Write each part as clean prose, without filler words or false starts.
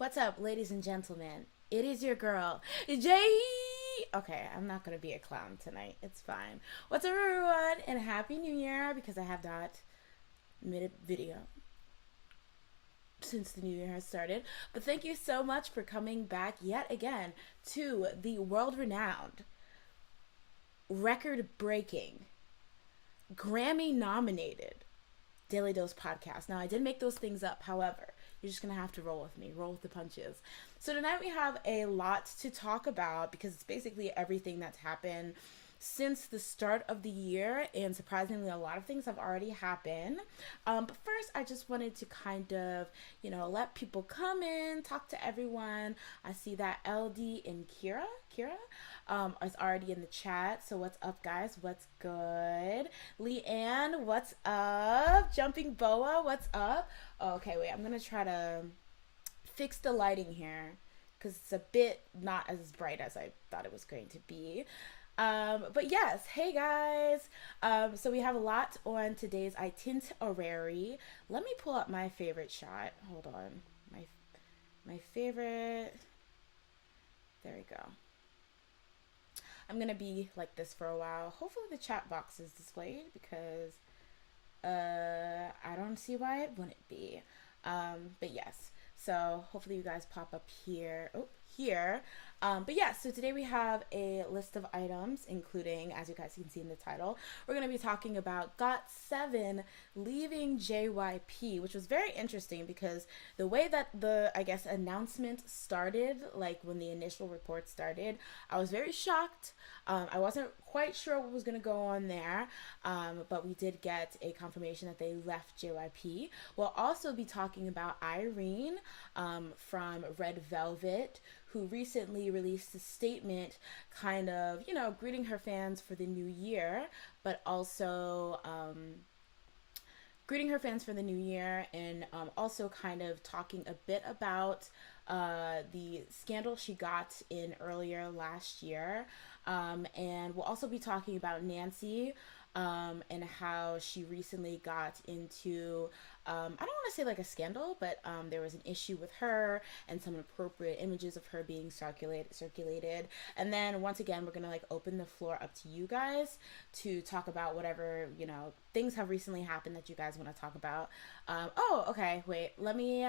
What's up, ladies and gentlemen? It is your girl, Jay. Okay, I'm not gonna be a clown tonight. It's fine. What's up, everyone? And Happy New Year because I have not made a video since the new year has started. But thank you so much for coming back yet again to the world renowned, record breaking, Grammy nominated Daily Dose Podcast. Now, I did make those things up, however, you're just going to have to roll with me, roll with the punches. So, tonight we have a lot to talk about because it's basically everything that's happened since the start of the year, and surprisingly, a lot of things have already happened. But first, I just wanted to kind of, let people come in, talk to everyone. I see that LD and Kira is already in the chat. So what's up, guys? What's good? Leanne, what's up? Jumping Boa, what's up? Oh, okay, wait, I'm gonna try to fix the lighting here because it's a bit not as bright as I thought it was going to be. But yes, hey guys. So we have a lot on today's itinerary. Let me pull up my favorite shot. Hold on. My favorite. There we go. I'm gonna be like this for a while. Hopefully the chat box is displayed because I don't see why it wouldn't be. But yes. So hopefully you guys pop up here. Oh, here. But yeah, so today we have a list of items, including, as you guys can see in the title, we're going to be talking about Got7 leaving JYP, which was very interesting because the way that the, I guess, announcement started, like when the initial report started, I was very shocked. I wasn't quite sure what was going to go on there, but we did get a confirmation that they left JYP. We'll also be talking about Irene from Red Velvet, who recently released a statement kind of, greeting her fans for the new year, but also greeting her fans for the new year and also kind of talking a bit about the scandal she got in earlier last year. And we'll also be talking about Nancy and how she recently got into, I don't want to say like a scandal, but there was an issue with her and some inappropriate images of her being circulated. And then once again, we're going to like open the floor up to you guys to talk about whatever, things have recently happened that you guys want to talk about. Oh, okay, wait, let me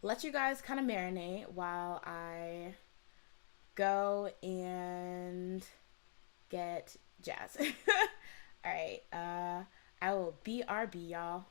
let you guys kind of marinate while I go and get Jazz. All right, I will BRB, y'all.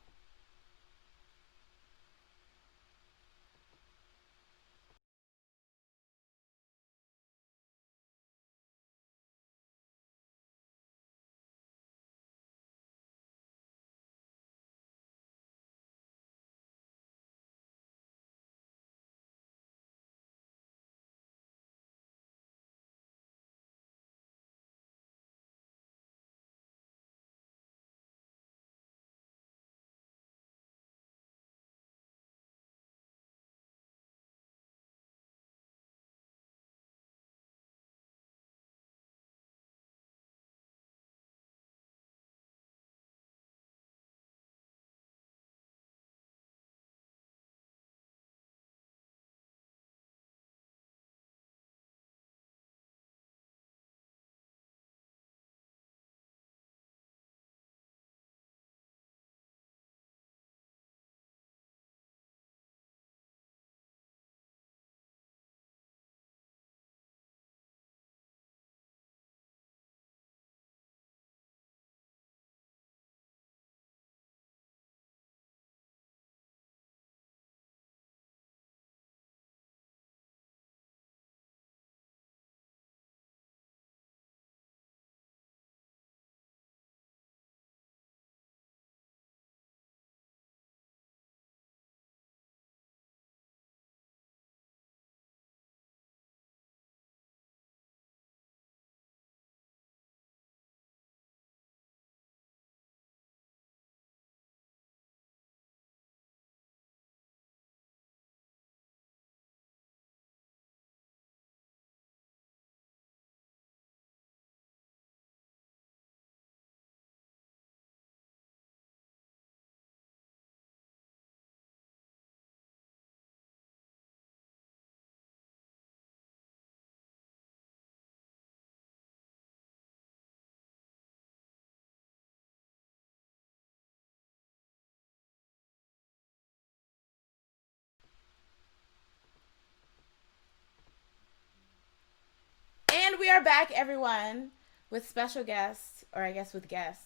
we are back, everyone, with special guests, or I guess with guests.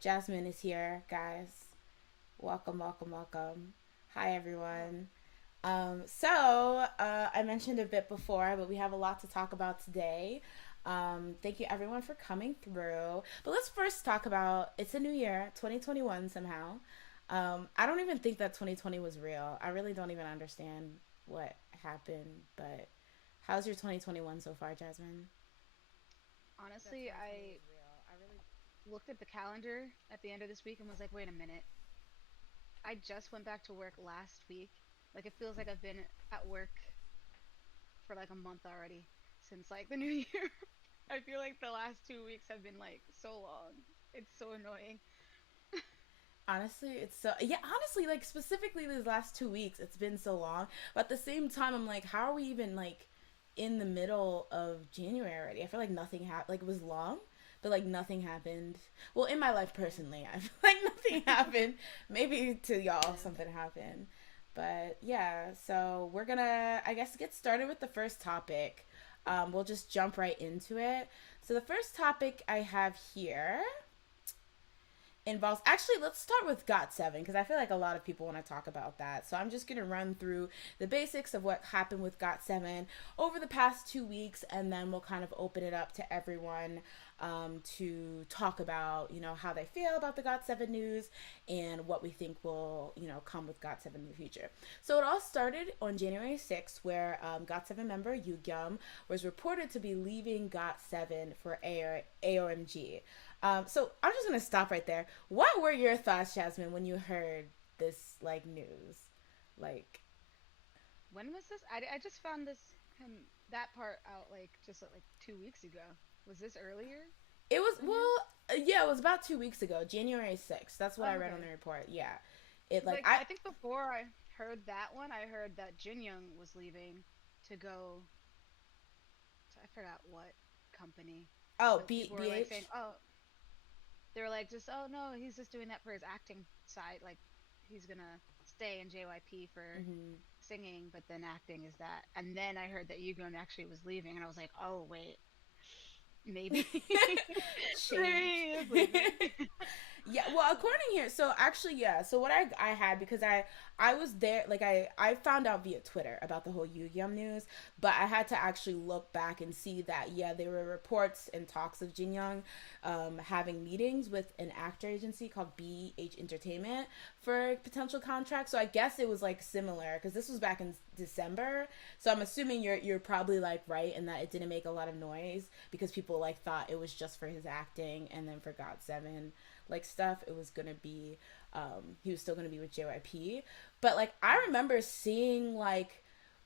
Jasmine is here, guys. Welcome, welcome, welcome. Hi, everyone. I mentioned a bit before, but we have a lot to talk about today. Thank you, everyone, for coming through. But let's first talk about, it's a new year, 2021 somehow. I don't even think that 2020 was real. I really don't even understand what happened, but how's your 2021 so far, Jasmine? Honestly, I looked at the calendar at the end of this week and was like, wait a minute. I just went back to work last week. Like, it feels like I've been at work for like a month already since like the new year. I feel like the last 2 weeks have been like so long. It's so annoying. Honestly, it's so yeah. Honestly, like specifically these last 2 weeks, it's been so long. But at the same time, I'm like, how are we even like in the middle of January already? I feel like nothing happened. Like it was long, but like nothing happened. Well, in my life personally, I feel like nothing happened. Maybe to y'all Yeah. something happened, but yeah. So we're gonna, I guess, get started with the first topic. We'll just jump right into it. So the first topic I have here involves, actually, let's start with Got7 because I feel like a lot of people want to talk about that. So I'm just going to run through the basics of what happened with Got7 over the past 2 weeks, and then we'll kind of open it up to everyone to talk about, how they feel about the Got7 news and what we think will, come with Got7 in the future. So it all started on January 6th, where Got7 member Yugyeom was reported to be leaving Got7 for AOMG. So I'm just gonna stop right there. What were your thoughts, Jasmine, when you heard this like news? Like, When was this? I just found this that part out like just like 2 weeks ago. Was this earlier it was than this? yeah, it was about 2 weeks ago, January 6th. That's what I Oh, read on the okay. report. Yeah, it Because like like I I think before I heard that one, I heard that Jin Young was leaving to go to I forgot what company, oh but B people were B like saying, H. "Oh, they were like just oh no, he's just doing that for his acting side. Like he's gonna stay in JYP for Mm-hmm. singing, but then acting is that." And then I heard that Yugon actually was leaving, and I was like, "Oh wait, maybe, maybe Change. he is leaving." Yeah, well, according here, so actually, yeah. So what I had, because I was there, like I found out via Twitter about the whole Yu news, but I had to actually look back and see that yeah, there were reports and talks of Jin Young having meetings with an actor agency called BH Entertainment for potential contracts. So I guess it was like similar because this was back in December. So I'm assuming you're probably like right in that it didn't make a lot of noise because people like thought it was just for his acting, and then for Got7 like stuff, it was gonna be he was still gonna be with JYP. But like I remember seeing like,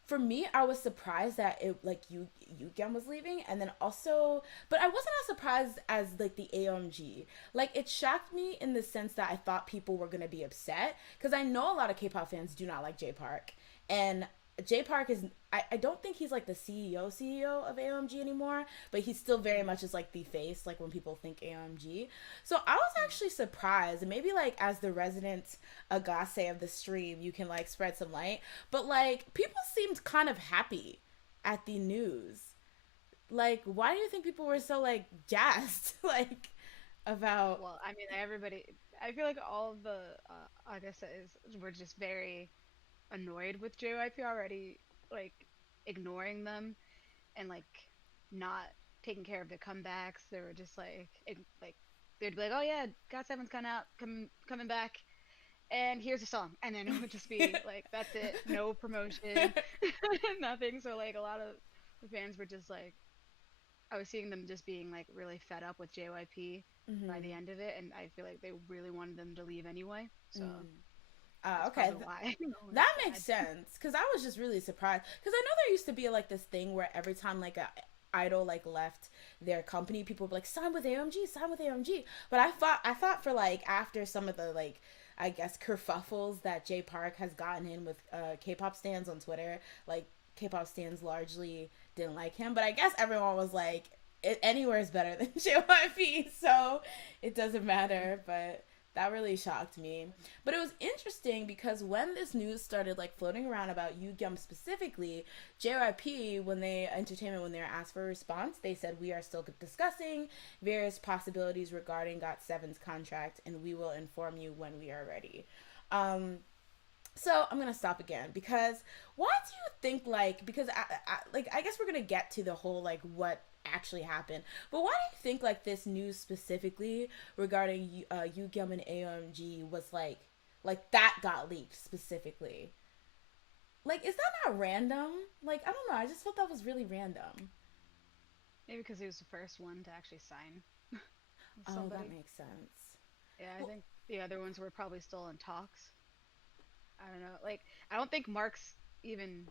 for me, I was surprised that it like Yugyeom was leaving, and then also, but I wasn't as surprised as like the AOMG. Like it shocked me in the sense that I thought people were gonna be upset because I know a lot of K-pop fans do not like J Park, and J Park is, I don't think he's like the CEO of AOMG anymore, but he still very much is like the face, like when people think AOMG. So I was actually surprised, and maybe like as the resident Agase of the stream, you can like spread some light. But like people seemed kind of happy at the news. Like, why do you think people were so like jazzed like about? Well, I mean, everybody. I feel like all of the I guess it is were just very annoyed with JYP already, like ignoring them and like not taking care of their comebacks. They were just like they'd be like, "Oh yeah, Got7's coming back, and here's a song," and then it would just be like, "That's it, no promotion, nothing." So like a lot of the fans were just like, I was seeing them just being like really fed up with JYP by the Mm-hmm. end of it, and I feel like they really wanted them to leave anyway. So that's Okay, probably why no one's that makes sad. sense. Cause I was just really surprised. Cause I know there used to be like this thing where every time like a idol like left their company, people would be like sign with AMG, sign with AMG. But I thought for like after some of the like, I guess, kerfuffles that J Park has gotten in with K-pop stands on Twitter, like K-pop stands largely didn't like him. But I guess everyone was like, anywhere is better than JYP, so it doesn't matter. But That really shocked me. But it was interesting because when this news started like floating around about Yoogyeom specifically, JYP, when they were asked for a response, they said we are still discussing various possibilities regarding GOT7's contract, and we will inform you when we are ready. Um, so I'm gonna stop again because why do you think like because I guess we're gonna get to the whole like what actually happened, but why do you think like this news specifically regarding Yoogyeom and AOMG was like that got leaked specifically? Like, is that not random? Like, I don't know. I just felt that was really random. Maybe because he was the first one to actually sign with Oh, that somebody. makes sense. Yeah, I Well, think the other ones were probably still in talks. I don't know. Like, I don't think Mark's even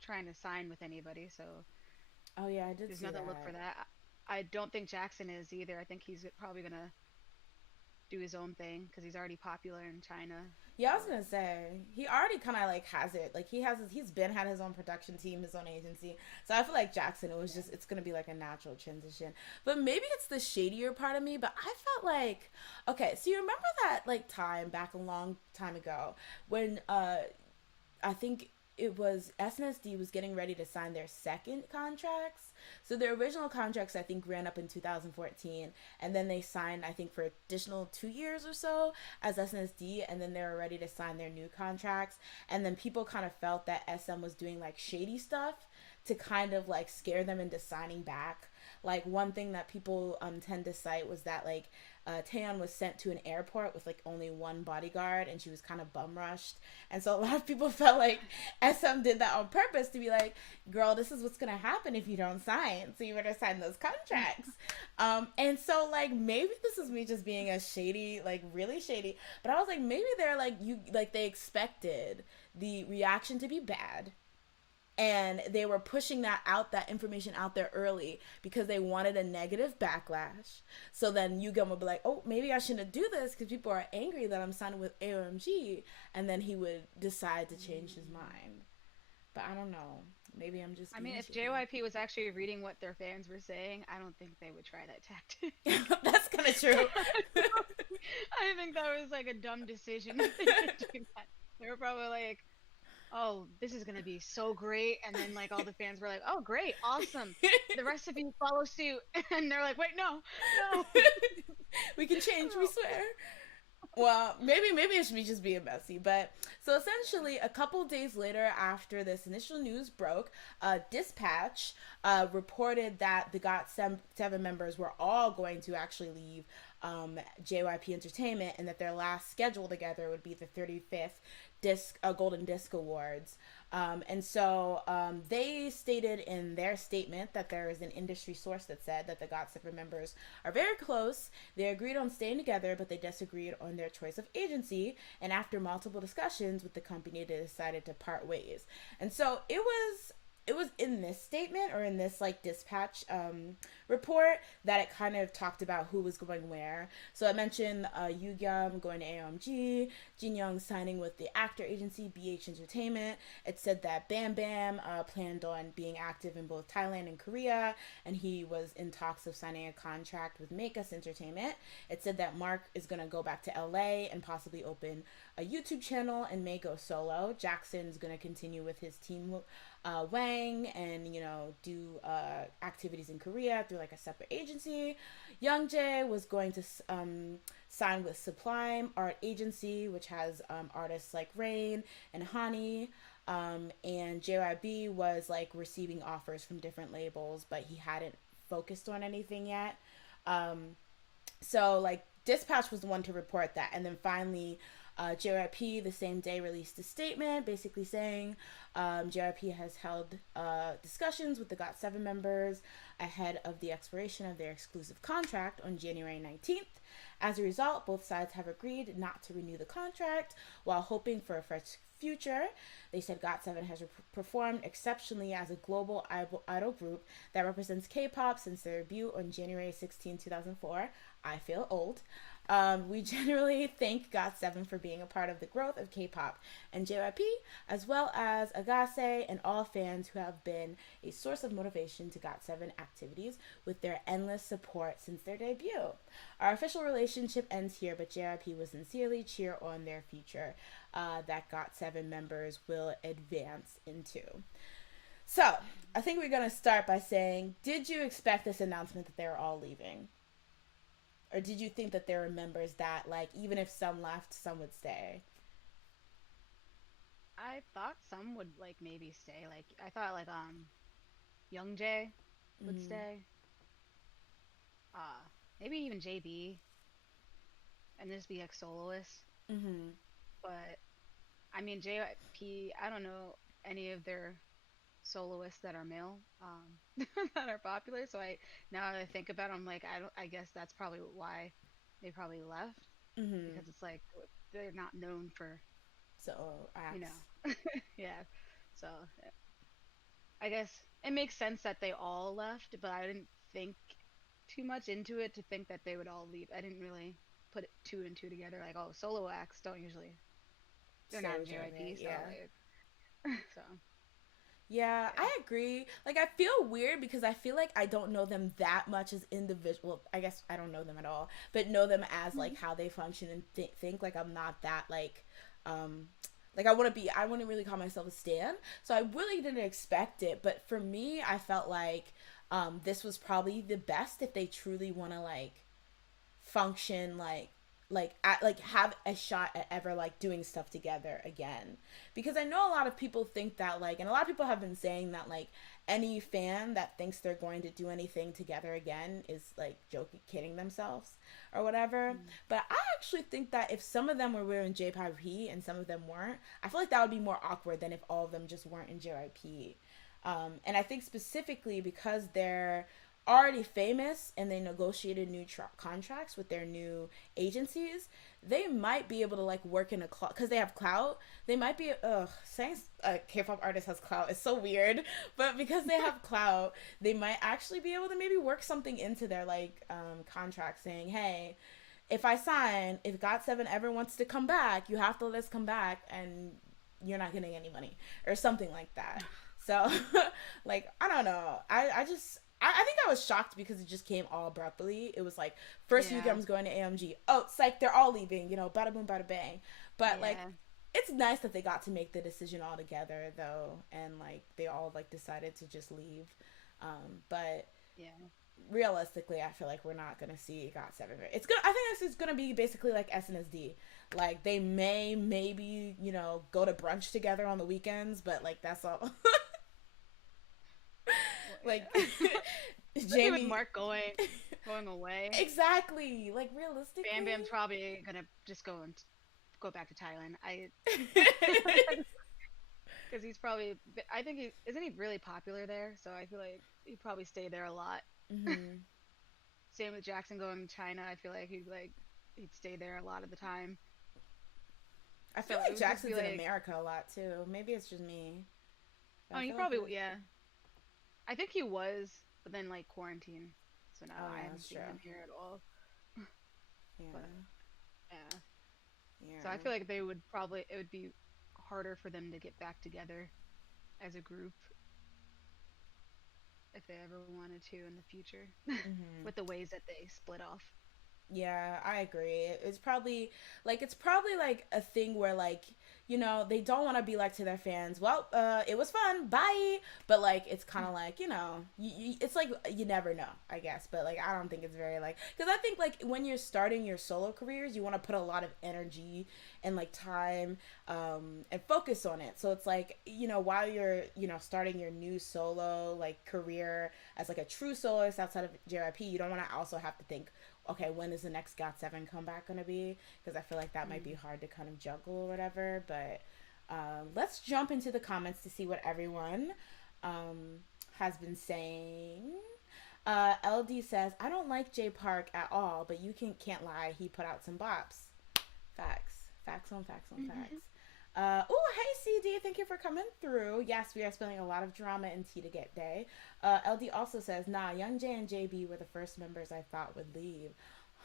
trying to sign with anybody, so oh yeah, I did there's see nothing to look for that. that. I don't think Jackson is either. I think he's probably gonna do his own thing because he's already popular in China. Yeah, So I was gonna say he already kind of like has it. Like he's been had his own production team, his own agency. So I feel like Jackson, yeah. it's gonna be like a natural transition. But maybe it's the shadier part of me. But I felt like okay. So you remember that like time back a long time ago when I think it was SNSD was getting ready to sign their second contracts. So their original contracts I think ran up in 2014, and then they signed I think for additional 2 years or so as SNSD, and then they were ready to sign their new contracts. And then people kind of felt that SM was doing like shady stuff to kind of like scare them into signing back. Like one thing that people tend to cite was that like Taeyeon was sent to an airport with like only one bodyguard, and she was kind of bum rushed, and so a lot of people felt like SM did that on purpose to be like, girl, this is what's gonna happen if you don't sign, so you better sign those contracts. And so like maybe this is me just being a shady, like really shady, but I was like maybe they're like you like they expected the reaction to be bad, and they were pushing that information out there early because they wanted a negative backlash. So then Yugam would be like, oh, maybe I shouldn't do this because people are angry that I'm signing with AOMG, and then he would decide to change his mind. But I don't know, maybe I'm just I mean, being if shady. JYP was actually reading what their fans were saying, I don't think they would try that tactic. That's kind of true. I think that was like a dumb decision if they did do that. They were probably like, "Oh, this is gonna be so great," and then like all the fans were like, "Oh, great, awesome." The rest of you follow suit, and they're like, "Wait, no, no." We can change, we swear. Well, maybe it should be just being messy, but so essentially, a couple days later, after this initial news broke, Dispatch reported that the Got7 members were all going to actually leave JYP Entertainment, and that their last schedule together would be the 35th Golden Disc Awards. They stated in their statement that there is an industry source that said that the Got7 members are very close. They agreed on staying together, but they disagreed on their choice of agency. And after multiple discussions with the company, they decided to part ways. And so it was in this statement, or in this like dispatch report, that it kind of talked about who was going where. So I mentioned Yugyeom going to AOMG, Jin Young signing with the actor agency BH Entertainment. It said that BamBam planned on being active in both Thailand and Korea, and he was in talks of signing a contract with Makeup Entertainment. It said that Mark is going to go back to LA and possibly open a YouTube channel and may go solo. Jackson's going to continue with his team Wang, and do activities in Korea through like a separate agency. Youngjae was going to sign with Sublime Art Agency, which has artists like Rain and Hani. And JYB was like receiving offers from different labels, but he hadn't focused on anything yet. So like Dispatch was the one to report that, and then finally JYP the same day released a statement basically saying JYP has held discussions with the Got7 members ahead of the expiration of their exclusive contract on January 19th. As a result, both sides have agreed not to renew the contract while hoping for a fresh future. They said Got7 has performed exceptionally as a global idol group that represents K-pop since their debut on January 16, 2004. I feel old. We generally thank Got7 for being a part of the growth of K-pop and JYP, as well as Agase and all fans who have been a source of motivation to Got7 activities with their endless support since their debut. Our official relationship ends here, but JYP will sincerely cheer on their future that Got7 members will advance into. So, I think we're going to start by saying, did you expect this announcement that they were all leaving? Or did you think that there were members that, like, even if some left, some would stay? I thought some would like maybe stay. Like I thought like Young Jae would Mm-hmm. stay. Uh Maybe even JB and just be like soloists. Mm-hmm. But I mean JYP, I don't know any of their soloists that are male that are popular. So I now that I think about it, I'm like I guess that's probably why they probably left Mm-hmm. because it's like they're not known for, So, you acts. know. Yeah. So I guess it makes sense that they all left, but I didn't think too much into it to think that they would all leave. I didn't really put two and two together. Like, oh, solo acts don't usually, they're Stay not in with JYP, JYP, so yeah. so Yeah, yeah. I agree. Like, I feel weird because I feel like I don't know them that much as individual. I guess I don't know them at all, but know them as like how they function and think. Like, I'm not that um, like I wouldn't really call myself a stan. So I really didn't expect it. But for me, I felt like this was probably the best if they truly want to like function like have a shot at ever like doing stuff together again, because I know a lot of people think that like, and a lot of people have been saying that like any fan that thinks they're going to do anything together again is like joking, kidding themselves or whatever. Mm. But I actually think that if some of them were in JYP and some of them weren't, I feel like that would be more awkward than if all of them just weren't in JYP. And I think specifically because they're already famous and they negotiated new contracts with their new agencies, they might be able to like work in a clout because they have clout. They might be saying a K-pop artist has clout is so weird, but because they have clout, they might actually be able to maybe work something into their like contract saying, hey, if Got7 ever wants to come back, you have to let us come back and you're not getting any money or something like that. So, like, I don't know. I think I was shocked because it just came all abruptly. It was like, first week I Yeah. was going to AMG. Oh, psych, they're all leaving, bada boom, bada bang. But, like, Yeah. it's nice that they got to make the decision all together, though. And, like, they all, like, decided to just leave. But Yeah. realistically, I feel like we're not gonna see Got7. It's good. I think this is gonna be basically like SNSD. Like they may maybe go to brunch together on the weekends, but like that's all. Well, Like yeah. Especially with Jamie, Mark going away. exactly. Like Bam realistically, Bam's probably gonna just go back to Thailand. I because he's probably I think he isn't he really popular there, so I feel like he'd probably stay there a lot. hmm Same with Jackson going to China. I feel like he'd stay there a lot of the time. I So feel it like would just be Jackson's in like, America a lot too. Maybe it's just me. But oh, I he feel like probably yeah. I think he was, but then like quarantine. So now oh I yeah, haven't that's seen true. him here at all. But Yeah, yeah. So I yeah. feel like they would probably it would be harder for them to get back together as a group if they ever wanted to in the future hmm with the ways that they split off. Yeah, I agree. It's probably like a thing where like, they don't want to be like to their fans, well, it was fun, bye. But like it's kind of like, it's like you never know, I guess. But like I don't think it's very like, cuz I think like when you're starting your solo careers, you want to put a lot of energy and like time and focus on it. So it's like, while you're, starting your new solo like career as like a true soloist outside of JYP, you don't want to also have to think, okay, when is the next Got7 comeback going to be? Because I feel like that might be Mm. hard to kind of juggle or whatever. But let's jump into the comments to see what everyone has been saying. LD says, I don't like Jay Park at all, but you can't lie. He put out some bops. Facts. Facts on facts on facts. Oh, hey CD, thank you for coming through. Yes, we are spilling a lot of drama and tea to get day. LD also says, nah, Young J and JB were the first members I thought would leave.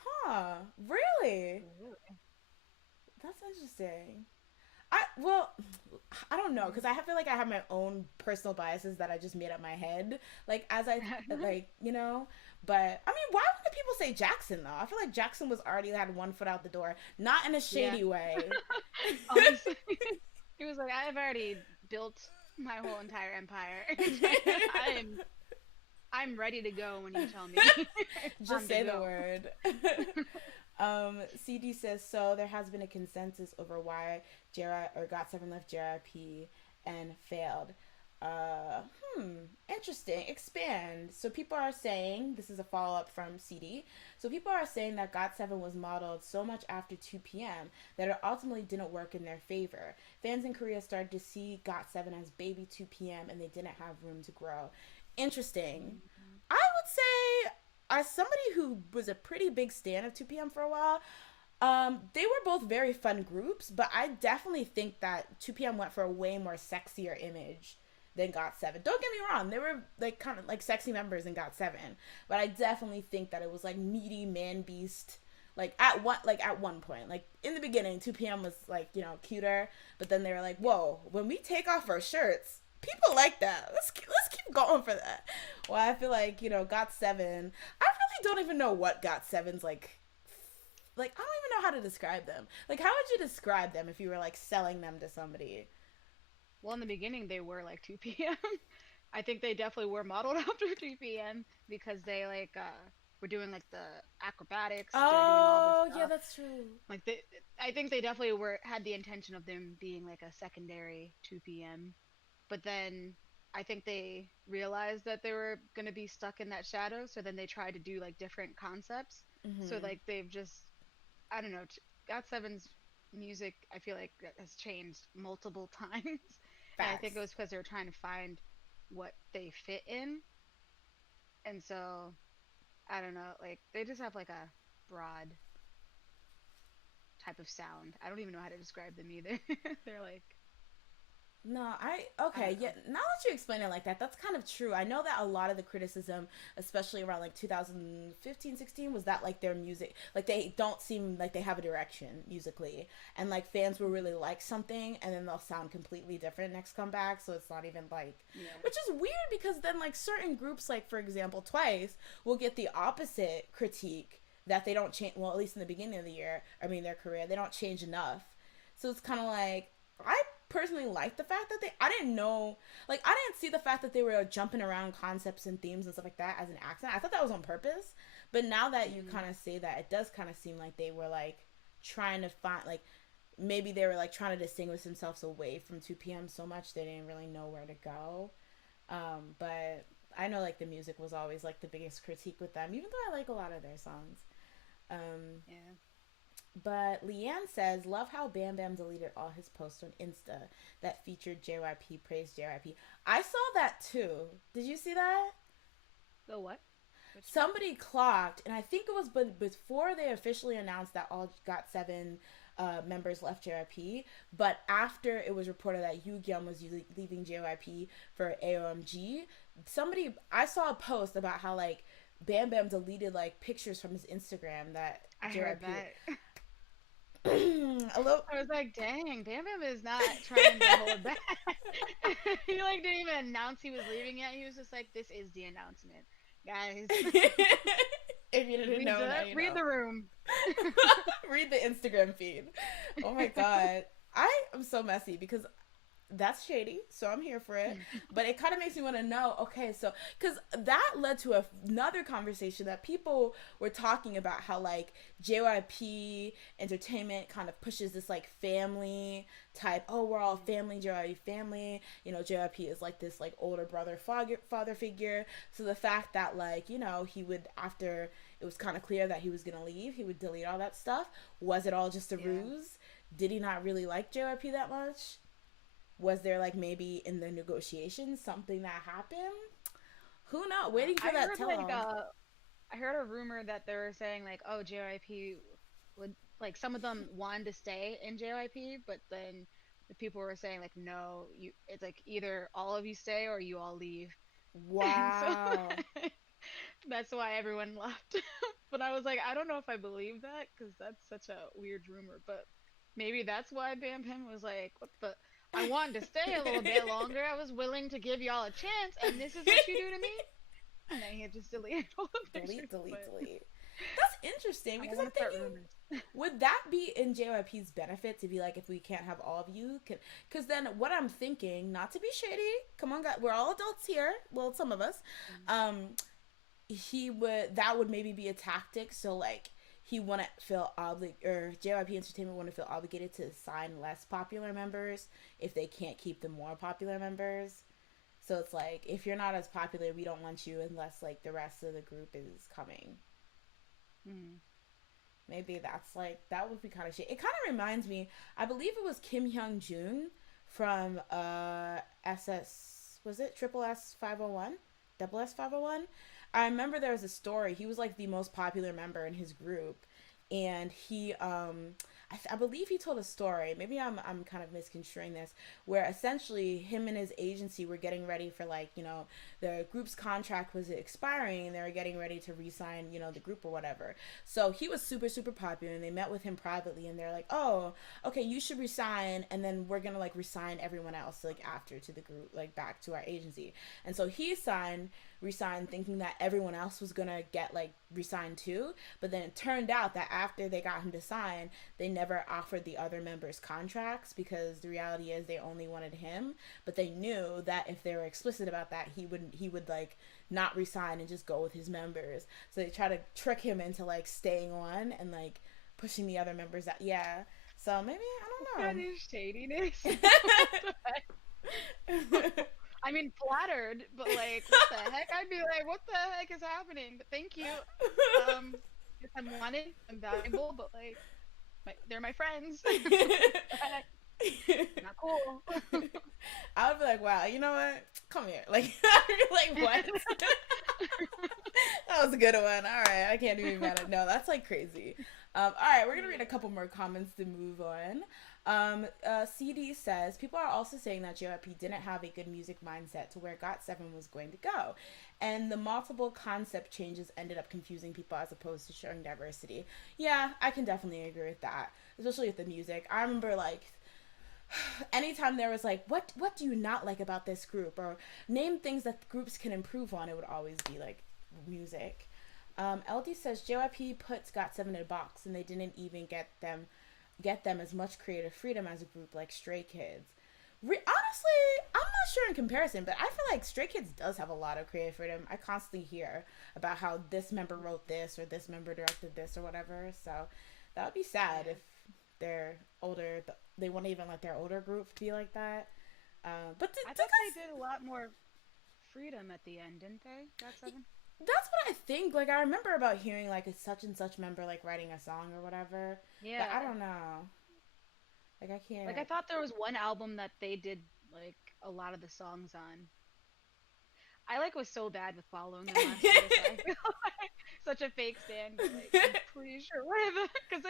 Huh. Really? Really? That's interesting. Well, I don't know because I feel like I have my own personal biases that I just made up my head. Like as I like, But I mean, why would people say Jackson though? I feel like Jackson was already had one foot out the door, not in a Yeah. shady way. Honestly, he was like, I've already built my whole entire empire. I'm ready to go when you tell me. It's Just time to say the go. word. CD says so. There has been a consensus over why Got7 left JYP and failed. Uh, Interesting. Expand. So people are saying this is a follow up from CD. So people are saying that Got7 was modeled so much after 2 p.m. that it ultimately didn't work in their favor. Fans in Korea started to see Got7 as baby 2 p.m. and they didn't have room to grow. Interesting. I would say, as somebody who was a pretty big stan of 2 p.m. for a while, they were both very fun groups, but I definitely think that 2 p.m. went for a way more sexier image than Got7. Don't get me wrong, they were like kind of like sexy members in Got7, but I definitely think that it was like meaty man beast. At one point, like in the beginning, 2 p.m. was like cuter, but then they were like, whoa, when we take off our shirts, people like that. Let's keep going for that. Well, I feel like Got7. I really don't even know what Got7's like. Like I don't even know how to describe them. Like how would you describe them if you were like selling them to somebody? Well, in the beginning, they were like 2 p.m. I think they definitely were modeled after 2 p.m. because they were doing like the acrobatics. They were doing all this Oh yeah, stuff. that's true. Like I think they definitely had the intention of them being like a secondary 2 p.m. But then I think they realized that they were gonna be stuck in that shadow. So then they tried to do like different concepts. So Mm-hmm. like they've just I don't know. Got Seven's music, I feel like has changed multiple times, and I think it Facts. was because they were trying to find what they fit in, and so I don't know. Like they just have like a broad type of sound. I don't even know how to describe them either. They're like No, I okay, don't yeah, know. now that you explain it like that, that's kind of true. I know that a lot of the criticism, especially around like 2015, 16, was that like their music, like they don't seem like they have a direction musically. And like fans will really like something and then they'll sound completely different next comeback. So it's not even like, Yeah. which is weird because then like certain groups, like for example, Twice, will get the opposite critique that they don't change, well, at least in the beginning of the year, I mean, their career, they don't change enough. So it's kind of like, I personally like the fact that I didn't know, like I didn't see the fact that they were jumping around concepts and themes and stuff like that as an accident. I thought that was on purpose, but now that you Mm. kind of say that, it does kind of seem like they were like trying to find, like maybe they were like trying to distinguish themselves away from 2 p.m. so much they didn't really know where to go. But I know like the music was always like the biggest critique with them, even though I like a lot of their songs. um Yeah. but Leanne says, love how Bam Bam deleted all his posts on Insta that featured JYP, praised JYP. I saw that too. Did you see that? The what? Which one? Somebody clocked, and I think it was before they officially announced that all Got7 members left JYP, but after it was reported that Hyoyeon was leaving JYP for AOMG, I saw a post about how like Bam Bam deleted like pictures from his Instagram that I heard JYP. that. A little. I was like, dang, Bam Bam is not trying to hold back. He like didn't even announce he was leaving yet. He was just like, this is the announcement, guys. If you didn't know, now you Read know. the room. Read the Instagram feed. Oh my god. I am so messy because that's shady, so I'm here for it. But it kind of makes me want to know, okay, so because that led to another conversation that people were talking about how like JYP Entertainment kind of pushes this like family type. Oh, we're all family, JYP family. JYP is like this like older brother father figure. So the fact that like he would, after it was kind of clear that he was gonna leave, he would delete all that stuff. Was it all just a Yeah. ruse? Did he not really like JYP that much? Was there like maybe in the negotiations something that happened? Who knows? Waiting for I that heard tell all. I heard a rumor that they were saying like, oh, JYP would like some of them wanted to stay in JYP, but then the people were saying like, no, you. It's like either all of you stay or you all leave, and so Wow. that's why everyone left. But I was like, I don't know if I believe that because that's such a weird rumor. But maybe that's why Bam Bam was like, what the? I wanted to stay a little bit longer. I was willing to give y'all a chance, and this is what you do to me? And then he had just deleted all the pictures. Delete. That's interesting I because want I'm to start thinking, rumors. would that be in JYP's benefit to be like, if we can't have all of you? Because then what I'm thinking, not to be shady, come on, guys, we're all adults here. Well, some of us. That would maybe be a tactic. So like, he wouldn't feel obligated, or JYP Entertainment wouldn't feel obligated to sign less popular members if they can't keep the more popular members. So it's like, if you're not as popular, we don't want you unless like the rest of the group is coming. Mm. Maybe that's like, that would be kind of shit. It kind of reminds me, I believe it was Kim Hyung Joon from was it Triple S 501? Double S 501? I remember there was a story. He was like the most popular member in his group, and he I believe he told a story. Maybe I'm kind of misconstruing this, where essentially him and his agency were getting ready for, like, you know, the group's contract was expiring and they were getting ready to re-sign, you know, the group or whatever. So he was super, super popular, and they met with him privately, and they're like, oh, okay, you should resign, and then we're gonna like resign everyone else like after to the group, like back to our agency. And so he resigned thinking that everyone else was gonna get like resigned too, but then it turned out that after they got him to sign, they never offered the other members contracts, because the reality is they only wanted him, but they knew that if they were explicit about that, he would like not resign and just go with his members. So they try to trick him into like staying on and like pushing the other members out. Yeah, so maybe, I don't That know. is shadiness. I mean, flattered, but like, what the heck? I'd be like, what the heck is happening? But thank you. If I'm wanted, I'm valuable, but like, they're my friends. Not cool. I would be like, wow, you know what? Come here. Like, I'd be like, what? That was a good one. All right, I can't even mad at. No, that's like crazy. All right, we're gonna read a couple more comments to move on. CD says, people are also saying that JYP didn't have a good music mindset to where Got7 was going to go, and the multiple concept changes ended up confusing people as opposed to showing diversity. Yeah, I can definitely agree with that, especially with the music. I remember like, anytime there was like, what do you not like about this group, or name things that groups can improve on, it would always be like music. LD says JYP puts Got7 in a box, and they didn't even get them as much creative freedom as a group like Stray Kids. Honestly, I'm not sure in comparison, but I feel like Stray Kids does have a lot of creative freedom. I constantly hear about how this member wrote this, or this member directed this, or whatever. So that would be sad if they're older. They won't even let their older group be like that. But I thought they did a lot more freedom at the end, didn't they? Got7? That's what I think. Like, I remember about hearing like a such and such member like writing a song or whatever. Yeah. But I don't know. Like, I can't. Like, I thought there was one album that they did like a lot of the songs on. I like was so bad with following them last year, so I feel like such a fake stan. Like, I'm pretty sure because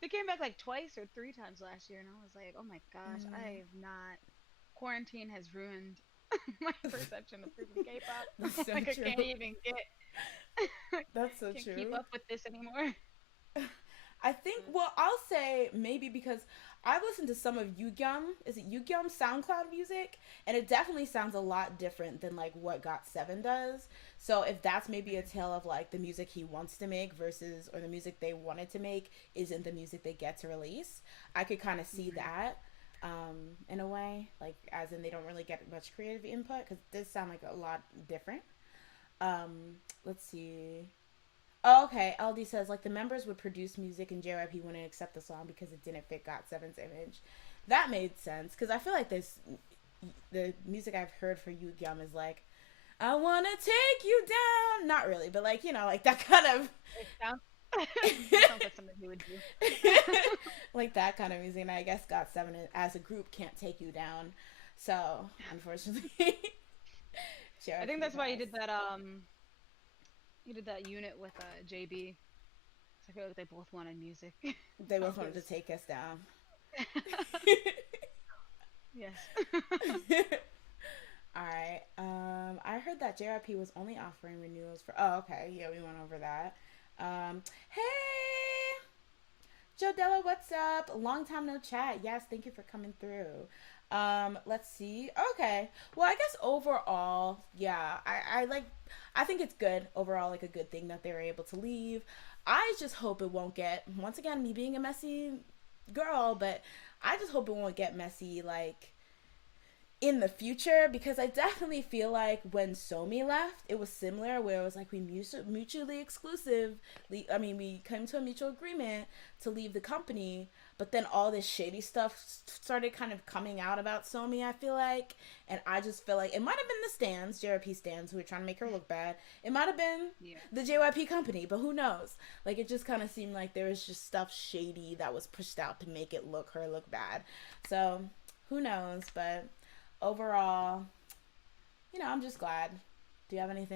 they came back like twice or three times last year, and I was like, oh my gosh, I have not. Quarantine has ruined my perception of freaking K-pop. That's so like true. I can't even get. That's so can't true. keep up with this anymore. I think, well, I'll say maybe because I've listened to some of Yugyeom's SoundCloud music, and it definitely sounds a lot different than like what Got7 does. So if that's maybe a tale of like the music he wants to make versus, or the music they wanted to make isn't the music they get to release, I could kind of see that in a way, like as in they don't really get much creative input, because this sound like a lot different. Let's see. Oh, okay. LD says, like, the members would produce music and JYP wouldn't accept the song because it didn't fit Got7's image. That made sense, because I feel like the music I've heard for Yugyeom is like, I want to take you down. Not really, but like, you know, like that kind of... It sounds like something he would do. Like that kind of music, and I guess Got7 as a group can't take you down. So, unfortunately... I think that's why he did that, He did that unit with JB. I feel like they both wanted music. They both wanted to take us down. Yes. Alright. I heard that JYP was only offering renewals for... Oh, okay. Yeah, we went over that. Hey, Jodella, what's up? Long time no chat. Yes, thank you for coming through. Let's see. Okay. Well, I guess overall, yeah, I think it's good overall, like a good thing that they were able to leave. I just hope it won't get, once again, me being a messy girl, but I just hope it won't get messy, like, in the future, because I definitely feel like when Somi left, it was similar where it was like we mutually exclusive. I mean, we came to a mutual agreement to leave the company, but then all this shady stuff started kind of coming out about Somi, I feel like. And I just feel like it might have been the stands, JYP stands, who were trying to make her look bad. It might have been Yeah. the JYP company, but who knows? Like, it just kind of seemed like there was just stuff shady that was pushed out to make it her look bad. So, who knows? But overall, I'm just glad. Do you have any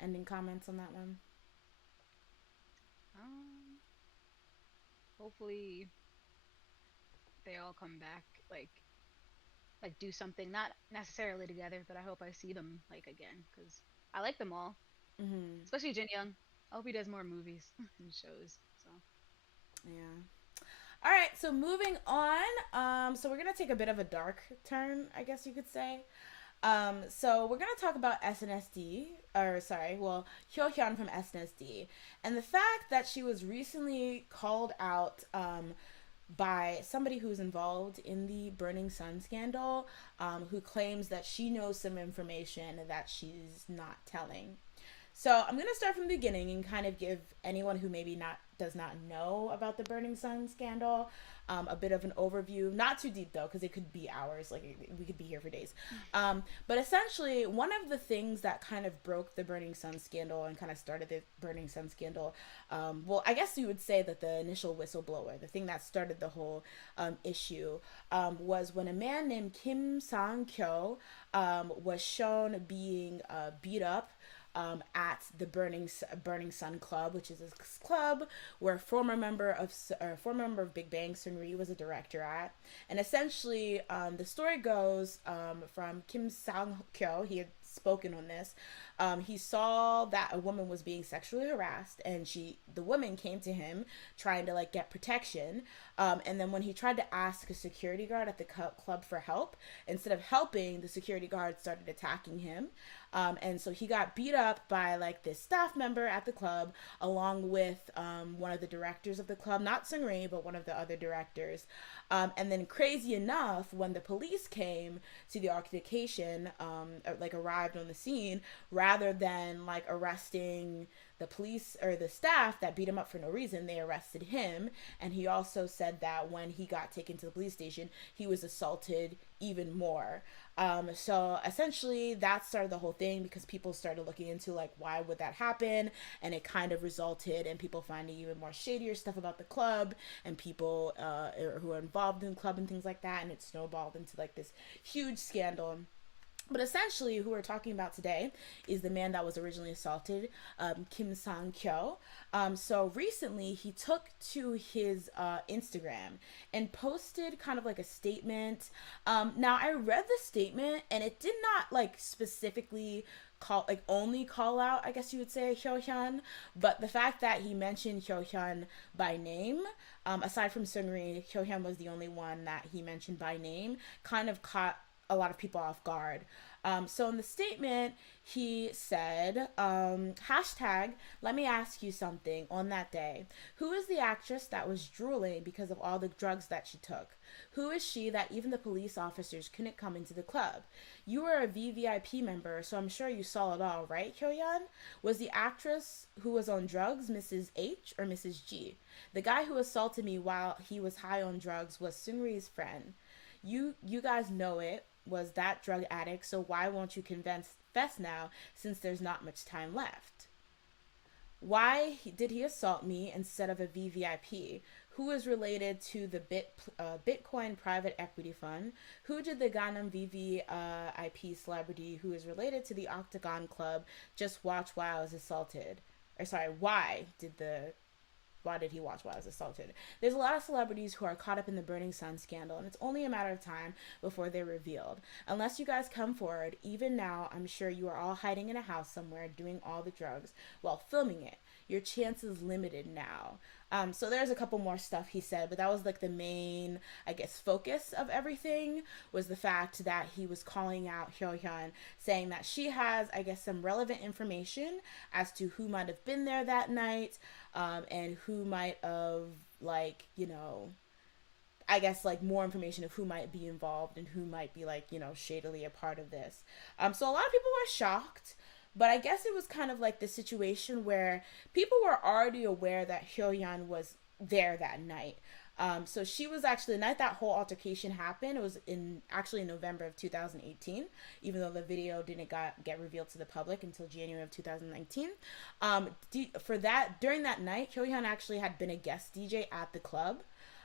ending comments on that one? Um, hopefully they all come back, like do something, not necessarily together, but I hope I see them like again because I like them all, Mm-hmm. especially Jin Young. I hope he does more movies and shows. So Yeah. All right, so moving on. So we're gonna take a bit of a dark turn, I guess you could say. So we're gonna talk about SNSD, or sorry, well, Hyoyeon from SNSD, and the fact that she was recently called out by somebody who's involved in the Burning Sun scandal, who claims that she knows some information that she's not telling. So I'm gonna start from the beginning and kind of give anyone who maybe not does not know about the Burning Sun scandal a bit of an overview. Not too deep though, because it could be hours. Like we could be here for days. But essentially, one of the things that kind of broke the Burning Sun scandal and kind of started the Burning Sun scandal, well, I guess you would say that the initial whistleblower, the thing that started the whole issue, was when a man named Kim Sang-kyo was shown being beat up at the Burning Sun Club, which is a club where a former member of Big Bang, Seungri, was a director at. And essentially, the story goes from Kim Sang Kyo. He had spoken on this. He saw that a woman was being sexually harassed, and the woman came to him trying to like get protection. And then when he tried to ask a security guard at the club for help, instead of helping, the security guard started attacking him. And so he got beat up by like this staff member at the club, along with one of the directors of the club, not Seungri, but one of the other directors. And then, crazy enough, when the police came to the altercation, like arrived on the scene, rather than like arresting the police or the staff that beat him up for no reason, they arrested him. And he also said that when he got taken to the police station, he was assaulted even more. So essentially that started the whole thing because people started looking into like why would that happen, and it kind of resulted in people finding even more shadier stuff about the club and people who are involved in the club and things like that, and it snowballed into like this huge scandal. But essentially, who we're talking about today is the man that was originally assaulted, Kim Sang-kyo. So recently, he took to his Instagram and posted kind of like a statement. Now, I read the statement, and it did not like specifically only call out, I guess you would say, Hyoyeon, but the fact that he mentioned Hyoyeon by name, aside from Seungri, Hyoyeon was the only one that he mentioned by name, kind of caught a lot of people off guard. So in the statement, he said, hashtag, let me ask you something on that day. Who is the actress that was drooling because of all the drugs that she took? Who is she that even the police officers couldn't come into the club? You were a VVIP member, so I'm sure you saw it all, right, Hyoyeon? Was the actress who was on drugs Mrs. H or Mrs. G? The guy who assaulted me while he was high on drugs was Seungri's friend. You guys know it was that drug addict, so why won't you confess now since there's not much time left? Why did he assault me instead of a VVIP? Who is related to the Bitcoin private equity fund? Who did the Gangnam VVIP celebrity who is related to the Octagon Club just watch while I was assaulted? Or sorry, why did he watch while I was assaulted? There's a lot of celebrities who are caught up in the Burning Sun scandal, and it's only a matter of time before they're revealed. Unless you guys come forward, even now, I'm sure you are all hiding in a house somewhere doing all the drugs while filming it. your chances limited now. So there's a couple more stuff he said, but that was like the main, I guess, focus of everything was the fact that he was calling out Hyoyeon, saying that she has, I guess, some relevant information as to who might have been there that night, and who might have, like, you know, I guess, like, more information of who might be involved and who might be, like, you know, shadily a part of this. So a lot of people were shocked, but I guess it was kind of like the situation where people were already aware that Hyoyeon was there that night. So she was actually, the night that whole altercation happened, it was actually in November of 2018, even though the video didn't get revealed to the public until January of 2019. During that night, Hyoyeon actually had been a guest DJ at the club.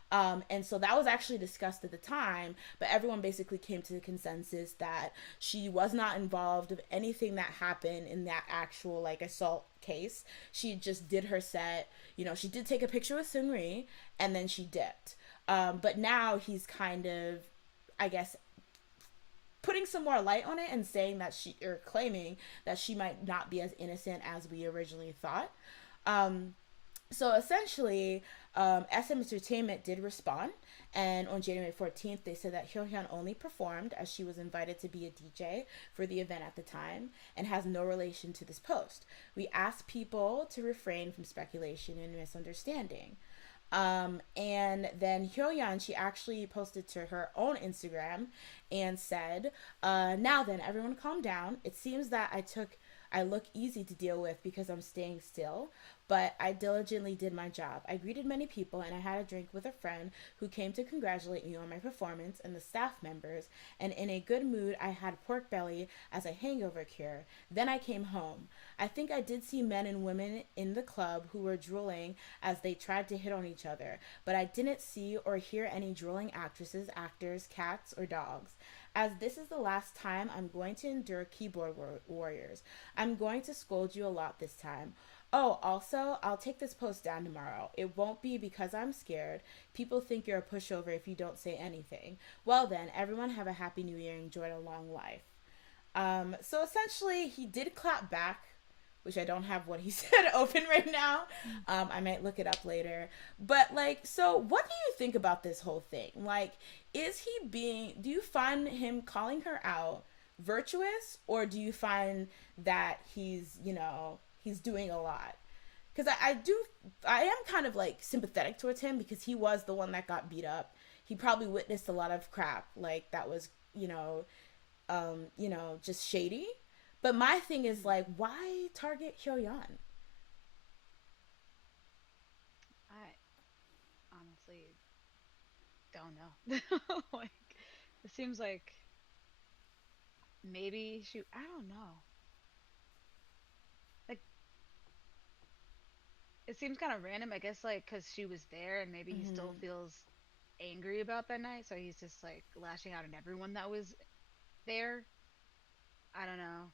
And so that was actually discussed at the time, but everyone basically came to the consensus that she was not involved with anything that happened in that actual, like, assault case. She just did her set, you know, she did take a picture with Seungri, and then she dipped. But now he's kind of, I guess, putting some more light on it and saying that or claiming that she might not be as innocent as we originally thought. So essentially, SM Entertainment did respond, and on January 14th, they said that Hyoyeon only performed as she was invited to be a DJ for the event at the time and has no relation to this post. We asked people to refrain from speculation and misunderstanding. And then Hyoyeon, she actually posted to her own Instagram and said, now then, everyone calm down. It seems that I look easy to deal with because I'm staying still, but I diligently did my job. I greeted many people and I had a drink with a friend who came to congratulate me on my performance and the staff members, and in a good mood I had pork belly as a hangover cure. Then I came home. I think I did see men and women in the club who were drooling as they tried to hit on each other, but I didn't see or hear any drooling actresses, actors, cats, or dogs. As this is the last time I'm going to endure keyboard warriors. I'm going to scold you a lot this time. Oh, also, I'll take this post down tomorrow. It won't be because I'm scared. People think you're a pushover if you don't say anything. Well then, everyone have a happy new year and enjoy a long life. So essentially, he did clap back, which I don't have what he said open right now. I might look it up later. But, like, so what do you think about this whole thing? Like, do you find him calling her out virtuous, or do you find that he's doing a lot? Because I am kind of, like, sympathetic towards him because he was the one that got beat up. He probably witnessed a lot of crap, like, that was, just shady. But my thing is, like, why target Hyoyeon? I honestly don't know. Like, it seems like maybe I don't know. Like, it seems kind of random, I guess, like, because she was there and maybe he still feels angry about that night, so he's just, like, lashing out at everyone that was there. I don't know.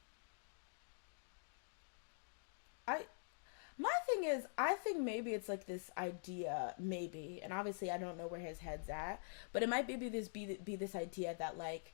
My thing is, I think maybe it's like this idea, maybe, and obviously I don't know where his head's at, but it might be this idea that, like,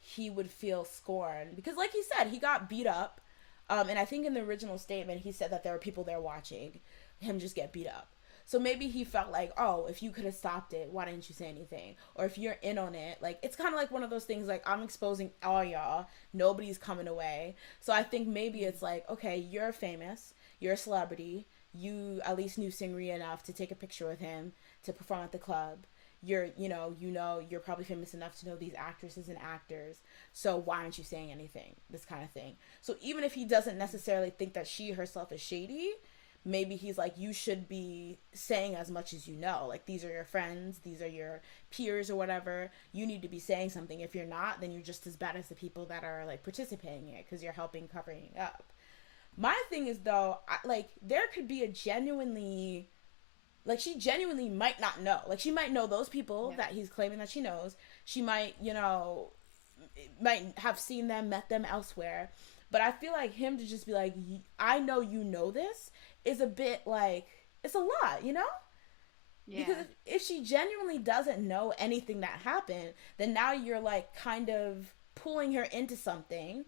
he would feel scorned because, like he said, he got beat up, and I think in the original statement he said that there were people there watching him just get beat up. So maybe he felt like, oh, if you could have stopped it, why didn't you say anything? Or if you're in on it, like, it's kind of like one of those things, like, I'm exposing all y'all, nobody's coming away. So I think maybe it's like, okay, you're famous, you're a celebrity, you at least knew Seungri enough to take a picture with him, to perform at the club. You're probably famous enough to know these actresses and actors, so why aren't you saying anything? This kind of thing. So even if he doesn't necessarily think that she herself is shady, maybe he's like, you should be saying as much as you know. Like, these are your friends, these are your peers or whatever. You need to be saying something. If you're not, then you're just as bad as the people that are, like, participating in it because you're helping covering up. My thing is, though, there could be a genuinely, like, she genuinely might not know. Like, she might know those people that he's claiming that she knows. She might, might have seen them, met them elsewhere. But I feel like him to just be like, I know you know this, is a bit, like, it's a lot, Yeah. Because if she genuinely doesn't know anything that happened, then now you're, like, kind of pulling her into something.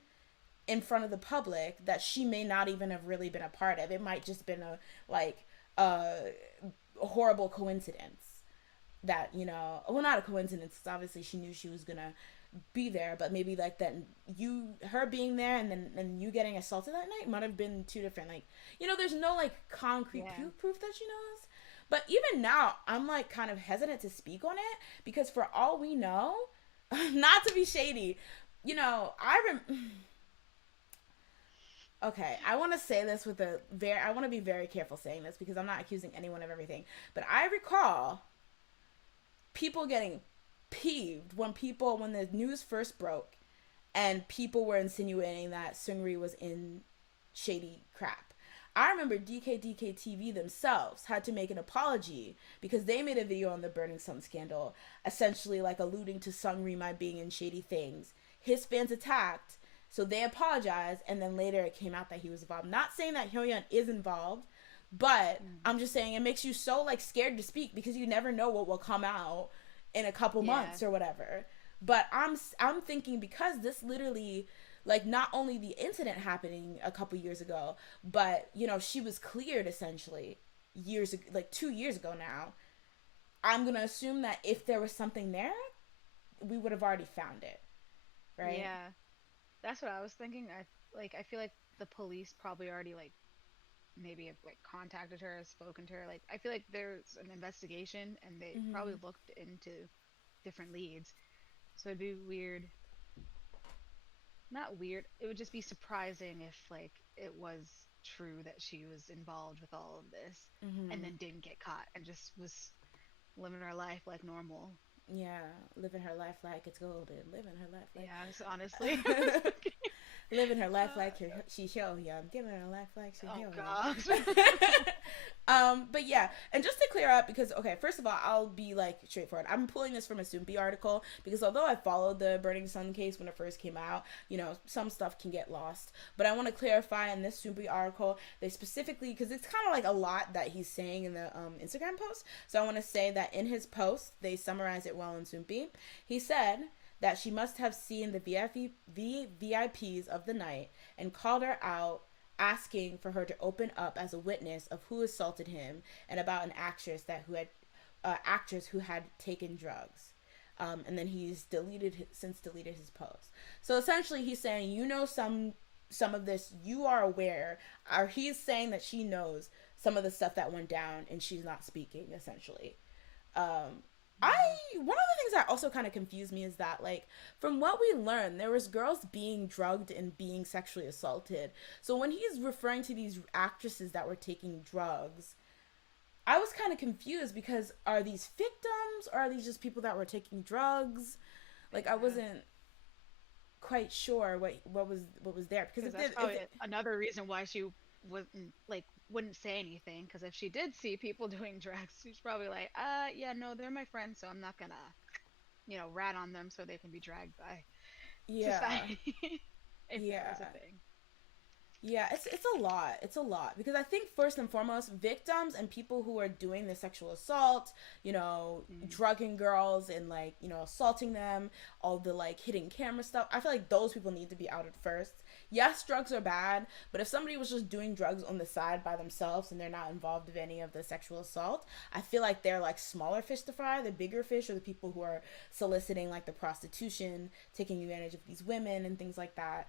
in front of the public that she may not even have really been a part of. It might just been a horrible coincidence that, you know, well, not a coincidence, because obviously she knew she was gonna be there, but maybe like that her being there and you getting assaulted that night might have been two different, like, you know, there's no like concrete proof that she knows. But even now, I'm like kind of hesitant to speak on it, because for all we know, not to be shady, you know, okay, I want to say this with I want to be very careful saying this, because I'm not accusing anyone of everything, but I recall people getting peeved when the news first broke and people were insinuating that Seungri was in shady crap. I remember DK TV themselves had to make an apology because they made a video on the Burning Sun scandal, essentially like alluding to Seungri might being in shady things. His fans attacked, so they apologized, and then later it came out that he was involved. Not saying that Hyoyeon is involved, but I'm just saying it makes you so like scared to speak, because you never know what will come out in a couple months or whatever. But I'm thinking, because this literally, like, not only the incident happening a couple years ago, but, you know, she was cleared essentially 2 years ago now. I'm gonna assume that if there was something there, we would have already found it, right? Yeah, that's what I was thinking. I feel like the police probably already like maybe have like contacted her, spoken to her. Like, I feel like there's an investigation and they probably looked into different leads. So it'd be weird. Not weird. It would just be surprising if like it was true that she was involved with all of this and then didn't get caught and just was living her life like normal. Yeah, living her life like it's golden. Living her life like... Yeah, so honestly. Living her life like she's Hyoyeon. Giving her life like she's Hyoyeon. But yeah, and just to clear up, because, okay, first of all, I'll be like straightforward. I'm pulling this from a Soompi article, because although I followed the Burning Sun case when it first came out, you know, some stuff can get lost. But I want to clarify in this Soompi article, they specifically, because it's kind of like a lot that he's saying in the Instagram post. So I want to say that in his post, they summarize it well in Soompi. He said that she must have seen the VIPs of the night and called her out, asking for her to open up as a witness of who assaulted him and about an actress who had taken drugs. And then he's since deleted his post. So essentially he's saying, you know, some of this, you are aware, or he's saying that she knows some of the stuff that went down and she's not speaking, essentially. One of the things that also kind of confused me is that, like, from what we learned, there was girls being drugged and being sexually assaulted. So when he's referring to these actresses that were taking drugs, I was kind of confused, because are these victims, or are these just people that were taking drugs? Like, I wasn't quite sure what was there, because that's probably another reason why she wouldn't say anything, because if she did see people doing drugs, she's probably like, yeah, no, they're my friends, so I'm not gonna, you know, rat on them so they can be dragged by society. If there was a thing. Yeah, it's a lot, because I think first and foremost, victims and people who are doing the sexual assault, you know, drugging girls and, like, you know, assaulting them, all the, like, hidden camera stuff, I feel like those people need to be outed first. Yes, drugs are bad, but if somebody was just doing drugs on the side by themselves and they're not involved in any of the sexual assault, I feel like they're, like, smaller fish to fry. The bigger fish are the people who are soliciting, like, the prostitution, taking advantage of these women and things like that.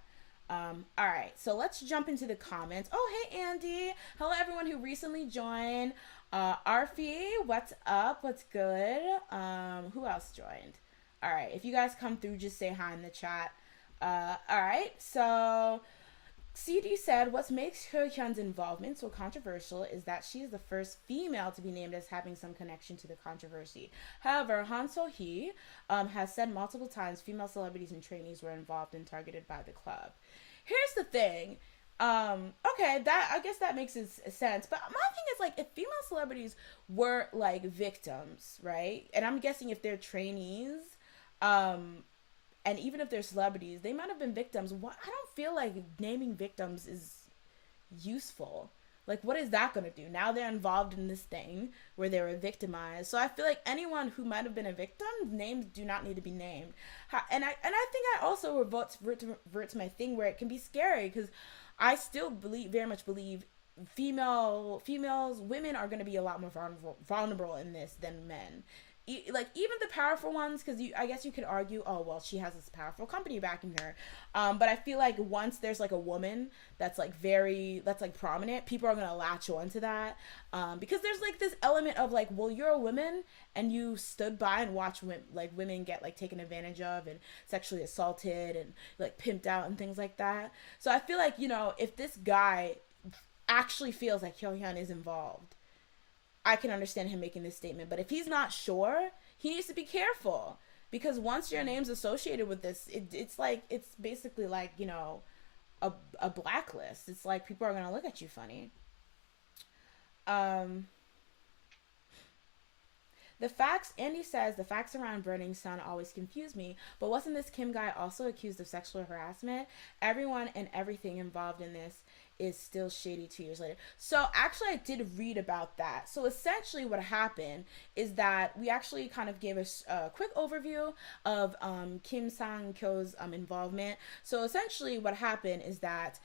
All right, so let's jump into the comments. Oh, hey, Andy. Hello, everyone who recently joined. Arfi, what's up? What's good? Who else joined? All right, if you guys come through, just say hi in the chat. All right, so CD said, what makes Hyoyeon's involvement so controversial is that she is the first female to be named as having some connection to the controversy. However, Han So-hee has said multiple times female celebrities and trainees were involved and targeted by the club. Here's the thing. Okay, that, I guess that makes sense. But my thing is, like, if female celebrities were, like, victims, right? And I'm guessing if they're trainees, and even if they're celebrities, they might have been victims. I don't feel like naming victims is useful. Like, what is that going to do? Now they're involved in this thing where they were victimized. So I feel like anyone who might have been a victim, names do not need to be named. And I think I also revert to my thing where it can be scary, because I still very much believe women are going to be a lot more vulnerable in this than men. Like, even the powerful ones, because I guess you could argue, oh well, she has this powerful company backing her, but I feel like once there's like a woman that's like prominent, people are gonna latch on to that, because there's like this element of like, well, you're a woman and you stood by and watched women get like taken advantage of and sexually assaulted and like pimped out and things like that. So I feel like, if this guy actually feels like Hyoyeon is involved, I can understand him making this statement. But if he's not sure, he needs to be careful, because once your name's associated with this, it's basically like, a blacklist. It's like people are gonna look at you funny. Andy says, the facts around Burning Sun always confuse me, but wasn't this Kim guy also accused of sexual harassment? Everyone and everything involved in this is still shady 2 years later. So actually I did read about that. So essentially what happened is that we actually kind of gave a quick overview of Kim Sang-kyo's involvement. So essentially what happened is that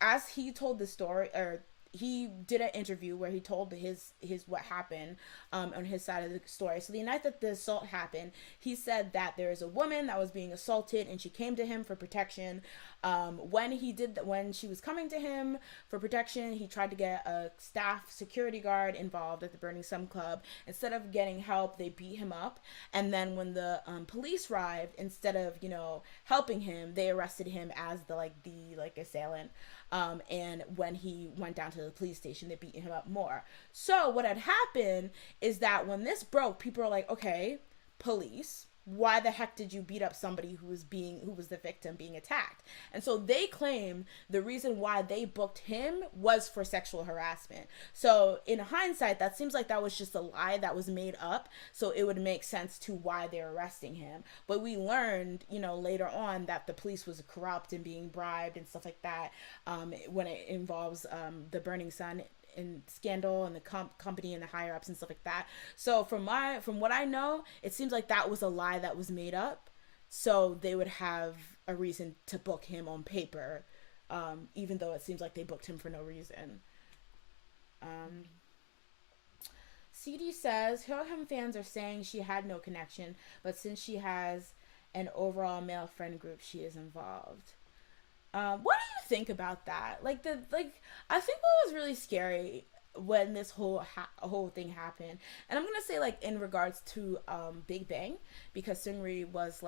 as he told the story, or he did an interview where he told his what happened on his side of the story. So the night that the assault happened, he said that there is a woman that was being assaulted and she came to him for protection. When she was coming to him for protection, he tried to get a staff security guard involved at the Burning Sun Club. Instead of getting help, they beat him up. And then when the police arrived, instead of helping him, they arrested him as the assailant. And when he went down to the police station, they beat him up more. So what had happened is that when this broke, people are like, okay, police, why the heck did you beat up somebody who was the victim being attacked? And so they claim the reason why they booked him was for sexual harassment. So in hindsight, that seems like that was just a lie that was made up, so it would make sense to why they're arresting him. But we learned, later on, that the police was corrupt and being bribed and stuff like that, when it involves the Burning Sun and scandal and the company and the higher ups and stuff like that. So from what I know, it seems like that was a lie that was made up, so they would have a reason to book him on paper, even though it seems like they booked him for no reason. CD says, Hyoyeon fans are saying she had no connection, but since she has an overall male friend group, she is involved. What do you think about that? I think what was really scary when this whole thing happened, and I'm gonna say in regards to Big Bang, because Seungri was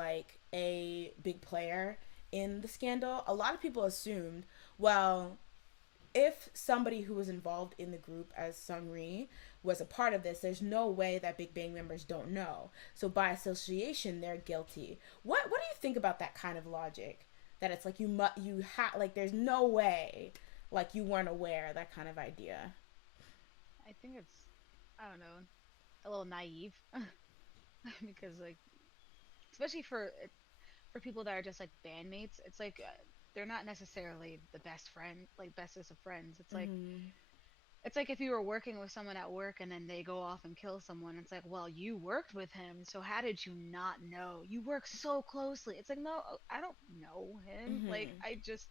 a big player in the scandal. A lot of people assumed, well, if somebody who was involved in the group as Seungri was a part of this, there's no way that Big Bang members don't know. So by association, they're guilty. What do you think about that kind of logic? That it's there's no way you weren't aware, that kind of idea. I think it's, I don't know, a little naive because especially for people that are just bandmates, it's they're not necessarily the bestest of friends. It's it's if you were working with someone at work and then they go off and kill someone. It's well, you worked with him, so how did you not know? You work so closely. It's no, I don't know him. I just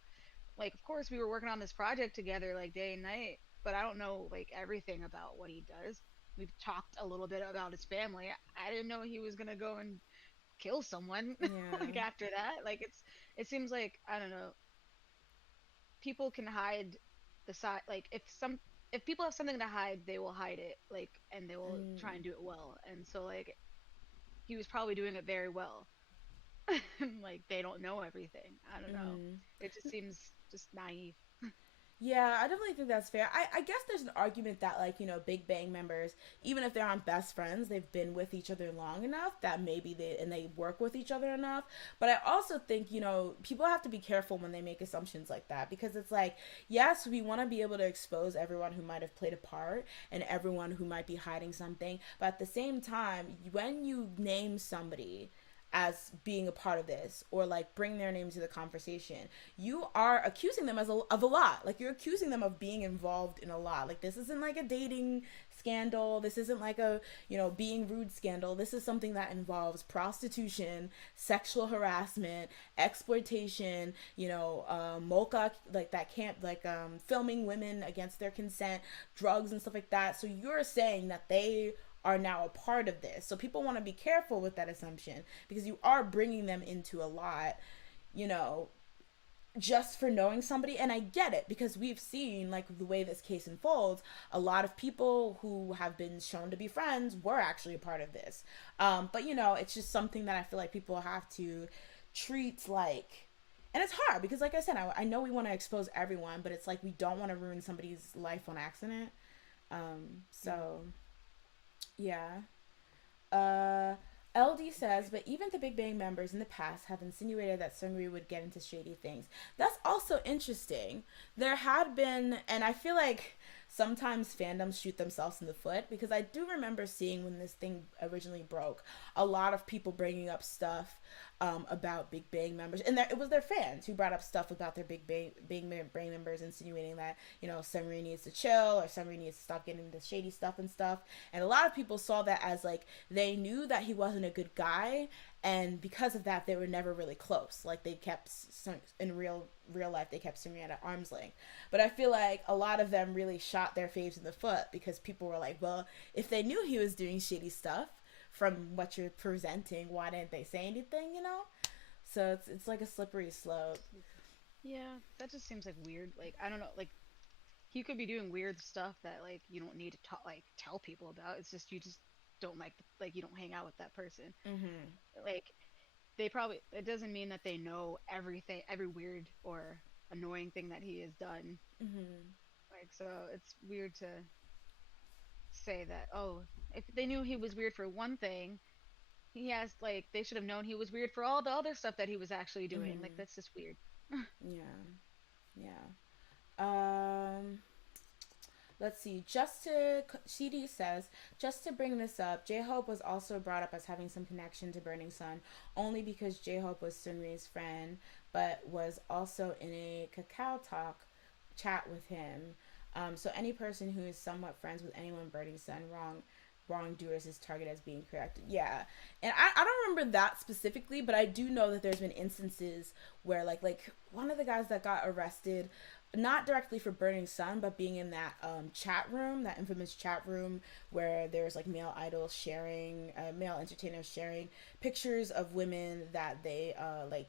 of course we were working on this project together day and night, but I don't know everything about what he does. We've talked a little bit about his family. I didn't know he was gonna go and kill someone. Yeah. After that, it seems I don't know, people can hide the side. If people have something to hide, they will hide it, and they will try and do it well. And so he was probably doing it very well. They don't know everything. I don't know. It just seems just naive. Yeah, I definitely think that's fair. I guess there's an argument that Big Bang members, even if they aren't best friends, they've been with each other long enough that maybe they work with each other enough. But I also think, people have to be careful when they make assumptions like that, because it's yes, we want to be able to expose everyone who might have played a part and everyone who might be hiding something. But at the same time, when you name somebody as being a part of this, or like bring their name to the conversation, you are accusing them of a lot. Like, you're accusing them of being involved in a lot. Like, this isn't like a dating scandal. This isn't like a, being rude scandal. This is something that involves prostitution, sexual harassment, exploitation, mocha, like that camp, like filming women against their consent, drugs and stuff like that. So you're saying that they are now a part of this. So people want to be careful with that assumption, because you are bringing them into a lot, just for knowing somebody. And I get it, because we've seen, like, the way this case unfolds, a lot of people who have been shown to be friends were actually a part of this. But it's just something that I feel like people have to treat like, and it's hard because, like I said, I know we want to expose everyone, but it's like we don't want to ruin somebody's life on accident. So yeah. LD says, but even the Big Bang members in the past have insinuated that Seungri would get into shady things. That's also interesting. There had been, and I feel like sometimes fandoms shoot themselves in the foot, because I do remember seeing, when this thing originally broke, a lot of people bringing up stuff about Big Bang members, and it was their fans who brought up stuff about their Big Bang members, insinuating that Seungri needs to chill, or Seungri needs to stop getting into shady stuff and stuff. And a lot of people saw that as like, they knew that he wasn't a good guy, and because of that, they were never really close. Like, they kept, in real life, they kept Seungri at arm's length. But I feel like a lot of them really shot their faves in the foot, because people were like, well, if they knew he was doing shady stuff from what you're presenting, why didn't they say anything? So it's like a slippery slope. Yeah, that just seems like weird. Like, I don't know, like, he could be doing weird stuff that, like, you don't need to tell people about. It's just, you just don't like, you don't hang out with that person. Like, it doesn't mean that they know everything, every weird or annoying thing that he has done. Like, so it's weird to say that, oh, if they knew he was weird for one thing, they should have known he was weird for all the other stuff that he was actually doing. Like, that's just weird. Yeah. Let's see. CD says, just to bring this up, J-Hope was also brought up as having some connection to Burning Sun, only because J-Hope was Seungri's friend, but was also in a Kakao Talk chat with him. So any person who is somewhat friends with anyone Burning Sun, wrongdoers is targeted as being corrected. Yeah. And I don't remember that specifically, but I do know that there's been instances where like one of the guys that got arrested, not directly for Burning Sun, but being in that chat room, that infamous chat room where there's like male idols sharing, male entertainers sharing pictures of women that they like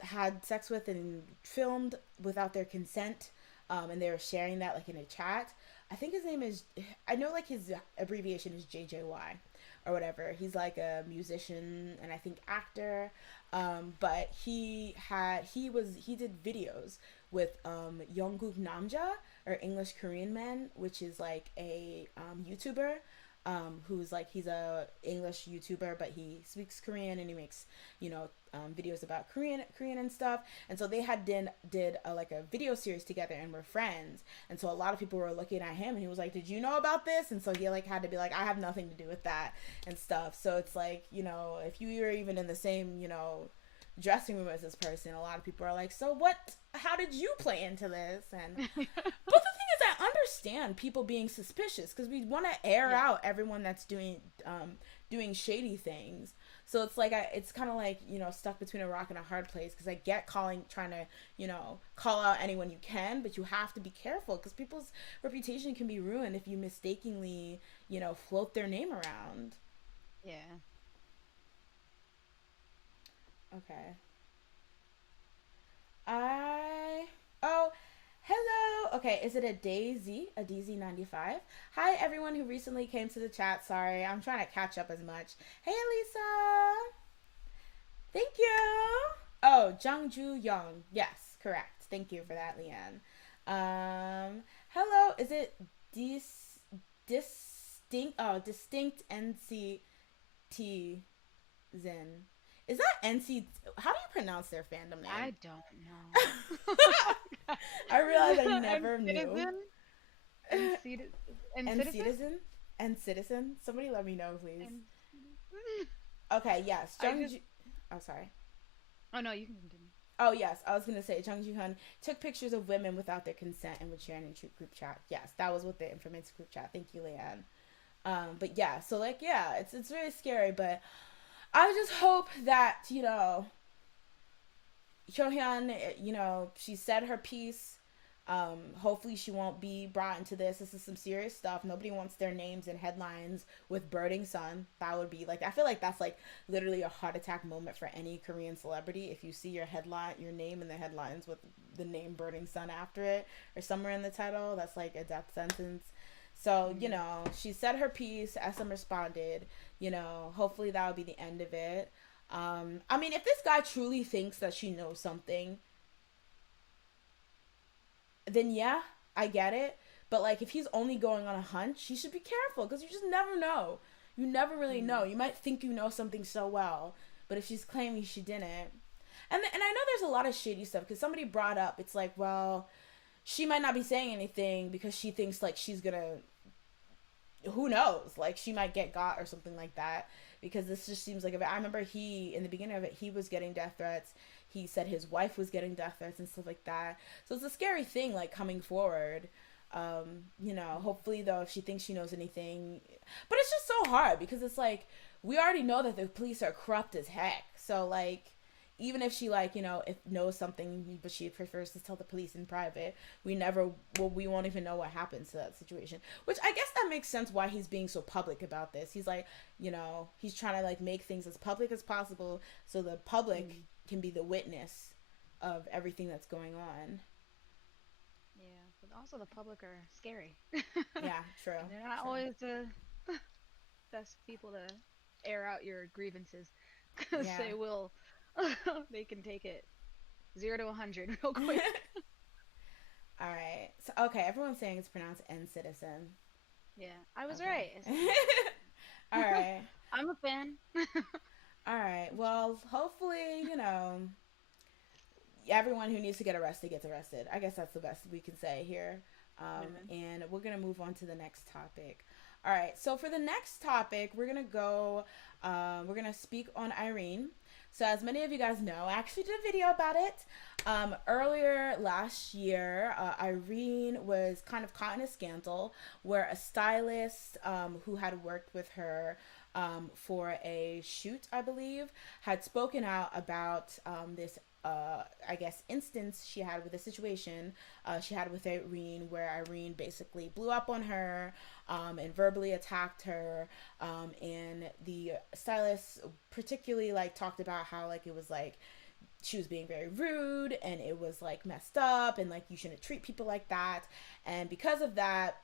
had sex with and filmed without their consent, and they were sharing that like in a chat. I think his name is, I know like his abbreviation is JJY or whatever. He's like a musician and I think actor, but he did videos with Jungkook Namja, or English Korean Man, which is like a YouTuber, who's like, he's a English YouTuber, but he speaks Korean and he makes videos about Korean and stuff. And so they did like a video series together and were friends. And so a lot of people were looking at him and he was like, did you know about this? And so he like had to be like, I have nothing to do with that and stuff. So it's like, if you were even in the same dressing room as this person, a lot of people are like, so how did you play into this? And but the thing is, I understand people being suspicious because we want to air out everyone that's doing shady things. So it's like, it's kind of like, stuck between a rock and a hard place, because I get trying to, call out anyone you can, but you have to be careful because people's reputation can be ruined if you mistakenly, float their name around. Yeah. Okay. Hello. Okay, is it a Daisy? A DZ95? Hi, everyone who recently came to the chat. Sorry, I'm trying to catch up as much. Hey, Elisa. Thank you. Oh, Jungju Young. Yes, correct. Thank you for that, Leanne. Hello. Is it distinct NCT Zen? Is that NC? How do you pronounce their fandom name? I don't know. I realized I never knew. And citizen? Citizen? Somebody let me know, please. Okay, yes. I just. Oh, sorry. Oh no, you can continue. Oh, yes. I was going to say Jung Ji-hyun took pictures of women without their consent and would share in a group chat. Yes, that was what the information group chat. Thank you, Leanne. But yeah, so like, yeah, it's really scary, but I just hope that, Hyoyeon, she said her piece. Hopefully she won't be brought into this. This is some serious stuff. Nobody wants their names in headlines with Burning Sun. That would be like, I feel like that's like literally a heart attack moment for any Korean celebrity. If you see your name in the headlines with the name Burning Sun after it or somewhere in the title, that's like a death sentence. So, she said her piece. SM responded. Hopefully that would be the end of it. I mean, if this guy truly thinks that she knows something, then yeah, I get it. But like, if he's only going on a hunch, he should be careful because you just never know. You never really know. You might think you know something so well, but if she's claiming she didn't, and I know there's a lot of shady stuff because somebody brought up, it's like, well, she might not be saying anything because she thinks like she's gonna, who knows, like she might get got or something like that, because this just seems like, I remember in the beginning of it, he was getting death threats. He said his wife was getting death threats and stuff like that. So it's a scary thing, like, coming forward. Hopefully, though, if she thinks she knows anything. But it's just so hard because it's like, we already know that the police are corrupt as heck. So, like, even if she, like, if knows something, but she prefers to tell the police in private, we won't even know what happens to that situation. Which I guess that makes sense why he's being so public about this. He's like, he's trying to, like, make things as public as possible so the public can be the witness of everything that's going on. Yeah, but also the public are scary. Yeah, true. They're not True. always the best people to air out your grievances because Yeah. they will. They can take it 0 to 100 real quick. All right. So, okay, everyone's saying it's pronounced N citizen. Yeah, I was Okay. right. All right. I'm a fan. All right. Well, hopefully, everyone who needs to get arrested gets arrested. I guess that's the best we can say here. And we're going to move on to the next topic. All right. So for the next topic, we're going to speak on Irene. So as many of you guys know, I actually did a video about it. Earlier last year, Irene was kind of caught in a scandal where a stylist who had worked with her for a shoot, I believe, had spoken out about this, I guess, instance she had with a situation she had with Irene, where Irene basically blew up on her and verbally attacked her. And the stylist particularly, like, talked about how, like, it was like she was being very rude and it was like messed up and like you shouldn't treat people like that. And because of that,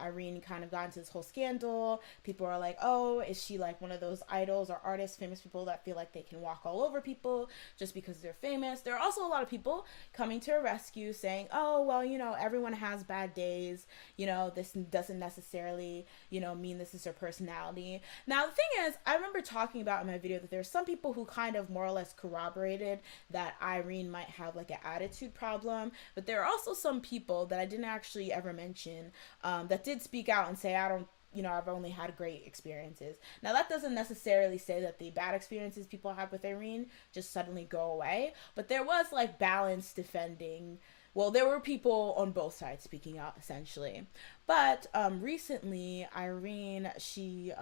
Irene kind of got into this whole scandal. People are like, oh, is she like one of those idols or artists, famous people that feel like they can walk all over people just because they're famous? There are also a lot of people coming to her rescue saying, oh, well, everyone has bad days. This doesn't necessarily, mean this is her personality. Now, the thing is, I remember talking about in my video that there's some people who kind of more or less corroborated that Irene might have like an attitude problem, but there are also some people that I didn't actually ever mention that did speak out and say, I've only had great experiences. Now, that doesn't necessarily say that the bad experiences people had with Irene just suddenly go away, but there was like balance defending. Well, there were people on both sides speaking out, essentially. But recently, Irene, she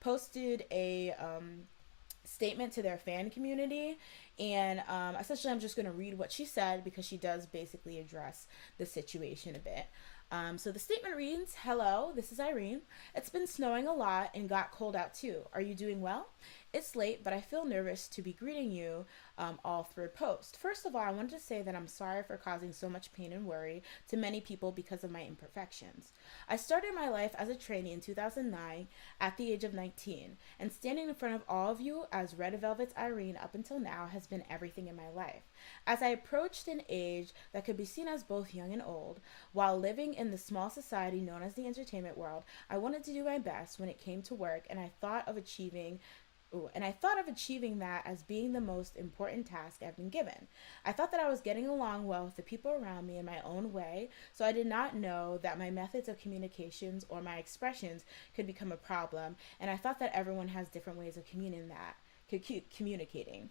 posted a statement to their fan community. And essentially, I'm just going to read what she said because she does basically address the situation a bit. So the statement reads, "Hello, this is Irene. It's been snowing a lot and got cold out too. Are you doing well? It's late, but I feel nervous to be greeting you all through post. First of all, I wanted to say that I'm sorry for causing so much pain and worry to many people because of my imperfections. I started my life as a trainee in 2009 at the age of 19, and standing in front of all of you as Red Velvet's Irene up until now has been everything in my life. As I approached an age that could be seen as both young and old, while living in the small society known as the entertainment world, I wanted to do my best when it came to work, and I thought of achieving Ooh, and I thought of achieving that as being the most important task I've been given. I thought that I was getting along well with the people around me in my own way, so I did not know that my methods of communications or my expressions could become a problem, and I thought that everyone has different ways of communicating.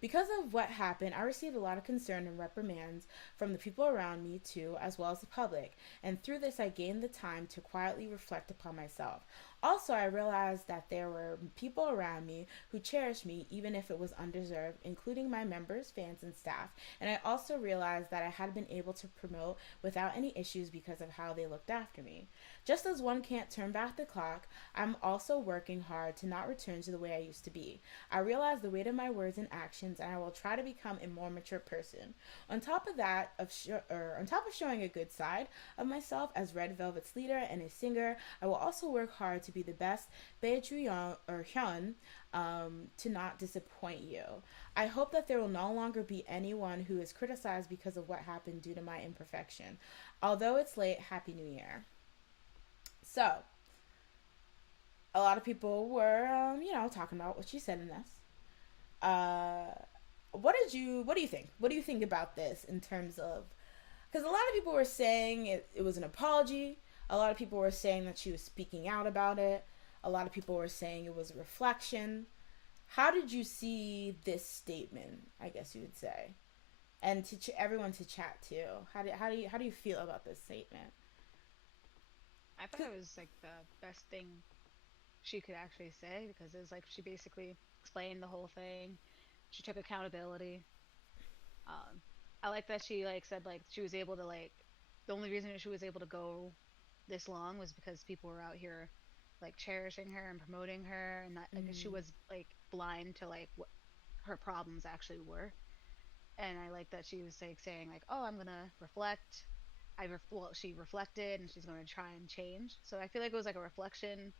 Because of what happened, I received a lot of concern and reprimands from the people around me too, as well as the public. And through this, I gained the time to quietly reflect upon myself. Also, I realized that there were people around me who cherished me even if it was undeserved, including my members, fans, and staff. And I also realized that I had been able to promote without any issues because of how they looked after me. Just as one can't turn back the clock, I'm also working hard to not return to the way I used to be. I realize the weight of my words and actions, and I will try to become a more mature person. On top of that, on top of showing a good side of myself as Red Velvet's leader and a singer, I will also work hard to be the best Bae or Hyun, to not disappoint you. I hope that there will no longer be anyone who is criticized because of what happened due to my imperfection. Although it's late, Happy New Year. So, a lot of people were, talking about what she said in this. What do you think? What do you think about this in terms of, because a lot of people were saying it was an apology. A lot of people were saying that she was speaking out about it. A lot of people were saying it was a reflection. How did you see this statement, I guess you would say? And to everyone to chat too. How do you feel about this statement? I thought it was like the best thing she could actually say, because it was like she basically explained the whole thing. She took accountability. Um, I like that she like said like she was able to like the only reason she was able to go this long was because people were out here like cherishing her and promoting her, and that like she Mm-hmm. was like blind to like what her problems actually were. And I like that she was like saying like, "Oh, I'm gonna reflect." Well, she reflected and she's going to try and change. So I feel like it was like a reflection,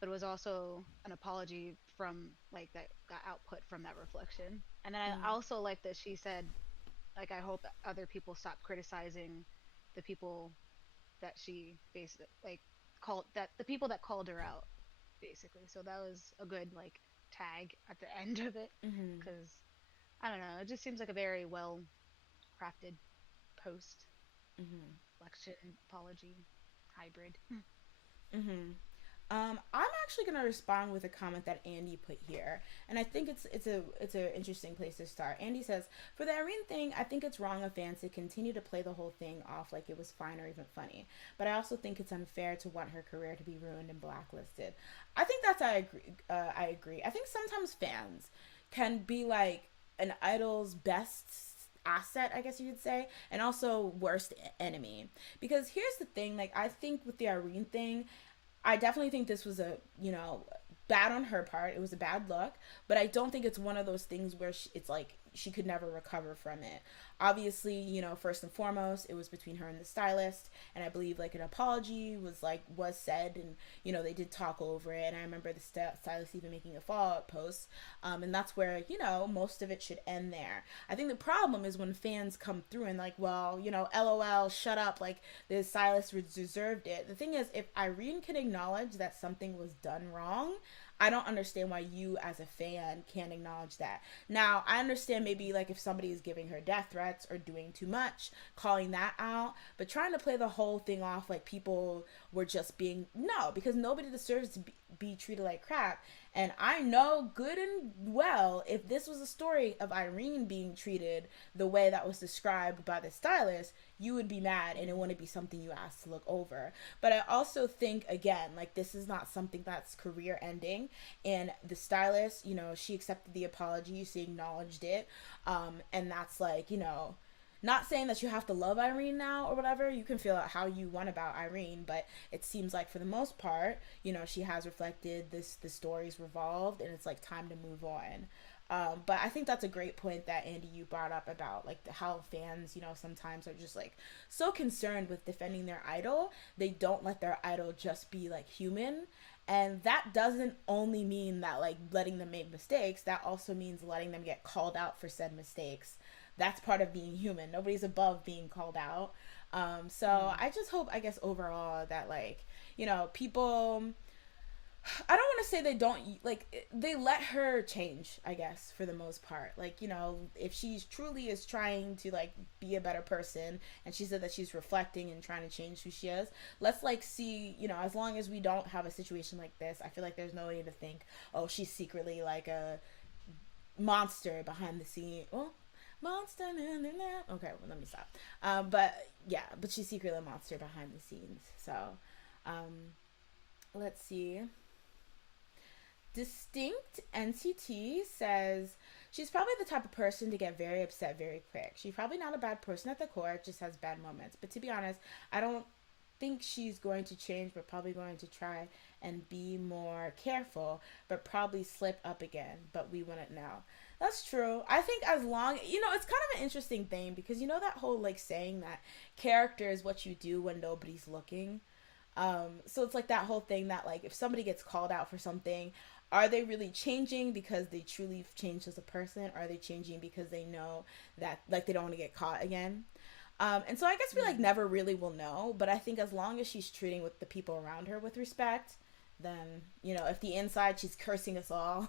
but it was also an apology from like that got output from that reflection. And then I Mm-hmm. also like that she said like, I hope other people stop criticizing the people that she basically like called that the people that called her out basically. So that was a good like tag at the end of it, Mm-hmm. because I don't know, it just seems like a very well crafted post Mm-hmm. election apology hybrid. Mm-hmm. I'm actually gonna respond with a comment that Andy put here, and I think it's a interesting place to start. Andy says, "For the Irene thing, I think it's wrong of fans to continue to play the whole thing off like it was fine or even funny. But I also think it's unfair to want her career to be ruined and blacklisted. I think that's I agree. I agree. I think sometimes fans can be like an idol's best asset, I guess you could say, and also worst enemy. Because here's the thing, like I think with the Irene thing, I definitely think this was a, bad on her part. It was a bad look, but I don't think it's one of those things where it's like she could never recover from it. Obviously, first and foremost, it was between her and the stylist, and I believe like an apology was said, and they did talk over it. And I remember the stylist even making a follow-up post, and that's where most of it should end there. I think the problem is when fans come through and like, well, LOL, shut up, like the stylist deserved it. The thing is, if Irene can acknowledge that something was done wrong, I don't understand why you as a fan can't acknowledge that. Now, I understand maybe like if somebody is giving her death threats or doing too much, calling that out, but trying to play the whole thing off like people were just being, no, because nobody deserves to be treated like crap. And I know good and well if this was a story of Irene being treated the way that was described by the stylist, you would be mad and it wouldn't be something you asked to look over. But I also think, again, like this is not something that's career ending. And the stylist, she accepted the apology, she acknowledged it. And that's like, not saying that you have to love Irene now or whatever. You can feel how you want about Irene, but it seems like for the most part, she has reflected this. The story's revolved, and it's like time to move on. But I think that's a great point that Andy you brought up about like how fans, sometimes are just like so concerned with defending their idol, they don't let their idol just be like human. And that doesn't only mean that like letting them make mistakes, that also means letting them get called out for said mistakes. That's part of being human. Nobody's above being called out. So Mm. I just hope, I guess, overall that like, people I don't want to say they don't, like, they let her change, I guess, for the most part. Like, you know, if she's truly is trying to, like, be a better person, and she said that she's reflecting and trying to change who she is, let's, like, see, you know, as long as we don't have a situation like this, I feel like there's no way to think, oh, she's secretly, like, a monster behind the scene. Well, monster, na, na, na. Okay, well, let me stop. But, yeah, but she's secretly a monster behind the scenes. So, let's see. Distinct NCT says she's probably the type of person to get very upset very quick. She's probably not a bad person at the core, just has bad moments. But to be honest, I don't think she's going to change, but probably going to try and be more careful, but probably slip up again. But we wouldn't know. That's true. I think as long, you know, it's kind of an interesting thing because you know that whole like saying that character is what you do when nobody's looking. So it's like that whole thing that like if somebody gets called out for something, are they really changing because they truly changed as a person? Or are they changing because they know that like they don't want to get caught again? And so I guess we like never really will know. But I think as long as she's treating with the people around her with respect, then you know if the inside she's cursing us all,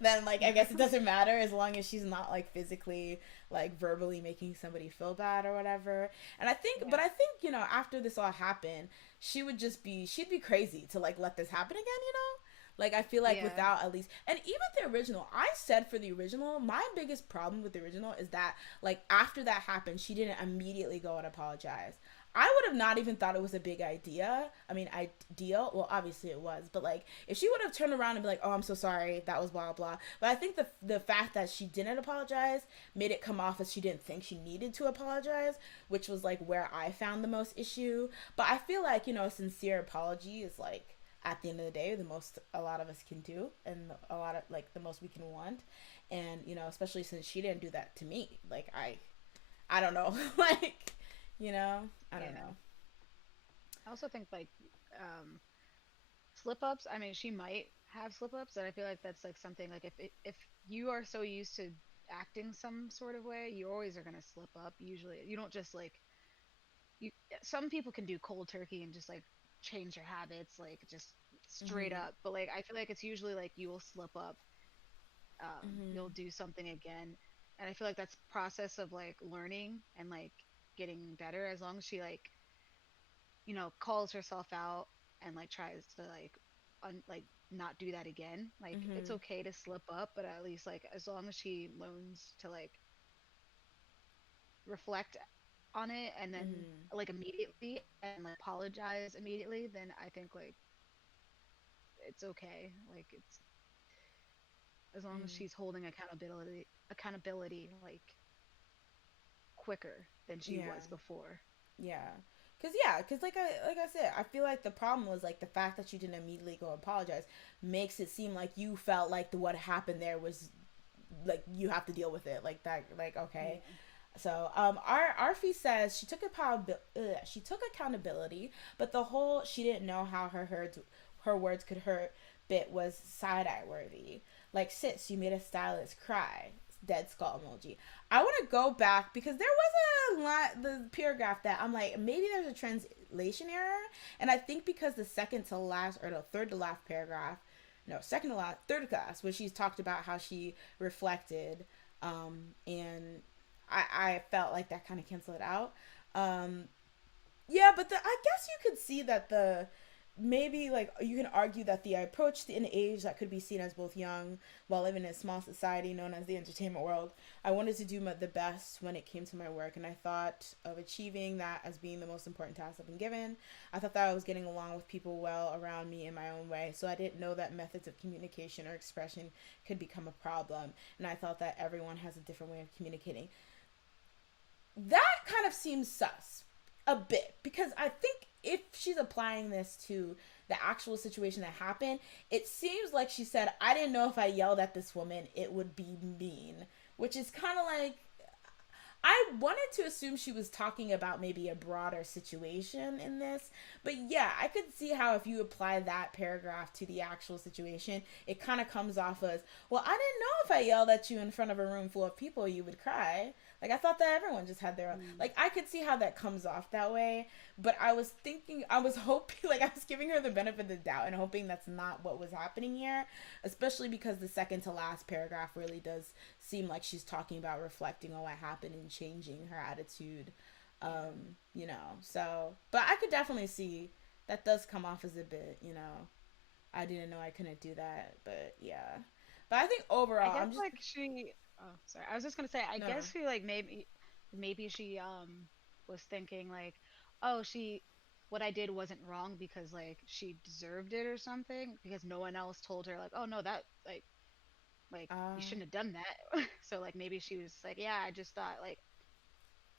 then like I guess it doesn't matter as long as she's not like physically like verbally making somebody feel bad or whatever. And I think, but I think you know after this all happened, she'd be crazy to like let this happen again. You know. Like, I feel like without at least... And even the original, I said for the original, my biggest problem with the original is that, like, after that happened, she didn't immediately go and apologize. I would have not even thought it was a big idea. I mean, ideal. Well, obviously it was. But, like, if she would have turned around and be like, oh, I'm so sorry, that was blah, blah. But I think the fact that she didn't apologize made it come off as she didn't think she needed to apologize, which was, like, where I found the most issue. But I feel like, you know, a sincere apology is, like... at the end of the day, the most a lot of us can do, and a lot of like the most we can want, and you know, especially since she didn't do that to me, like I don't know, like you know, I don't know. I also think like slip ups. I mean, she might have slip ups, and I feel like that's like something like if you are so used to acting some sort of way, you always are gonna slip up. Usually, you don't just like you. Some people can do cold turkey and just like change their habits, like just straight Mhm. up. But like I feel like it's usually like you will slip up, you'll Mhm. do something again, and I feel like that's process of like learning and like getting better. As long as she like calls herself out and like tries to like like not do that again, like it's Mhm. okay to slip up, but at least like as long as she learns to like reflect on it and then Mhm. like immediately and like apologize immediately, then I think like it's okay. Like it's as long as Mhm. she's holding accountability like quicker than she Yeah. was before. Yeah. Cause like I said, I feel like the problem was like the fact that you didn't immediately go apologize makes it seem like you felt like what happened there was like you have to deal with it like that like okay. Yeah. So our Arfie says she took accountability, but the whole she didn't know how her words could hurt bit was side eye worthy. Like sis, you made a stylist cry. Dead skull emoji. I want to go back because there was a lot the paragraph that I'm like maybe there's a translation error, and I think because the second to last or the third to last paragraph, no second to last third class where she's talked about how she reflected, and I felt like that kind of canceled it out. Um, yeah, but I guess you could see that the maybe like you can argue that the I approached an age that could be seen as both young while living in a small society known as the entertainment world. I wanted to do the best when it came to my work, and I thought of achieving that as being the most important task I've been given. I thought that I was getting along with people well around me in my own way, so I didn't know that methods of communication or expression could become a problem, and I thought that everyone has a different way of communicating. That kind of seems sus a bit because I think if she's applying this to the actual situation that happened, it seems like she said, I didn't know if I yelled at this woman, it would be mean, which is kind of like I wanted to assume she was talking about maybe a broader situation in this, but yeah, I could see how if you apply that paragraph to the actual situation, it kind of comes off as, well, I didn't know if I yelled at you in front of a room full of people, you would cry. Like, I thought that everyone just had their own. Mm. Like, I could see how that comes off that way, but I was hoping, like, I was giving her the benefit of the doubt and hoping that's not what was happening here, especially because the second to last paragraph really does seem like she's talking about reflecting on what happened and changing her attitude, you know. So, but I could definitely see that does come off as a bit, you know, I didn't know I couldn't do that, but yeah. But I think I overall, guess I'm just like she. Oh, sorry. I was just gonna say. I no, guess she like maybe she was thinking like, oh, what I did wasn't wrong because like she deserved it or something because no one else told her like, oh no, that like you uh, shouldn't have done that. So like maybe she was like, yeah, I just thought like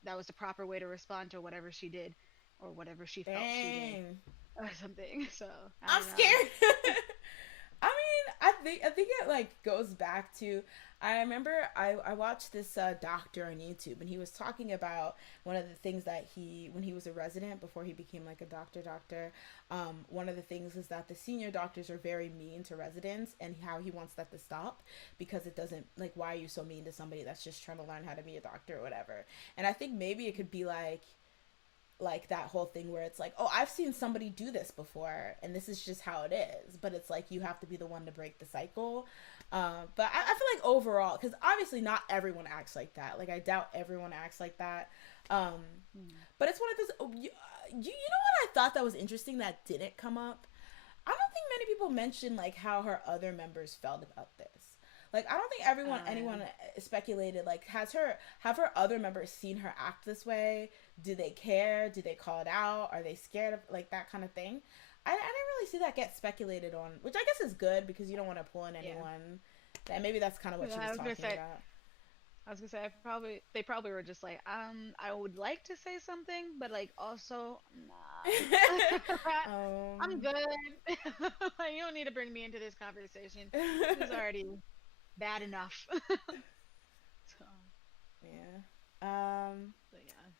that was the proper way to respond to whatever she did or whatever she felt she did dang. or something. So I I'm don't know. scared. I mean, I think it like goes back to I remember I watched this doctor on YouTube, and he was talking about one of the things that he when he was a resident before he became like a doctor, one of the things is that the senior doctors are very mean to residents, and how he wants that to stop because it doesn't, like, why are you so mean to somebody that's just trying to learn how to be a doctor or whatever. And I think maybe it could be like that whole thing where it's like, oh, I've seen somebody do this before and this is just how it is, but it's like you have to be the one to break the cycle. But I feel like overall, because obviously not everyone acts like that, like I doubt everyone acts like that, Hmm. but it's one of those you know what I thought that was interesting that didn't come up. I don't think many people mentioned like how her other members felt about this. Like, I don't think anyone Yeah. speculated, like, have her other members seen her act this way? Do they care? Do they call it out? Are they scared of, like, that kind of thing? I didn't really see that get speculated on, which I guess is good because you don't want to pull in Yeah. anyone. And maybe that's kind of what Yeah, she was talking about. I was gonna say, they probably were just like, I would like to say something, but like also, nah, I'm um, good. You don't need to bring me into this conversation. This is already bad enough. So, yeah. Um, but yeah.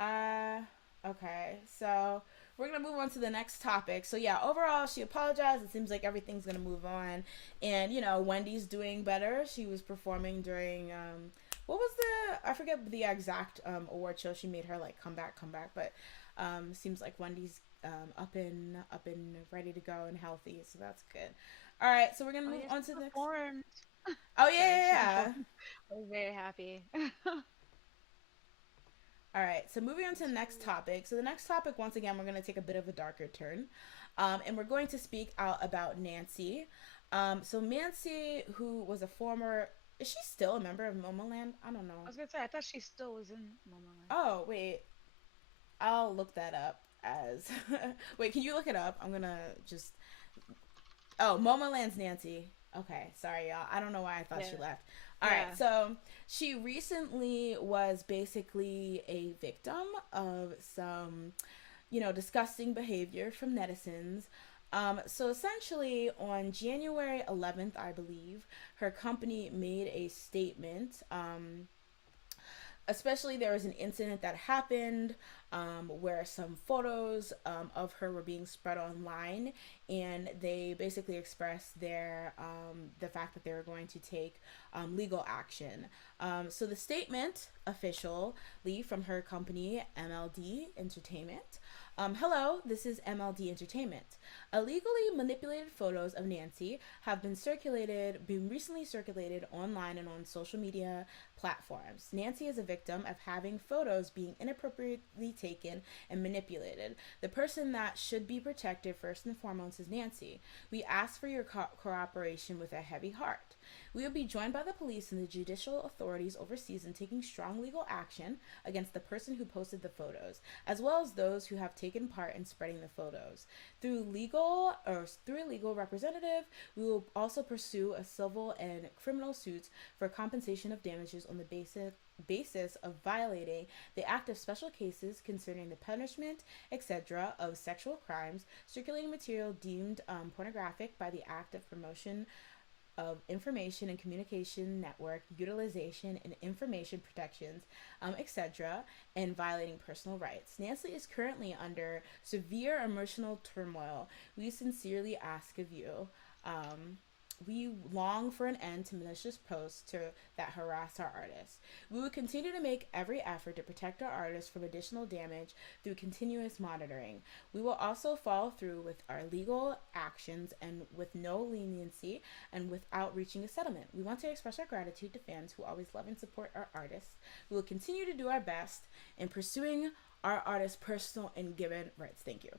Uh, okay. So we're gonna move on to the next topic. So yeah, overall, she apologized. It seems like everything's gonna move on, and you know, Wendy's doing better. She was performing during what was I forget the exact award show. She made her like come back, but seems like Wendy's up and ready to go and healthy. So that's good. All right, so we're gonna Oh move yes, on she to the next. performed. Oh yeah, Sorry, yeah, she yeah. performed. I was very happy. All right, so moving on to the next topic. So the next topic, once again, we're going to take a bit of a darker turn, and we're going to speak out about Nancy. So Nancy, who was a former, is she still a member of Momoland? I don't I know. was gonna say, I thought she still was in Momoland. Oh wait, I'll look that up. As wait, can you look it up? I'm gonna just Momoland's Nancy. Okay, sorry y'all. I don't know why I thought she Yeah, left. All right, yeah. so she recently was basically a victim of some, you know, disgusting behavior from netizens. So essentially, on January 11th, I believe, her company made a statement. Especially there was an incident that happened where some photos of her were being spread online, and they basically expressed the fact that they were going to take legal action. So the statement officially from her company, MLD Entertainment. Hello, this is MLD Entertainment. Illegally manipulated photos of Nancy have been recently circulated online and on social media platforms. Nancy is a victim of having photos being inappropriately taken and manipulated. The person that should be protected first and foremost is Nancy. We ask for your cooperation with a heavy heart. We will be joined by the police and the judicial authorities overseas in taking strong legal action against the person who posted the photos, as well as those who have taken part in spreading the photos. Through a legal representative, we will also pursue a civil and criminal suits for compensation of damages on the basis of violating the Act of Special Cases concerning the punishment, etc., of sexual crimes, circulating material deemed pornographic by the Act of Promotion of Information and Communication Network Utilization and Information Protections, etc., and violating personal rights. Nancy is currently under severe emotional turmoil. We sincerely ask of you. we long for an end to malicious posts that harass our artists. We will continue to make every effort to protect our artists from additional damage through continuous monitoring. We will also follow through with our legal actions and with no leniency and without reaching a settlement. We want to express our gratitude to fans who always love and support our artists. We will continue to do our best in pursuing our artists' personal and given rights. Thank you.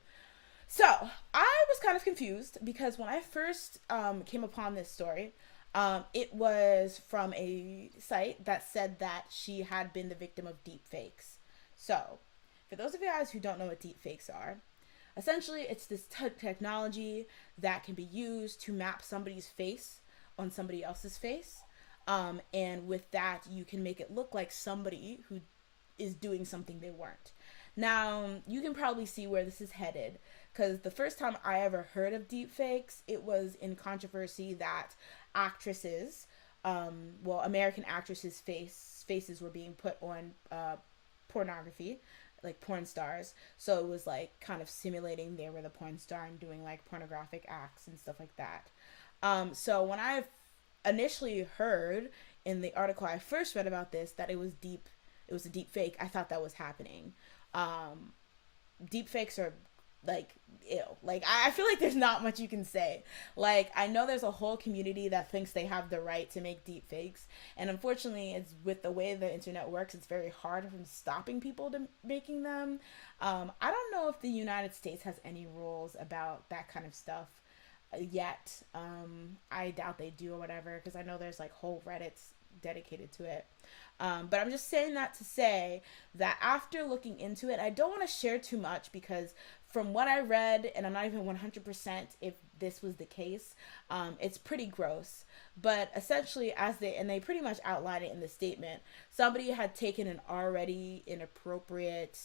So, I was kind of confused because when I first came upon this story, it was from a site that said that she had been the victim of deep fakes. So, for those of you guys who don't know what deep fakes are, essentially it's this technology that can be used to map somebody's face on somebody else's face. And with that, you can make it look like somebody who is doing something they weren't. Now, you can probably see where this is headed, because the first time I ever heard of deepfakes, it was in controversy that actresses, American actresses' faces were being put on pornography, like porn stars. So it was like kind of simulating they were the porn star and doing like pornographic acts and stuff like that. So when I initially heard in the article I first read about this that it was a deep fake, I thought that was happening. Deep fakes are like ew. Like I feel like there's not much you can say. Like I know there's a whole community that thinks they have the right to make deep fakes, and unfortunately it's with the way the internet works, it's very hard from stopping people to making them. I don't know if the United States has any rules about that kind of stuff yet. I doubt they do or whatever, because I know there's like whole Reddits dedicated to it. But I'm just saying that to say that after looking into it, I don't want to share too much, because from what I read, and I'm not even 100% if this was the case, it's pretty gross. But essentially, they pretty much outlined it in the statement, somebody had taken an already inappropriate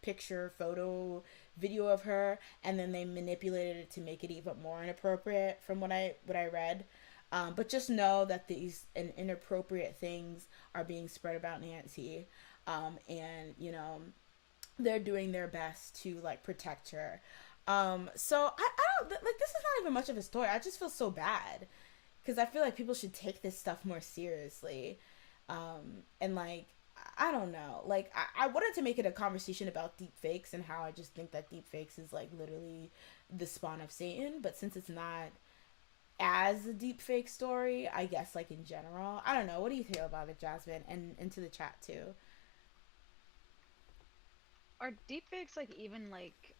picture, photo, video of her, and then they manipulated it to make it even more inappropriate from what I read. But just know that these inappropriate things are being spread about Nancy, and you know they're doing their best to like protect her. So I don't like, this is not even much of a story. I just feel so bad because I feel like people should take this stuff more seriously, and like I don't know, like I wanted to make it a conversation about deep fakes and how I just think that deep fakes is like literally the spawn of Satan, but since it's not as a deep fake story, I guess like in general, I don't know, what do you feel about it, Jasmine, and into the chat too? Are deepfakes like even like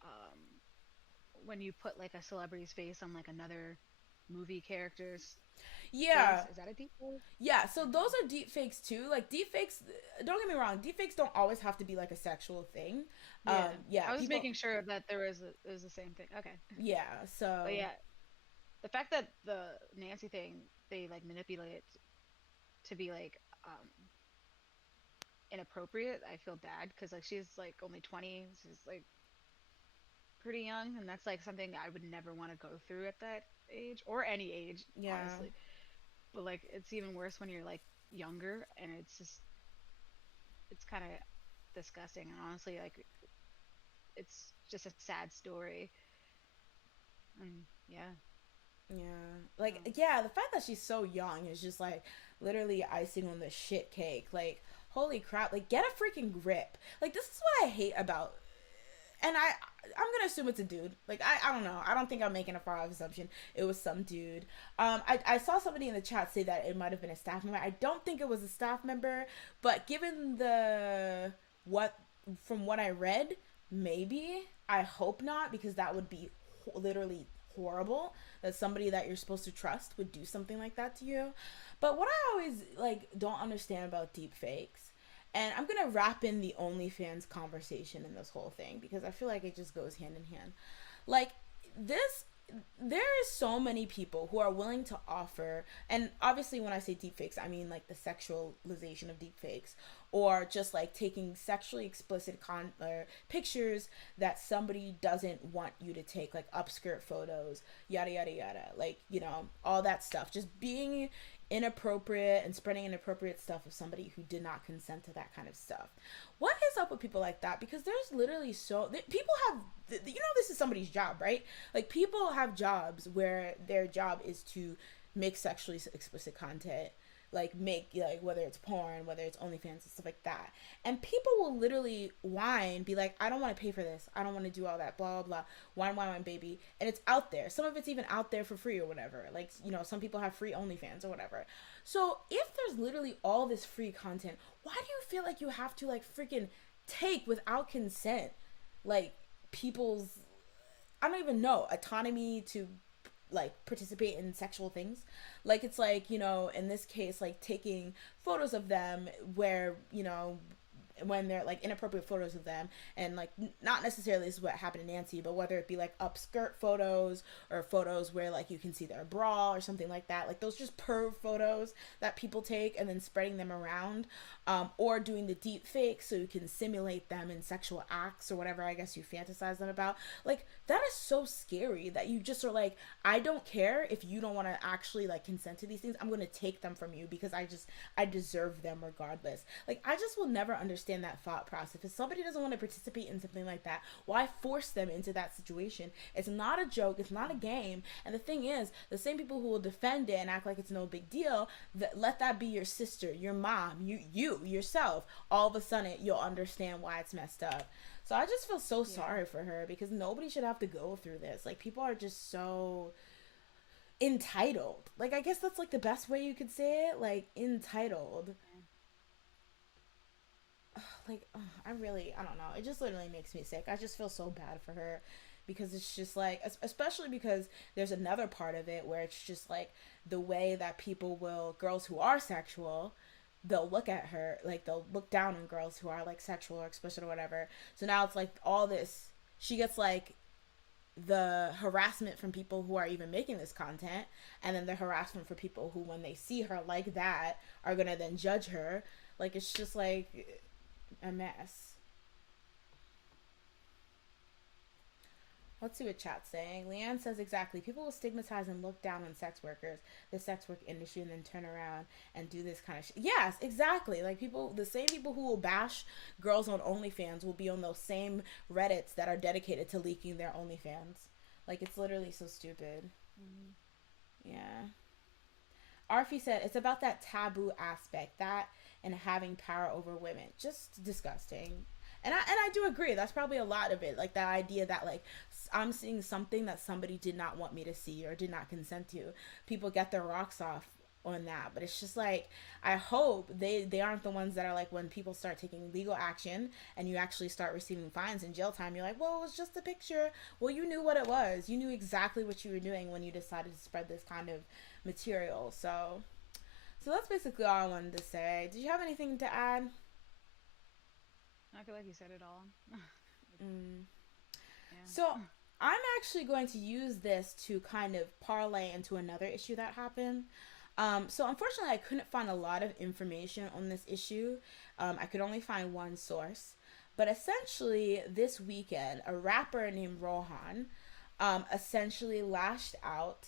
when you put like a celebrity's face on like another movie character's Yeah, face? Is that a deepfake? yeah, so those are deep fakes too. Like deep fakes, don't get me wrong, deep fakes don't always have to be like a sexual thing. Yeah. Yeah, I was people, making sure that it was the same thing. Okay. yeah, so But yeah, the fact that the Nancy thing they like manipulate it to be like inappropriate, I feel bad because like she's like only 20, she's like pretty young, and that's like something I would never want to go through at that age or any age, yeah, honestly. But like it's even worse when you're like younger, and it's kind of disgusting, and honestly like it's just a sad story. And yeah. yeah, like Um, yeah, the fact that she's so young is just like literally icing on the shit cake. Like holy crap, like get a freaking grip. Like this is what I hate about, and I'm gonna assume it's a dude. Like I don't know. I don't think I'm making a far off assumption. It was some dude. I saw somebody in the chat say that it might have been a staff member. I don't think it was a staff member, but given from what I read, maybe. I hope not, because that would be literally horrible that somebody that you're supposed to trust would do something like that to you. But what I always like don't understand about deep fakes, and I'm gonna wrap in the OnlyFans conversation in this whole thing because I feel like it just goes hand in hand. Like this, there is so many people who are willing to offer, and obviously when I say deepfakes, I mean like the sexualization of deepfakes, or just like taking sexually explicit pictures that somebody doesn't want you to take, like upskirt photos, yada yada yada, like you know all that stuff, just being inappropriate and spreading inappropriate stuff of somebody who did not consent to that kind of stuff. What is up with people like that? Because there's literally people have, you know, this is somebody's job, right? Like people have jobs where their job is to make sexually explicit content, like make like whether it's porn, whether it's OnlyFans and stuff like that. And people will literally whine, be like, I don't want to pay for this. I don't want to do all that, blah, blah, blah. Whine, baby. And it's out there. Some of it's even out there for free or whatever. Like, you know, some people have free OnlyFans or whatever. So if there's literally all this free content, why do you feel like you have to like freaking take without consent, like people's, I don't even know, autonomy to like participate in sexual things? Like, it's like, you know, in this case, like taking photos of them where, you know, when they're like inappropriate photos of them, and like not necessarily this is what happened to Nancy, but whether it be like upskirt photos or photos where like you can see their bra or something like that, like those just perv photos that people take and then spreading them around, or doing the deep fake so you can simulate them in sexual acts or whatever I guess you fantasize them about. Like, that is so scary that you just are like, I don't care if you don't want to actually like consent to these things, I'm going to take them from you because I deserve them regardless. Like, I just will never understand that thought process. If somebody doesn't want to participate in something like that, why force them into that situation? It's not a joke, it's not a game. And the thing is, the same people who will defend it and act like it's no big deal, let that be your sister, your mom, you yourself, all of a sudden you'll understand why it's messed up. So I just feel so sorry for her, because nobody should have to go through this. Like, people are just so entitled. Like, I guess that's like the best way you could say it, like entitled. Like, I don't know. It just literally makes me sick. I just feel so bad for her, because it's just like, especially because there's another part of it where it's just like the way that people will, girls who are sexual, they'll look at her, like they'll look down on girls who are like sexual or explicit or whatever. So now it's like all this, she gets like the harassment from people who are even making this content, and then the harassment for people who, when they see her like that, are gonna then judge her. Like, it's just like a mess. Let's see what chat's saying. Leanne says, exactly. People will stigmatize and look down on sex workers, the sex work industry, and then turn around and do this kind of shit. Yes, exactly. Like, people, the same people who will bash girls on OnlyFans will be on those same Reddits that are dedicated to leaking their OnlyFans. Like, it's literally so stupid. Yeah. Arfi said, it's about that taboo aspect, that and having power over women. Just disgusting. And I do agree. That's probably a lot of it. Like, that idea that, like, I'm seeing something that somebody did not want me to see or did not consent to. People get their rocks off on that. But it's just like, I hope they aren't the ones that are like, when people start taking legal action and you actually start receiving fines and jail time, you're like, well, it was just a picture. Well, you knew what it was. You knew exactly what you were doing when you decided to spread this kind of material. So that's basically all I wanted to say. Did you have anything to add? I feel like you said it all. Yeah. So I'm actually going to use this to kind of parlay into another issue that happened. So unfortunately, I couldn't find a lot of information on this issue. I could only find one source. But essentially, this weekend, a rapper named Rohan essentially lashed out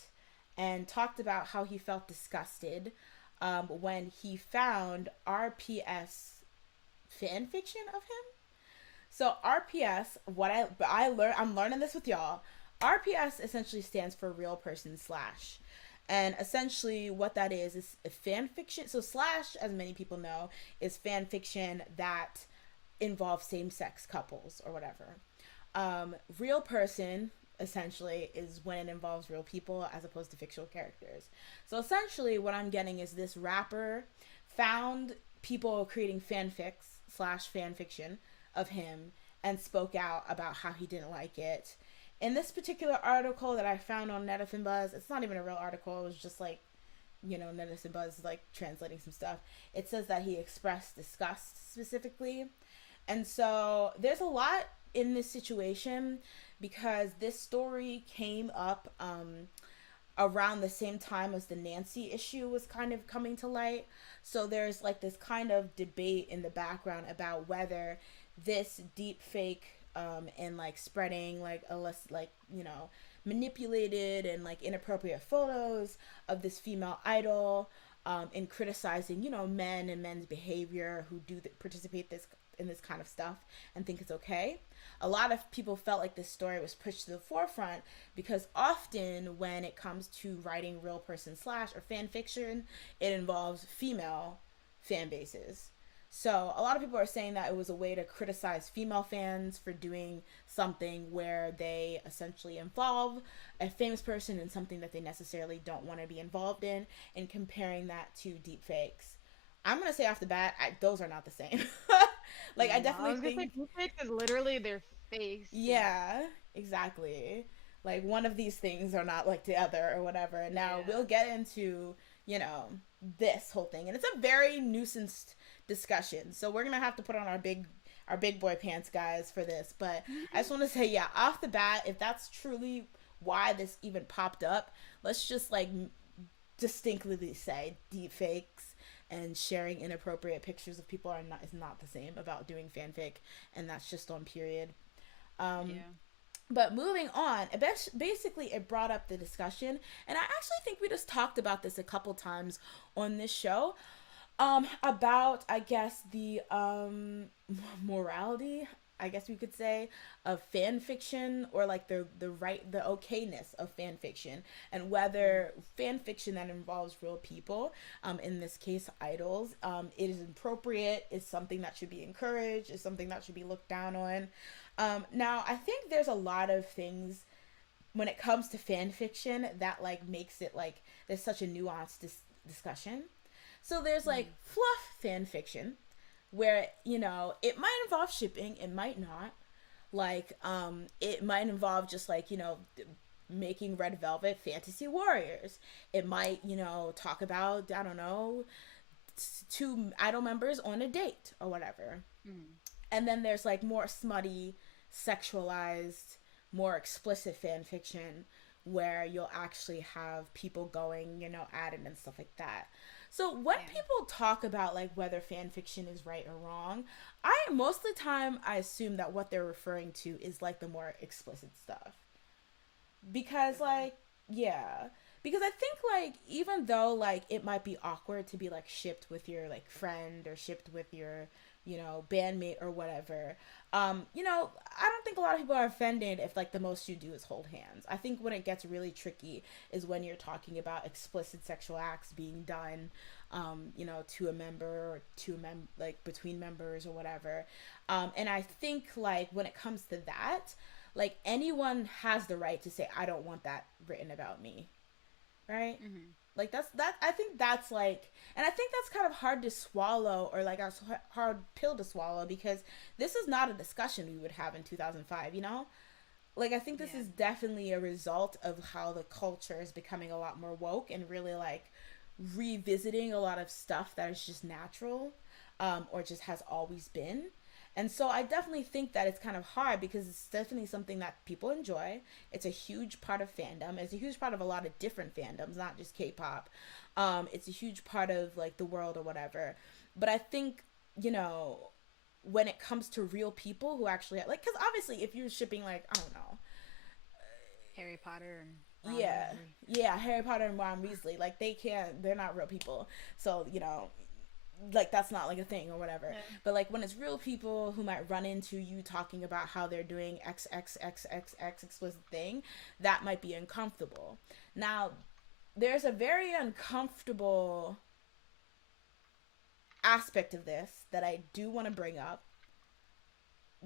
and talked about how he felt disgusted when he found RPS fan fiction of him. So RPS, I'm learning this with y'all. RPS essentially stands for real person slash. And essentially what that is a fan fiction. So slash, as many people know, is fan fiction that involves same-sex couples or whatever. Real person essentially is when it involves real people as opposed to fictional characters. So essentially what I'm getting is this rapper found people creating fanfics slash fan fiction of him and spoke out about how he didn't like it. In this particular article that I found on Netizen Buzz, it's not even a real article, it was just like, you know, Netizen Buzz like translating some stuff. It says that he expressed disgust specifically. And so there's a lot in this situation because this story came up around the same time as the Nancy issue was kind of coming to light. So there's like this kind of debate in the background about whether this deep fake and like spreading like a less like, you know, manipulated and like inappropriate photos of this female idol and criticizing, you know, men and men's behavior who do participate in this kind of stuff and think it's okay. A lot of people felt like this story was pushed to the forefront because often when it comes to writing real person slash or fan fiction, it involves female fan bases. So a lot of people are saying that it was a way to criticize female fans for doing something where they essentially involve a famous person in something that they necessarily don't want to be involved in, and comparing that to deep fakes. I'm gonna say off the bat, those are not the same. Like I definitely think deepfake is literally their face. yeah, exactly. Like one of these things are not like the other or whatever. Now we'll get into, you know, this whole thing, and it's a very nuanced discussion. So we're gonna have to put on our big boy pants, guys, for this. But I just want to say, yeah, off the bat, if that's truly why this even popped up, let's just like distinctly say deep fakes and sharing inappropriate pictures of people is not the same about doing fanfic, and that's just on period. But moving on, basically it brought up the discussion, and I actually think we just talked about this a couple times on this show, about, I guess, the morality, I guess we could say, of fan fiction, or like the okayness of fan fiction, and whether fan fiction that involves real people, in this case idols, it is appropriate, is something that should be encouraged, is something that should be looked down on. Now I think there's a lot of things when it comes to fan fiction that like makes it like there's such a nuanced discussion. So there's like fluff fan fiction, where, you know, it might involve shipping, it might not. Like, it might involve just like, you know, making Red Velvet fantasy warriors. It might, you know, talk about, I don't know, two idol members on a date or whatever. And then there's like more smutty, sexualized, more explicit fan fiction where you'll actually have people going, you know, at it and stuff like that. So when people talk about like whether fan fiction is right or wrong, most of the time I assume that what they're referring to is like the more explicit stuff. Because because I think like even though like it might be awkward to be like shipped with your like friend or shipped with your, you know, bandmate or whatever, you know, I don't think a lot of people are offended if like the most you do is hold hands. I think when it gets really tricky is when you're talking about explicit sexual acts being done, you know, to a member or like between members or whatever. And I think like when it comes to that, like anyone has the right to say, I don't want that written about me. Right? Like I think that's like, and I think that's kind of hard to swallow, or like a hard pill to swallow, because this is not a discussion we would have in 2005, you know? Like I think this is definitely a result of how the culture is becoming a lot more woke and really like revisiting a lot of stuff that is just natural, or just has always been. And so I definitely think that it's kind of hard because it's definitely something that people enjoy. It's a huge part of fandom. It's a huge part of a lot of different fandoms, not just K-pop. It's a huge part of like the world or whatever. But I think, you know, when it comes to real people who actually like, because obviously if you're shipping like, I don't know, Harry Potter and Ron Weasley. Harry Potter and Ron Weasley, like they're not real people. So, you know, like that's not like a thing or whatever. But like when it's real people who might run into you talking about how they're doing XXXXX explicit thing, that might be uncomfortable. Now there's a very uncomfortable aspect of this that I do want to bring up,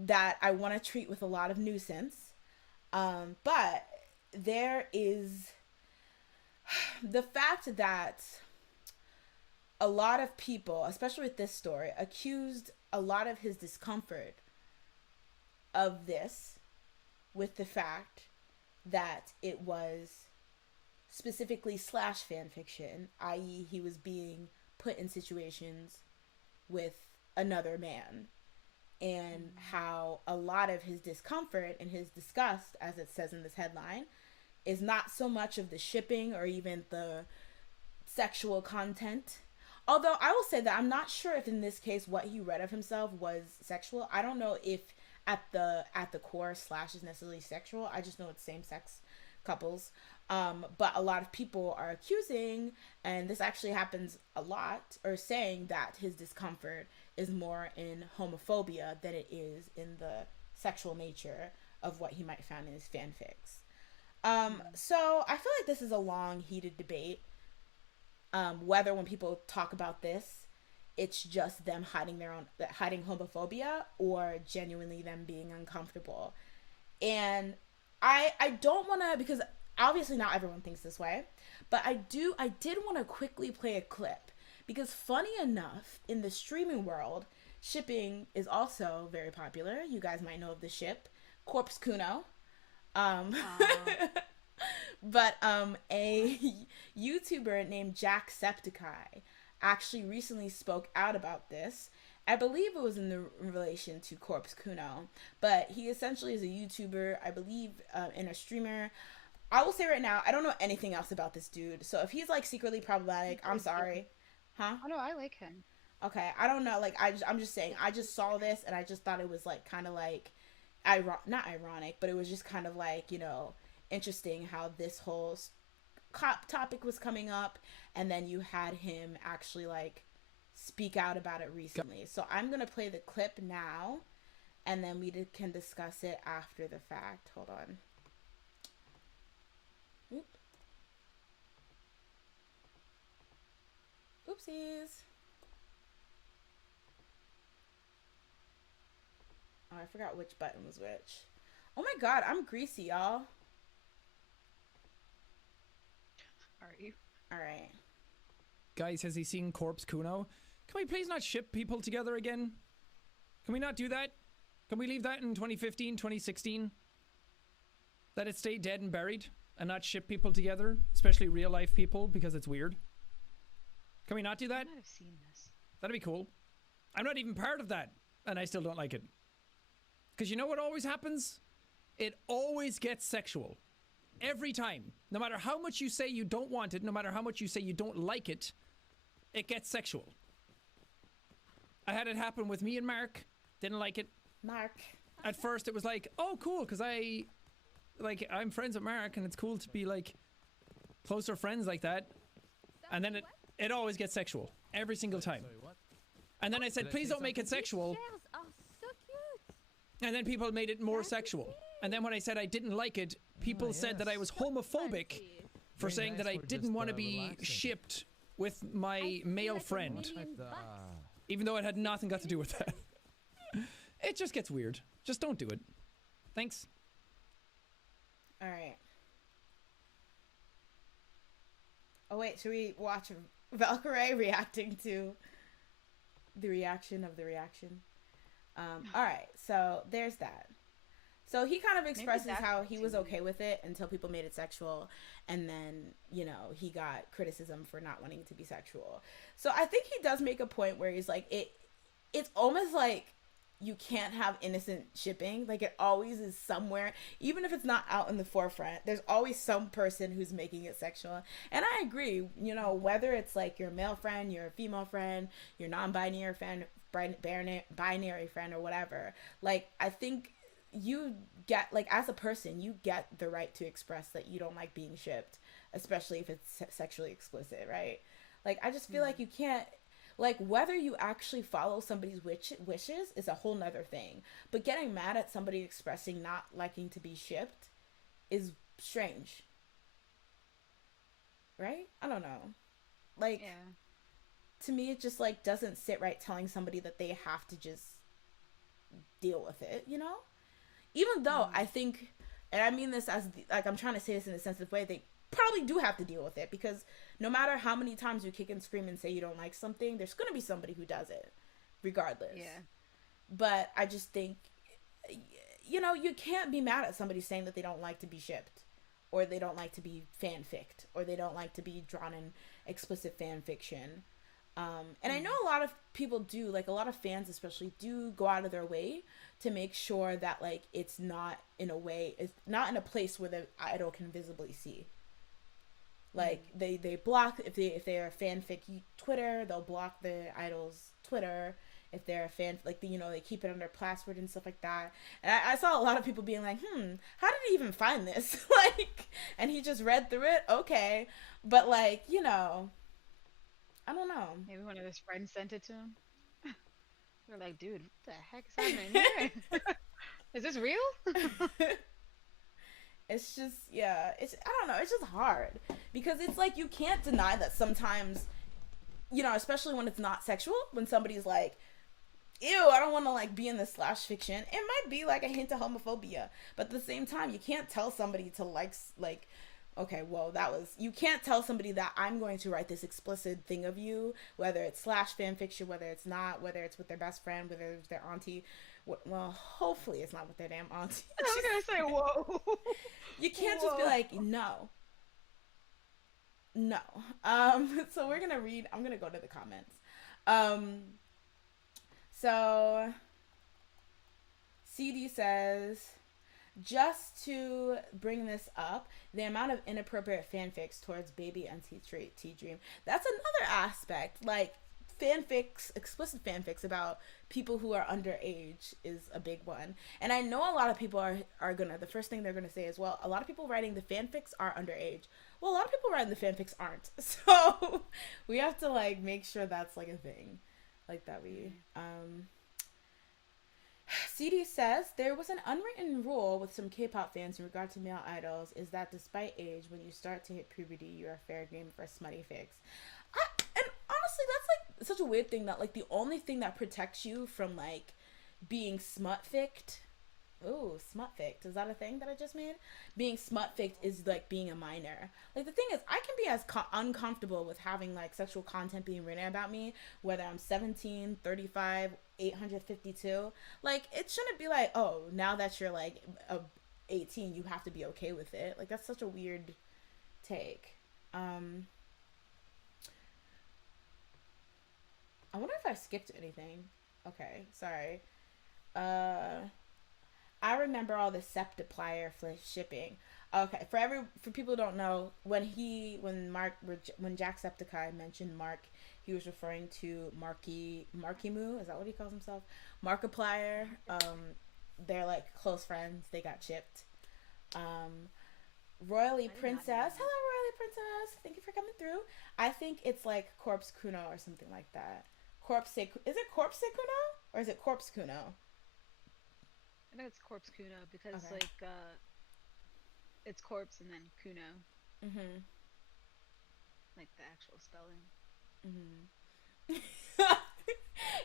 that I want to treat with a lot of nuisance, but there is the fact that a lot of people, especially with this story, accused a lot of his discomfort of this with the fact that it was specifically slash fan fiction, i.e. he was being put in situations with another man, and how a lot of his discomfort and his disgust, as it says in this headline, is not so much of the shipping or even the sexual content. Although I will say that I'm not sure if in this case what he read of himself was sexual. I don't know if at the core slash is necessarily sexual. I just know it's same-sex couples. But a lot of people are accusing, and this actually happens a lot, or saying that his discomfort is more in homophobia than it is in the sexual nature of what he might find in his fanfics. So I feel like this is a long, heated debate. Whether when people talk about this, it's just them hiding homophobia, or genuinely them being uncomfortable. And I don't want to, because obviously not everyone thinks this way, but I did want to quickly play a clip, because funny enough, in the streaming world, shipping is also very popular. You guys might know of the ship Corpse Kuno. But a YouTuber named Jacksepticeye actually recently spoke out about this. I believe it was in the relation to Corpse Kuno, but he essentially is a YouTuber, I believe, and a streamer. I will say right now, I don't know anything else about this dude, so if he's like secretly problematic, I'm sorry. Huh? Oh no, I like him. Okay, I don't know, like, I'm just saying, I just saw this and I just thought it was like kind of like not ironic, but it was just kind of like, you know, interesting how this whole topic was coming up, and then you had him actually like speak out about it recently. So I'm gonna play the clip now, and then we can discuss it after the fact. Hold on. Oopsies. Oh, I forgot which button was which. Oh my god, I'm greasy, y'all. Are you? Alright. Guys, has he seen Corpse Kuno? Can we please not ship people together again? Can we not do that? Can we leave that in 2015, 2016? Let it stay dead and buried and not ship people together, especially real life people, because it's weird. Can we not do that? I might have seen this. That'd be cool. I'm not even part of that, and I still don't like it. Because you know what always happens? It always gets sexual. Every time. No matter how much you say you don't want it, no matter how much you say you don't like it, it gets sexual. I had it happen with me and Mark. Didn't like it. Mark. At first it was like, oh cool, because I'm friends with Mark and it's cool to be like closer friends like that. And then it always gets sexual. Every single time. Sorry, what? And then I said, please don't make it sexual. Shells are so cute. And then people made it more sexual. And then when I said I didn't like it, people said that I was homophobic for Very saying nice that I for didn't just, want to be relaxing. shipped with my male friend. Ah. Even though it had nothing got to do with that. It just gets weird. Just don't do it. Thanks. Alright. Oh wait, should we watch Valkyrie reacting to the reaction of the reaction? Alright, so there's that. So he kind of expresses how he was okay with it until people made it sexual, and then, you know, he got criticism for not wanting to be sexual. So I think he does make a point where he's like, it's almost like you can't have innocent shipping. Like, it always is somewhere, even if it's not out in the forefront, there's always some person who's making it sexual. And I agree, you know, whether it's like your male friend, your female friend, your non-binary friend, binary friend, or whatever, like, I think you get, like, as a person, you get the right to express that you don't like being shipped, especially if it's sexually explicit, right? Like, I just feel like you can't, like, whether you actually follow somebody's wishes is a whole nother thing, but getting mad at somebody expressing not liking to be shipped is strange, right? I don't know, like, Yeah. to me it just, like, doesn't sit right telling somebody that they have to just deal with it, you know? Even though I think, and I mean this as, like, I'm trying to say this in a sensitive way, they probably do have to deal with it, because no matter how many times you kick and scream and say you don't like something, there's going to be somebody who does it, regardless. Yeah. But I just think, you know, you can't be mad at somebody saying that they don't like to be shipped, or they don't like to be fanficked, or they don't like to be drawn in explicit fan fiction. And I know a lot of people do, like, a lot of fans especially do go out of their way to make sure that, like, it's not in a way, it's not in a place where the idol can visibly see. Like, they block, if they're a fanfic Twitter, they'll block the idol's Twitter. If they're a fan, like, you know, they keep it under password and stuff like that. And I saw a lot of people being like, how did he even find this? Like, and he just read through it? Okay. But, like, you know, I don't know. Maybe one of his friends sent it to him. They're like, dude, what the heck is happening here? Is this real? It's just, yeah, it's, I don't know, it's just hard because it's like you can't deny that sometimes, you know, especially when it's not sexual, when somebody's like, ew, I don't want to like be in this slash fiction, it might be like a hint of homophobia, but at the same time you can't tell somebody to like, okay, well, that was, you can't tell somebody that I'm going to write this explicit thing of you, whether it's slash fan fiction, whether it's not, whether it's with their best friend, whether it's their auntie. Well, hopefully it's not with their damn auntie. I was gonna say, whoa. You can't just be like, no. No. So we're gonna read, I'm gonna go to the comments. So CD says, just to bring this up, the amount of inappropriate fanfics towards baby and T-Dream. That's another aspect. Like, fanfics, explicit fanfics about people who are underage is a big one. And I know a lot of people are gonna, the first thing they're gonna say is, well, a lot of people writing the fanfics are underage. Well, a lot of people writing the fanfics aren't. So we have to, like, make sure that's, like, a thing. Like, that we, CD says, there was an unwritten rule with some K-pop fans in regard to male idols is that despite age, when you start to hit puberty, you are fair game for smutty fics. And honestly, that's like such a weird thing that like the only thing that protects you from like being smut ficked. Ooh, smut ficked. Is that a thing that I just made? Being smut ficked is like being a minor. Like the thing is, I can be as uncomfortable with having like sexual content being written about me, whether I'm 17, 35, 852. Like it shouldn't be like, oh, now that you're like 18, you have to be okay with it. Like that's such a weird take. I wonder if I skipped anything. Okay, sorry. I remember all the Septiplier shipping. Okay, for people who don't know, when Jacksepticeye mentioned Mark, he was referring to Markimu. Is that what he calls himself? Markiplier. They're like close friends. They got shipped. Royally Princess. Hello, Royally Princess. Thank you for coming through. I think it's like Corpse Kuno or something like that. Is it Corpse Kuno or is it Corpse Kuno? I think it's Corpse Kuno because Okay. like it's corpse and then Kuno. Mm-hmm. Like the actual spelling. Mm-hmm.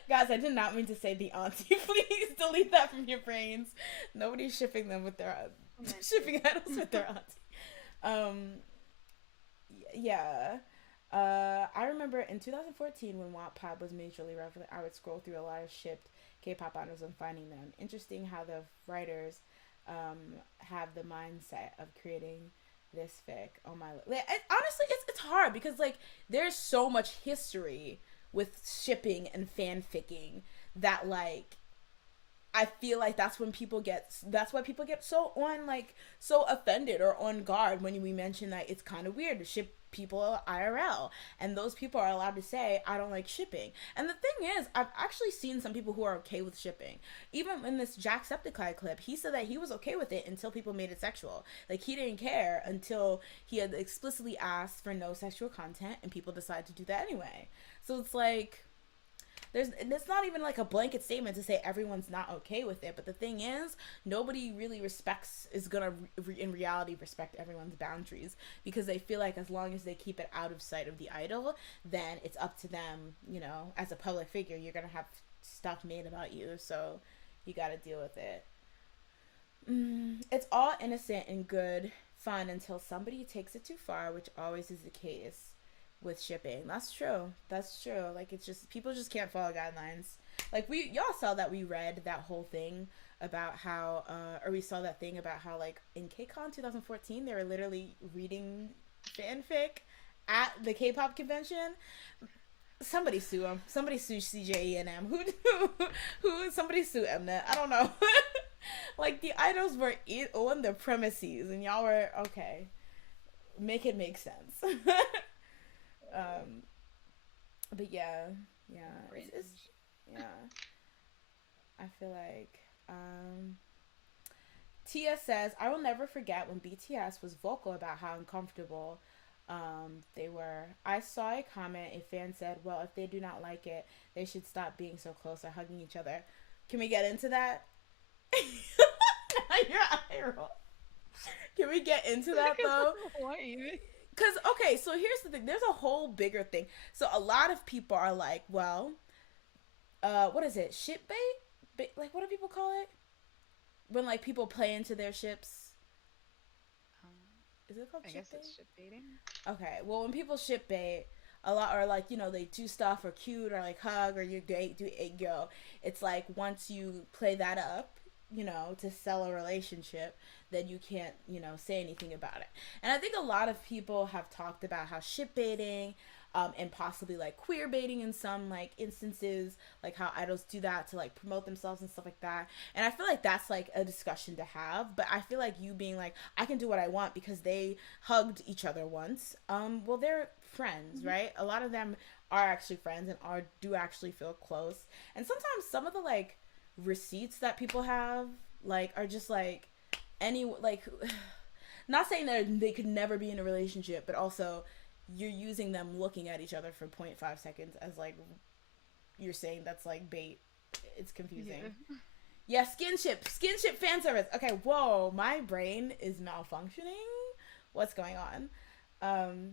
Guys, I did not mean to say the auntie. Please delete that from your brains. Nobody's shipping them with their shipping idols with their auntie. Yeah. I remember in 2014 when Wattpad was majorly relevant, I would scroll through a lot of shipped K-pop idols and finding them. Interesting how the writers have the mindset of creating this fic. Oh my! Honestly, it's hard because like there's so much history with shipping and fanficking that like I feel like that's why people get so offended or on guard when we mention that it's kind of weird to ship people IRL, and those people are allowed to say I don't like shipping. And the thing is, I've actually seen some people who are okay with shipping. Even in this Jacksepticeye clip, he said that he was okay with it until people made it sexual. Like he didn't care until he had explicitly asked for no sexual content and people decided to do that anyway. So it's like it's not even like a blanket statement to say everyone's not okay with it, but the thing is, nobody really is gonna in reality respect everyone's boundaries because they feel like as long as they keep it out of sight of the idol, then it's up to them, you know, as a public figure, you're gonna have stuff made about you, so you gotta deal with it. It's all innocent and good fun until somebody takes it too far, which always is the case with shipping. That's true. Like it's just people just can't follow guidelines. Like y'all saw that we read that whole thing about how or we saw that thing about how like in KCON 2014 they were literally reading fanfic at the K-pop convention. Somebody sue them. Somebody sue CJENM. Who somebody sue Mnet. I don't know. Like the idols were on the premises and y'all were okay. Make it make sense. But yeah, I feel like, Tia says, I will never forget when BTS was vocal about how uncomfortable, I saw a comment, a fan said, well, if they do not like it, they should stop being so close or hugging each other. Can we get into that? Your eye roll. Can we get into that though? What even? Because, okay, so here's the thing. There's a whole bigger thing. So a lot of people are like, well, what is it? Ship bait? Like, what do people call it? When, like, people play into their ships. Is it called ship bait? I guess it's ship baiting. Okay, well, when people ship bait, a lot, or like, you know, they do stuff or cute or like hug or you do egg yo. It's like once you play that up, you know, to sell a relationship, then you can't, you know, say anything about it. And I think a lot of people have talked about how ship baiting, and possibly like queer baiting in some like instances, like how idols do that to like promote themselves and stuff like that. And I feel like that's like a discussion to have, but I feel like you being like, I can do what I want because they hugged each other once. Well, they're friends, right? A lot of them are actually friends and do actually feel close. And sometimes some of the like receipts that people have like are just like not saying that they could never be in a relationship, but also you're using them looking at each other for 0.5 seconds as like you're saying that's like bait. It's confusing. Yeah, skinship fan service. Okay, whoa, my brain is malfunctioning. What's going on?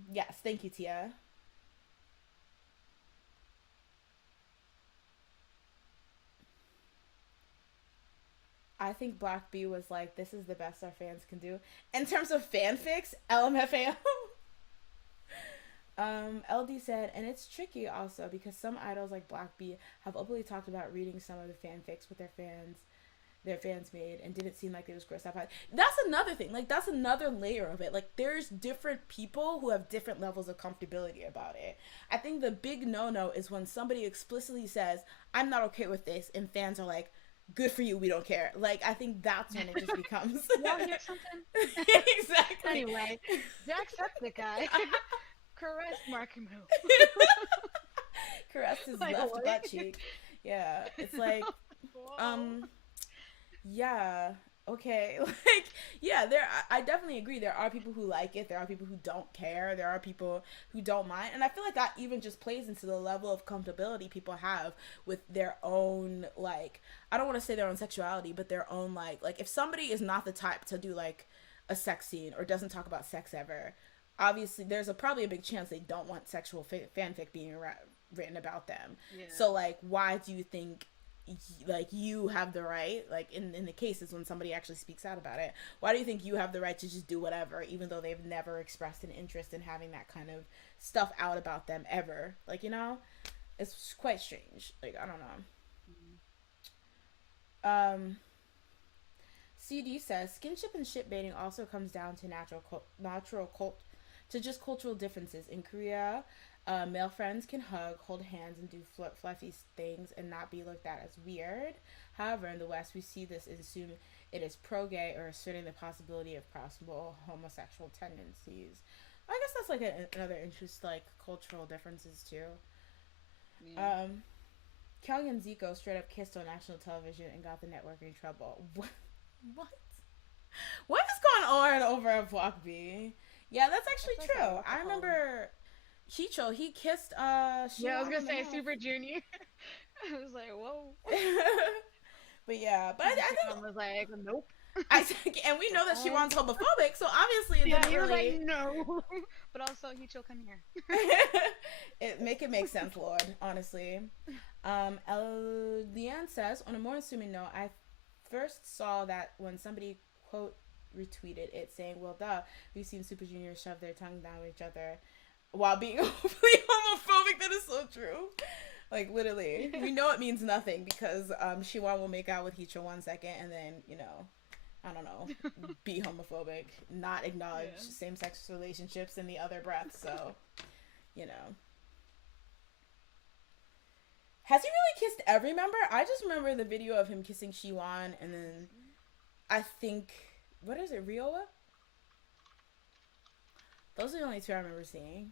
Yes, thank you, Tia. I think Black B was like, this is the best our fans can do. In terms of fanfics, LMFAO. LD said, and it's tricky also because some idols like Black B have openly talked about reading some of the fanfics with their fans made and didn't seem like it was grossed out by. That's another thing. Like, that's another layer of it. Like, there's different people who have different levels of comfortability about it. I think the big no-no is when somebody explicitly says, I'm not okay with this, and fans are like, good for you, we don't care. Like, I think that's when it just becomes... You want to hear something? Exactly. Anyway, Jacksepticeye caressed Markimu. Caressed his like, left what? butt cheek. Yeah, it's like, yeah, okay. Like, yeah, I definitely agree. There are people who like it. There are people who don't care. There are people who don't mind. And I feel like that even just plays into the level of comfortability people have with their own, like, I don't want to say their own sexuality, but their own, like if somebody is not the type to do, like, a sex scene or doesn't talk about sex ever, obviously there's probably a big chance they don't want sexual fanfic being written about them. Yeah. So, like, why do you think like you have the right, like in the cases when somebody actually speaks out about it, why do you think you have the right to just do whatever even though they've never expressed an interest in having that kind of stuff out about them ever? Like, you know, it's quite strange. Like, I don't know. CD says skinship and ship baiting also comes down to just cultural differences. In Korea, male friends can hug, hold hands, and do fluffy things and not be looked at as weird. However, in the West, we see this and assume it is pro-gay or asserting the possibility of possible homosexual tendencies. I guess that's like another interest, like cultural differences too. Yeah. Kyung and Zico straight up kissed on national television and got the network in trouble. What? What is going on over at Block B? Yeah, that's actually true. I remember Hicho, he kissed yeah, I was gonna say Super Junior. I was like, whoa. But yeah, but I think I was like, nope. And we know that Shiwan's homophobic, so obviously it didn't really. Like, no. But also, Hicho, come here. It make sense, Lord. Honestly, Leanne says, on a more assuming note, I first saw that when somebody quote retweeted it saying, well, duh, we've seen Super Junior shove their tongue down each other while being overly homophobic. That is so true. Like, literally. We know it means nothing because Shiwan will make out with Hicho 1 second and then, you know, I don't know, be homophobic, not acknowledge same-sex relationships in the other breath. So, you know. Has he really kissed every member? I just remember the video of him kissing Shiwan and then I think, what is it, Rioa? Those are the only two I remember seeing.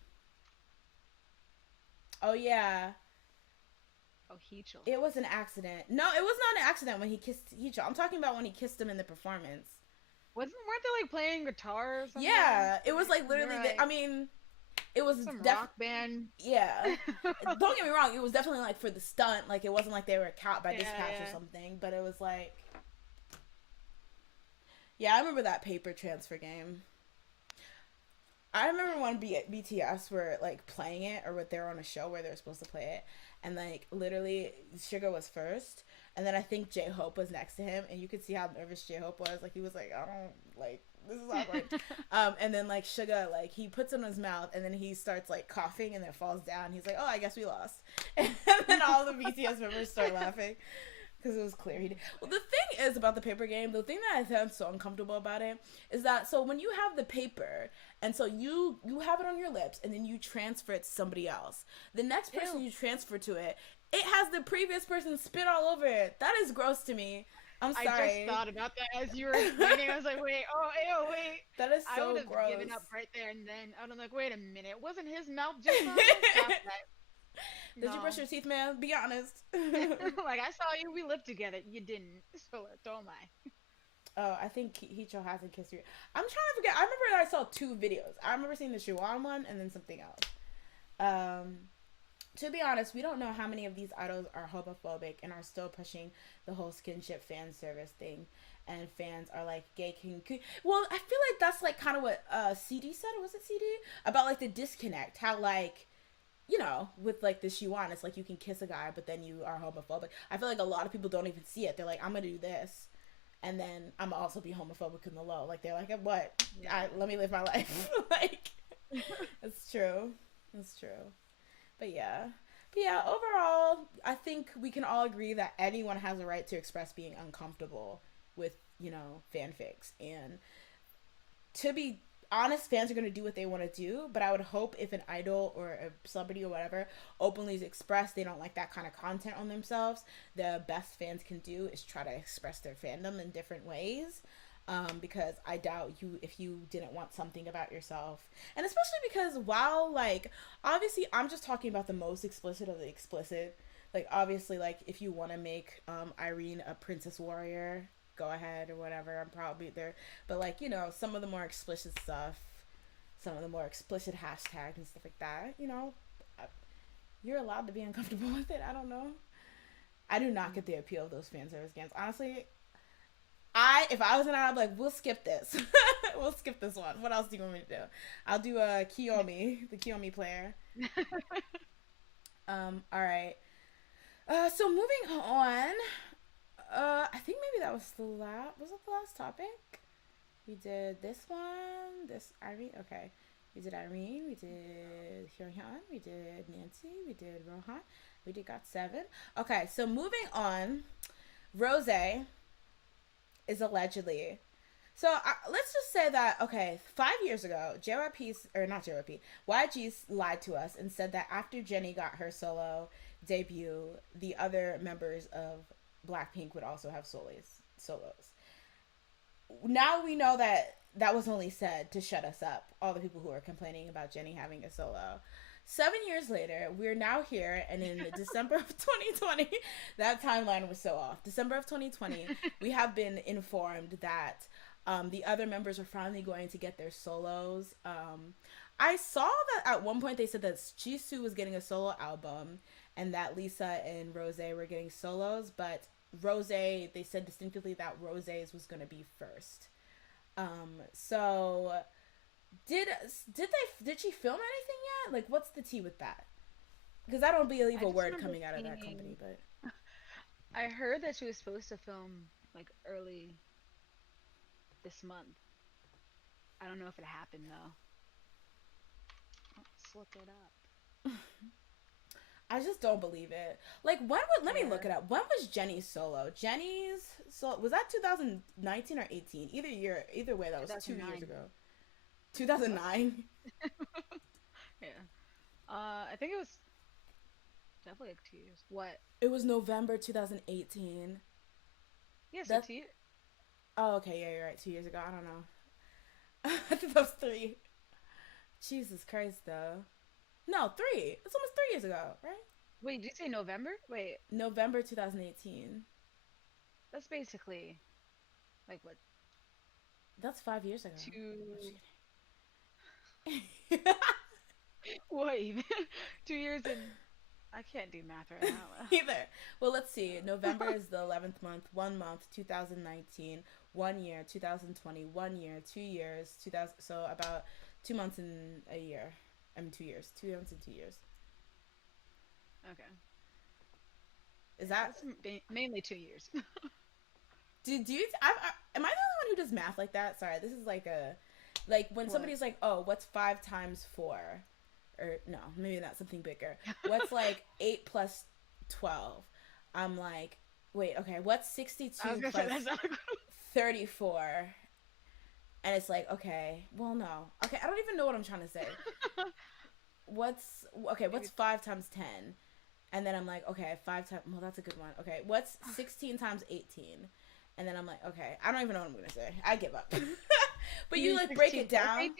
Oh, yeah. Oh, Hicho. It was an accident. No, it was not an accident when he kissed Hicho. I'm talking about when he kissed him in the performance. Weren't they, like, playing guitar or something? Yeah, it was, like, literally, right. I mean, it was some rock band. Yeah. Don't get me wrong, it was definitely like for the stunt. Like it wasn't like they were caught by dispatch or something, but it was like, yeah, I remember that paper transfer game. I remember when BTS were like playing it, or what, they were on a show where they were supposed to play it, and like literally Suga was first, and then I think J-Hope was next to him, and you could see how nervous J-Hope was. Like he was like, I don't like, this is awkward. And then like Suga, like he puts it in his mouth, and then he starts like coughing, and then falls down. He's like, oh, I guess we lost. And then all the BTS members start laughing. Because it was clear he did. Well, the thing is about the paper game, the thing that I found so uncomfortable about it is that, so when you have the paper, and so you have it on your lips, and then you transfer it to somebody else, the next person you transfer to it, it has the previous person spit all over it. That is gross to me. I'm sorry. I just thought about that as you were explaining. I was like, wait, wait. That is so gross. I would have given up right there and then. I was like, wait a minute. Wasn't his mouth just on it? Stop that. Did you brush your teeth, man? Be honest. Like, I saw you. We lived together. You didn't. So don't lie. Oh, I think Hicho hasn't kissed you. I'm trying to forget. I remember that I saw 2 videos. I remember seeing the Shuan one and then something else. To be honest, we don't know how many of these idols are homophobic and are still pushing the whole skinship fan service thing. And fans are like, gay king. Well, I feel like that's like kind of what CD said. Was it CD? About like the disconnect. How like, you know, with like the Shuan, it's like you can kiss a guy, but then you are homophobic. I feel like a lot of people don't even see it. They're like, I'm gonna do this, and then I'm gonna also be homophobic in the low. Like they're like, what? Let me live my life. Like, it's true. It's true. But yeah, overall, I think we can all agree that anyone has a right to express being uncomfortable with, you know, fanfics. And to be honest, fans are going to do what they want to do, but I would hope if an idol or a celebrity or whatever openly express they don't like that kind of content on themselves, the best fans can do is try to express their fandom in different ways. Because I doubt you, if you didn't want something about yourself, and especially because while like, obviously I'm just talking about the most explicit of the explicit, like obviously like if you want to make Irene a princess warrior, go ahead or whatever, I'm probably there, but like, you know, some of the more explicit stuff, some of the more explicit hashtags and stuff like that, you know, you're allowed to be uncomfortable with it. I don't know. I do not get the appeal of those fan service games, honestly. If I was an idol, I'd be like, we'll skip this. We'll skip this one. What else do you want me to do? I'll do Kiyomi, the Kiyomi player. All right. So moving on. I think maybe that was the last topic? We did this one, this Irene. Okay. We did Irene, we did Hyoyeon, we did Nancy, we did Rohan, we did Got7. Okay, so moving on. Rose is allegedly, so let's just say that, okay, 5 years ago, YG lied to us and said that after Jennie got her solo debut, the other members of Blackpink would also have solos. Now we know that that was only said to shut us up, all the people who are complaining about Jennie having a solo. 7 years later, we're now here, and in December of 2020, that timeline was so off. December of 2020, we have been informed that the other members are finally going to get their solos. I saw that at one point they said that Jisoo was getting a solo album, and that Lisa and Rose were getting solos, but Rose, they said distinctly that Rose's was going to be first. So did she film anything yet? Like, what's the tea with that? Because I don't believe a word coming out of that company, but I heard that she was supposed to film like early this month. I don't know if it happened though. Let's look it up. I just don't believe it. Like, let me look it up. When was Jennie's solo? Was that 2019 or 18? Either way, that was 2 years ago. 2009? Yeah. I think it was definitely like 2 years. What? It was November 2018. Yeah, so 2 years. Oh, okay, yeah, you're right. 2 years ago. I don't know. I think that was 3. Jesus Christ, though. No, 3. It's almost 3 years ago, right? Wait, did you say November? Wait. November 2018. That's basically, like, what? That's 5 years ago. What even? 2 years and I can't do math right now. Either. Well, let's see. November is the 11th month. 1 month, 2019. 1 year, 2020. 1 year, 2 years, 2000. So about 2 months and a year. I mean, 2 years. 2 months and 2 years. Okay. Is that mainly 2 years? do you? Am I the only one who does math like that? Sorry, this is like when What? somebody's like, "Oh, what's 5 times 4?" Or no, maybe not something bigger. What's like 8 plus 12? I'm like, wait, okay, what's 62 I was gonna plus say that's not 34? And it's like, okay, well, no, okay, I don't even know what I'm trying to say. What's 5 times 10? And then I'm like, okay, 5 times. Well, that's a good one. Okay, what's 16 times 18? And then I'm like, okay, I don't even know what I'm gonna say. I give up. But you like break it down.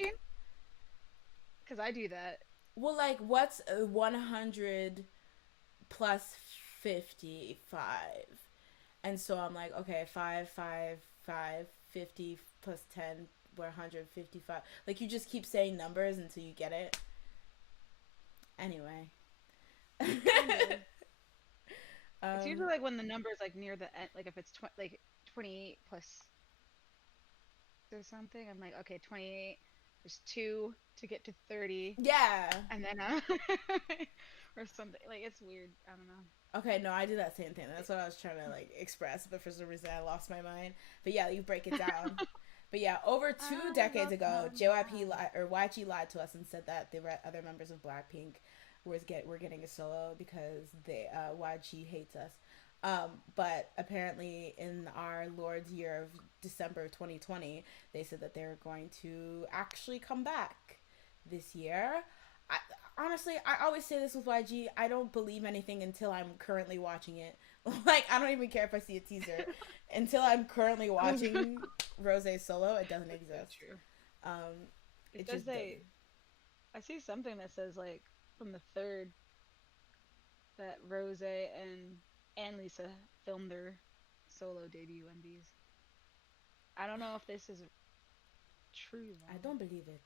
Because I do that. Well, like, what's 100 plus 55? And so I'm like, okay, 5, 50 plus 10, 155. Like, you just keep saying numbers until you get it. Anyway. It's usually like when the number's like near the end, like if it's 28 plus or something. I'm like, okay, 28. There's 2 to get to 30. Yeah. And then or something. Like, it's weird. I don't know. Okay, no, I do that same thing. That's what I was trying to like express, but for some reason I lost my mind. But yeah, you break it down. But yeah, over 2 decades ago, JYP YG lied to us and said that the other members of Blackpink were getting a solo because YG hates us. But apparently in our Lord's year of December 2020, they said that they're going to actually come back this year. Honestly, I always say this with YG. I don't believe anything until I'm currently watching it. Like, I don't even care if I see a teaser. Until I'm currently watching Rosé's solo, it doesn't exist. That's true. It does just say, I see something that says, like, from the 3rd that Rosé and Lisa filmed their solo debut MVs. I don't know if this is true, though. I don't believe it.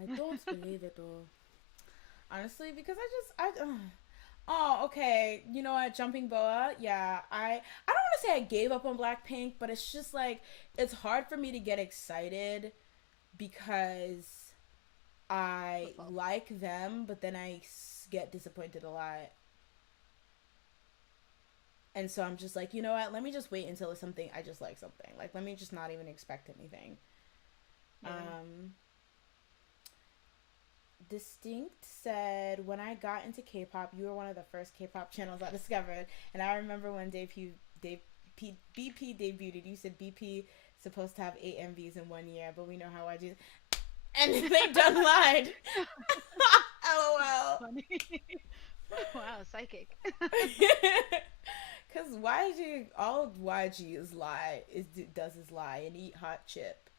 I don't believe it, though. Honestly, because oh, okay. You know what? Jumping Boa. Yeah, I don't want to say I gave up on Blackpink, but it's just like it's hard for me to get excited because I like them, but then I get disappointed a lot. And so I'm just like, you know what? Let me just wait until it's something I just like something. Like, let me just not even expect anything. Yeah. Distinct said, when I got into K-pop, you were one of the first K-pop channels I discovered. And I remember when BP debuted, you said BP supposed to have 8 MVs in 1 year, but we know how I do. And they done lied. LOL. Funny. Wow, psychic. Because YG, all YG is does is lie and eat hot chip.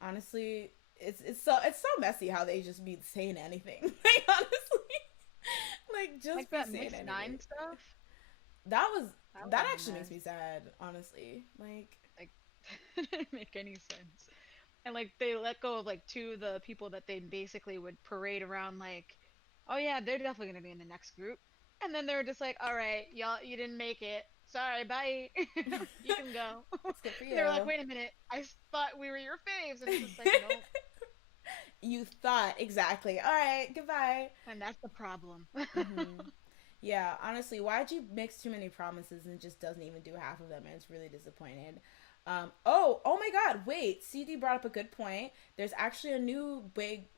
Honestly, it's so messy how they just be saying anything. Like, honestly, like just like be that saying Mix anything. 9 stuff. That actually makes me sad. Honestly, like it didn't make any sense. And like they let go of like 2 of the people that they basically would parade around, like, oh yeah, they're definitely gonna be in the next group. And then they were just like, all right, y'all, you didn't make it. Sorry, bye. You can go. it's good for you. They were like, wait a minute, I thought we were your faves. And it's just like, nope. You thought, exactly. All right, goodbye. And that's the problem. Mm-hmm. Yeah, honestly, YG makes too many promises and just doesn't even do half of them, and it's really disappointed. Oh my God, wait, CD brought up a good point. There's actually a new big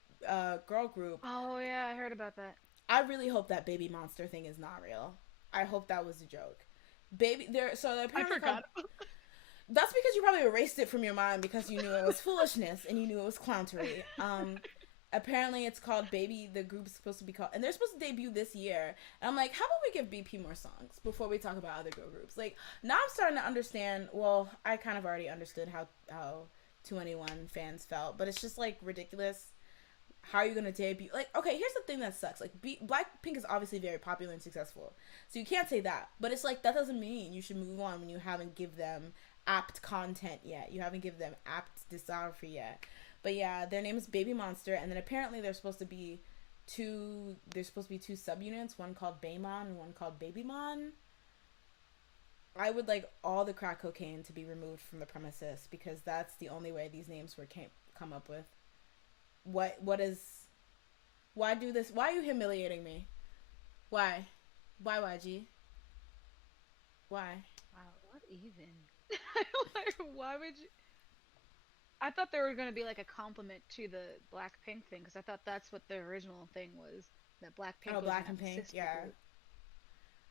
girl group. Oh yeah, I heard about that. I really hope that Baby Monster thing is not real. I hope that was a joke. They're apparently I forgot. That's because you probably erased it from your mind because you knew it was foolishness and you knew it was clownery. Apparently it's called Baby. The group's supposed to be called, and they're supposed to debut this year. And I'm like, how about we give BP more songs before we talk about other girl groups? Like, now I'm starting to understand. Well, I kind of already understood how 2NE1 fans felt, but it's just like ridiculous. How are you gonna debut? Like, okay, here's the thing that sucks. Like, Blackpink is obviously very popular and successful, so you can't say that. But it's like that doesn't mean you should move on when you haven't give them apt content yet. You haven't given them apt discography yet. But yeah, their name is Baby Monster, and then apparently there's supposed to be two subunits, one called Baymon and one called Babymon. I would like all the crack cocaine to be removed from the premises, because that's the only way these names were come up with. Why do this? Why are you humiliating me? Why YG? Why? Wow, what even? Why would you? I thought they were going to be like a compliment to the Blackpink thing, because I thought that's what the original thing was. That Blackpink was Black an and Pink, sister yeah. group.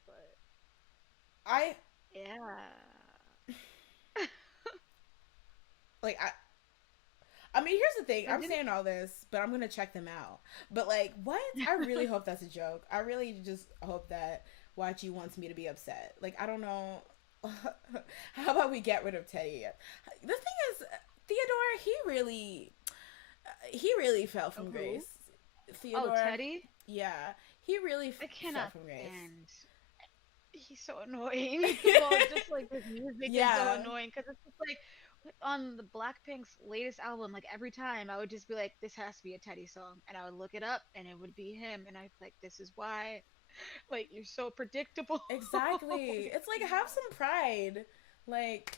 But yeah. Like I mean, here's the thing. I'm saying all this, but I'm gonna check them out. But like, what? I really hope that's a joke. I really just hope that YG wants me to be upset. Like, I don't know. How about we get rid of Teddy? The thing is, Theodore, he really fell from grace. Theodore, Teddy? Yeah, he really I cannot fell from grace. stand. He's so annoying. Well, just like his music is so annoying, because it's just like on the Blackpink's latest album, like every time I would just be like, this has to be a Teddy song, and I would look it up and it would be him, and I'd be like, this is why. Like, you're so predictable. Exactly. It's like, have some pride. Like,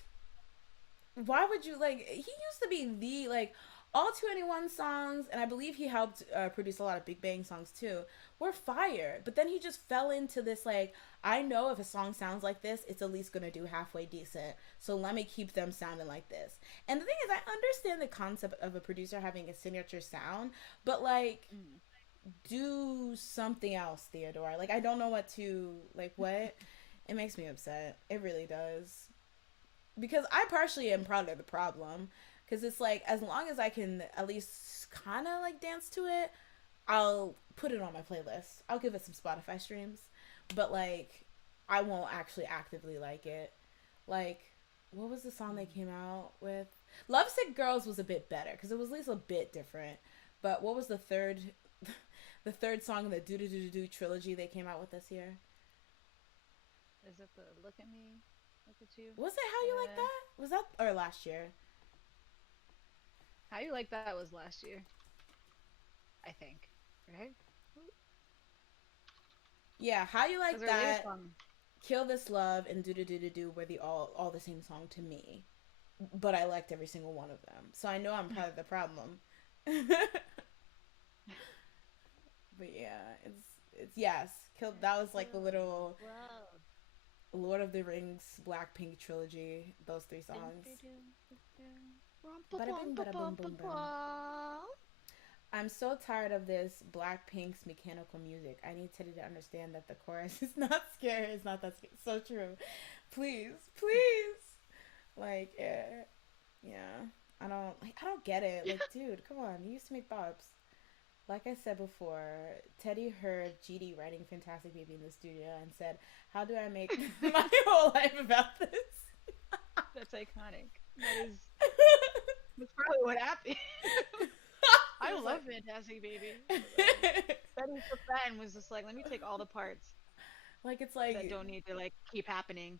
why would you, like, he used to be the, like, all 2NE1 songs, and I believe he helped produce a lot of Big Bang songs too, were fire. But then he just fell into this, like, I know if a song sounds like this, it's at least gonna do halfway decent, so let me keep them sounding like this. And the thing is, I understand the concept of a producer having a signature sound, but, like, do something else, Theodore. Like, I don't know what to, like, what? It makes me upset. It really does. Because I partially am part of the problem. Because it's like, as long as I can at least kind of, like, dance to it, I'll put it on my playlist. I'll give it some Spotify streams. But, like, I won't actually actively like it. Like, what was the song they came out with? Lovesick Girls was a bit better, because it was at least a bit different. But what was the third song in the Do trilogy they came out with this year? Is it the Look at Me, Look at You? Was it How You Like That? Was that, or last year? How You Like That was last year, I think, right? Yeah, How You Like That, song... Kill This Love, and Do were all the same song to me. But I liked every single one of them. So I know I'm part of the problem. But yeah, it's yes. That was like the little Lord of the Rings Blackpink trilogy. Those 3 songs. Bada bing, bada boom, boom, boom. I'm so tired of this Blackpink's mechanical music. I need Teddy to understand that the chorus is not scary. It's not that scary. So true. Please. Like, yeah. I don't get it. Like, dude, come on. You used to make bops. Like I said before, Teddy heard GD writing Fantastic Baby in the studio and said, how do I make my whole life about this? That's iconic. That's probably what happened. I love Fantastic Baby. Teddy's a fan was just like, let me take all the parts. Like, it's like... that don't need to, like, keep happening.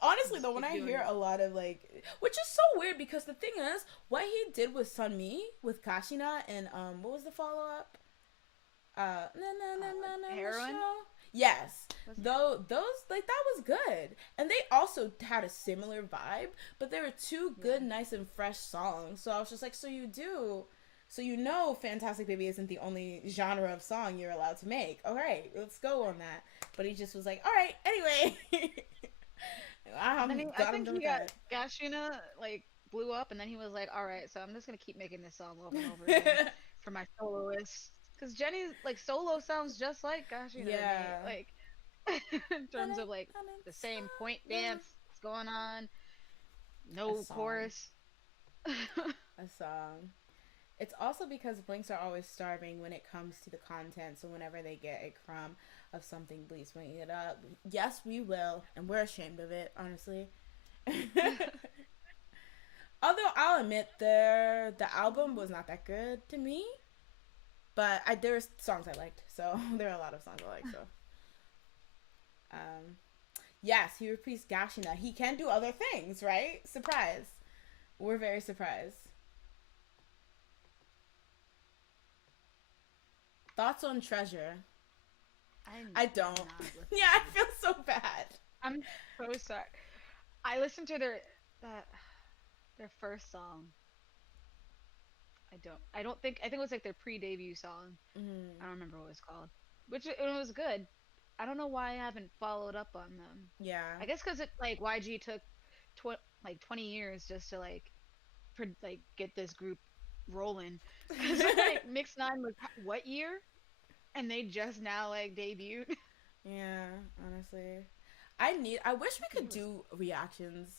Honestly, though, when I hear a lot of, like... Which is so weird, because the thing is, what he did with Sunmi, with Kashina, and, what was the follow-up? Heroine? Yes. Those, like, that was good. And they also had a similar vibe, but they were 2 good, nice, and fresh songs. So I was just like, so you know Fantastic Baby isn't the only genre of song you're allowed to make. All right, let's go on that. But he just was like, all right, anyway... I think he got Gashina, like, blew up, and then he was like, all right, so I'm just gonna keep making this song over and over again for my soloists, because Jenny's, like, solo sounds just like Gashina. Yeah, like in terms of, like, the same point dance that's going on, no chorus. A song. It's also because Blinks are always starving when it comes to the content, so whenever they get a crumb of something, please bring it up. Yes, we will, and we're ashamed of it, honestly. Although I'll admit the album was not that good to me, but there were songs I liked, so there are a lot of songs I liked. So, yes, he repeats Gashina. He can do other things, right? Surprise! We're very surprised. Thoughts on Treasure? I I don't. not listen Yeah, I to feel so bad. I'm so sorry. I listened to their first song. I think it was like their pre-debut song. I Mm, don't remember what it was called. Which it was good. I don't know why I haven't followed up on them. yeah. I guess because it like YG took like 20 years just to like get this group rolling. Because like Mix Nine was what year? And they just now like debuted. Yeah, honestly. I wish we It could was do reactions.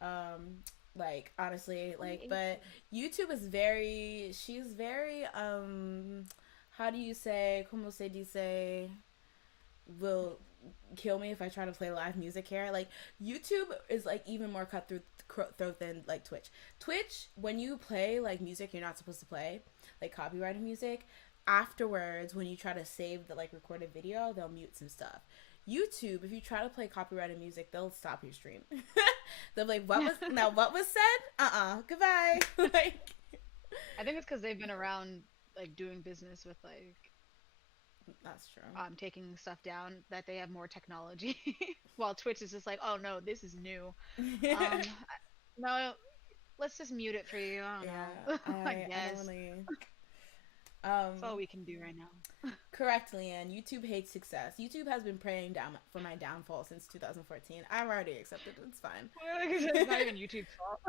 Um, like honestly, like, but 2018. YouTube is she's very, how do you say, como se dice, will kill me if I try to play live music here. Like, YouTube is like even more cutthroat than like Twitch. Twitch, when you play like music you're not supposed to play, like copyrighted music, afterwards when you try to save the like recorded video, they'll mute some stuff. YouTube, if you try to play copyrighted music, they'll stop your stream. They'll be like, what was said? Goodbye. Like, I think it's because they've been around like doing business with like that's true. taking stuff down that they have more technology, while Twitch is just like, oh no, this is new. Um, no, let's just mute it for you. I don't Yeah, know. I I guess don't really. that's all Um, we can do right now. Correct, Leanne. YouTube hates success. YouTube has been praying down for my downfall since 2014. I've already accepted it. It's fine. It's not even YouTube's fault.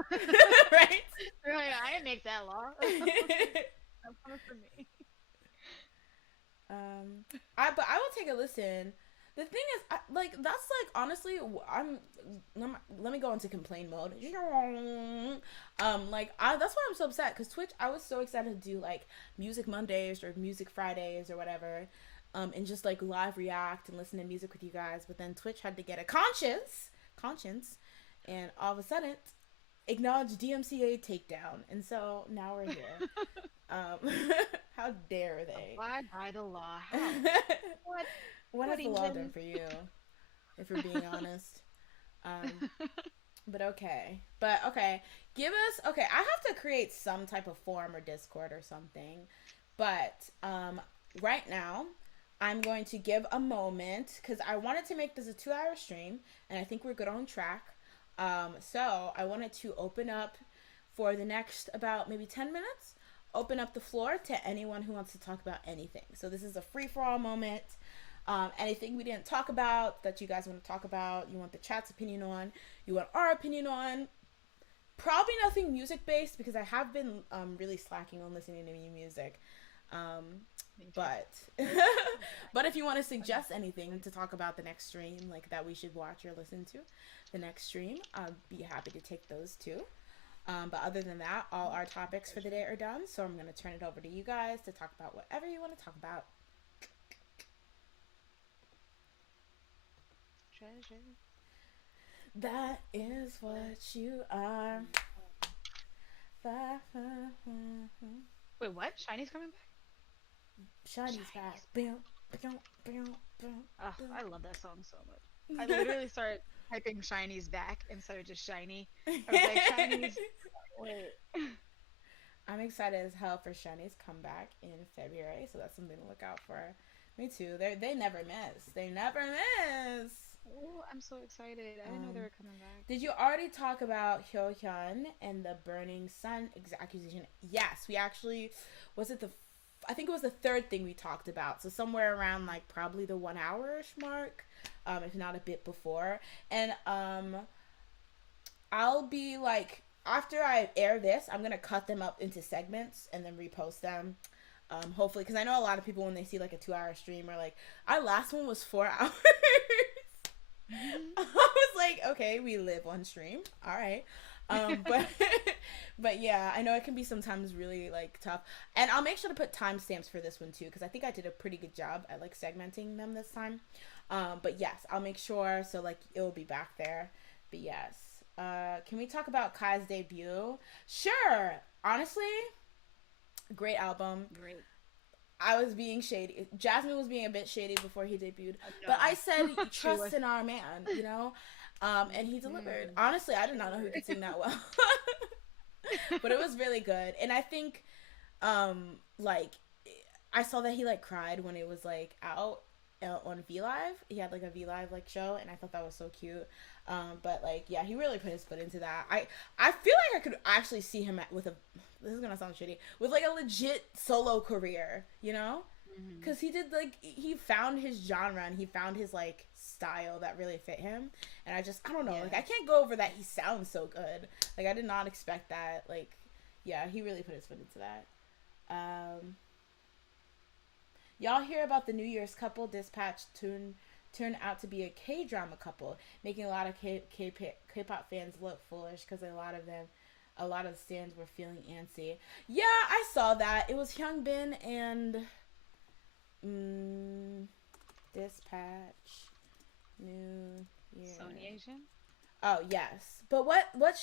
Right? They're like, I didn't make that law. That's coming from me. But I will take a listen. The thing is, like, that's like honestly, let me go into complain mode. That's why I'm so upset, because Twitch, I was so excited to do like Music Mondays or Music Fridays or whatever, and just like live react and listen to music with you guys. But then Twitch had to get a conscience, and all of a sudden, acknowledge DMCA takedown, and so now we're here. How dare they? Abide by the law. How? What? What has the law even? done for you, if we're being honest? But okay. Give us, okay, I have to create some type of forum or Discord or something. But right now, I'm going to give a moment, because I wanted to make this a 2-hour stream, and I think we're good on track. So I wanted to open up for the next about maybe 10 minutes, open up the floor to anyone who wants to talk about anything. So this is a free-for-all moment. Anything we didn't talk about that you guys want to talk about, you want the chat's opinion on, you want our opinion on. Probably nothing music based, because I have been really slacking on listening to new music. But but if you want to suggest anything to talk about the next stream, like that we should watch or listen to the next stream, I'd be happy to take those too. But other than that, all our topics for the day are done. So I'm going to turn it over to you guys to talk about whatever you want to talk about. Treasure. That is what you are. Wait, what? Shiny's coming back? Shiny's back. Boom, boom, boom, boom. I love that song so much. I literally started typing Shiny's back instead of just Shiny. I was like, Shiny's. Wait. I'm excited as hell for Shiny's comeback in February, so that's something to look out for. Me too. They never miss. They never miss. Oh, I'm so excited. I didn't know they were coming back. Did you already talk about Hyoyeon and the Burning Sun accusation? Yes, we actually, I think it was the third thing we talked about. So somewhere around like probably the 1 hour-ish mark, if not a bit before. And I'll be like, after I air this, I'm going to cut them up into segments and then repost them. Hopefully, because I know a lot of people, when they see like a 2-hour stream, are like, our last one was 4 hours. I was like, okay, we live on stream, all right. But yeah, I know it can be sometimes really like tough, and I'll make sure to put timestamps for this one too, because I think I did a pretty good job at like segmenting them this time. But yes, I'll make sure, so like it will be back there. But yes, can we talk about Kai's debut? Sure. Honestly, great album. Great. I was being shady. Jasmine was being a bit shady before he debuted. But I said, trust in our man, you know? And he delivered. Honestly, I did not know who could sing that well. But it was really good. And I think, like, I saw that he like cried when it was like out on V Live. He had like a V Live like show, and I thought that was so cute. But like, yeah, he really put his foot into that. I feel like I could actually see him with a, this is gonna sound shitty, with like a legit solo career, you know? Because he did like, he found his genre and he found his like style that really fit him. And I don't know, like I can't go over that he sounds so good. Like I did not expect that. Like, yeah, he really put his foot into that. Y'all hear about the New Year's couple Dispatch turned out to be a K-drama couple, making a lot of K-pop fans look foolish because a lot of the stands were feeling antsy. Yeah, I saw that. It was Hyunbin and Dispatch New Year. Sony Asian? Oh, yes. But what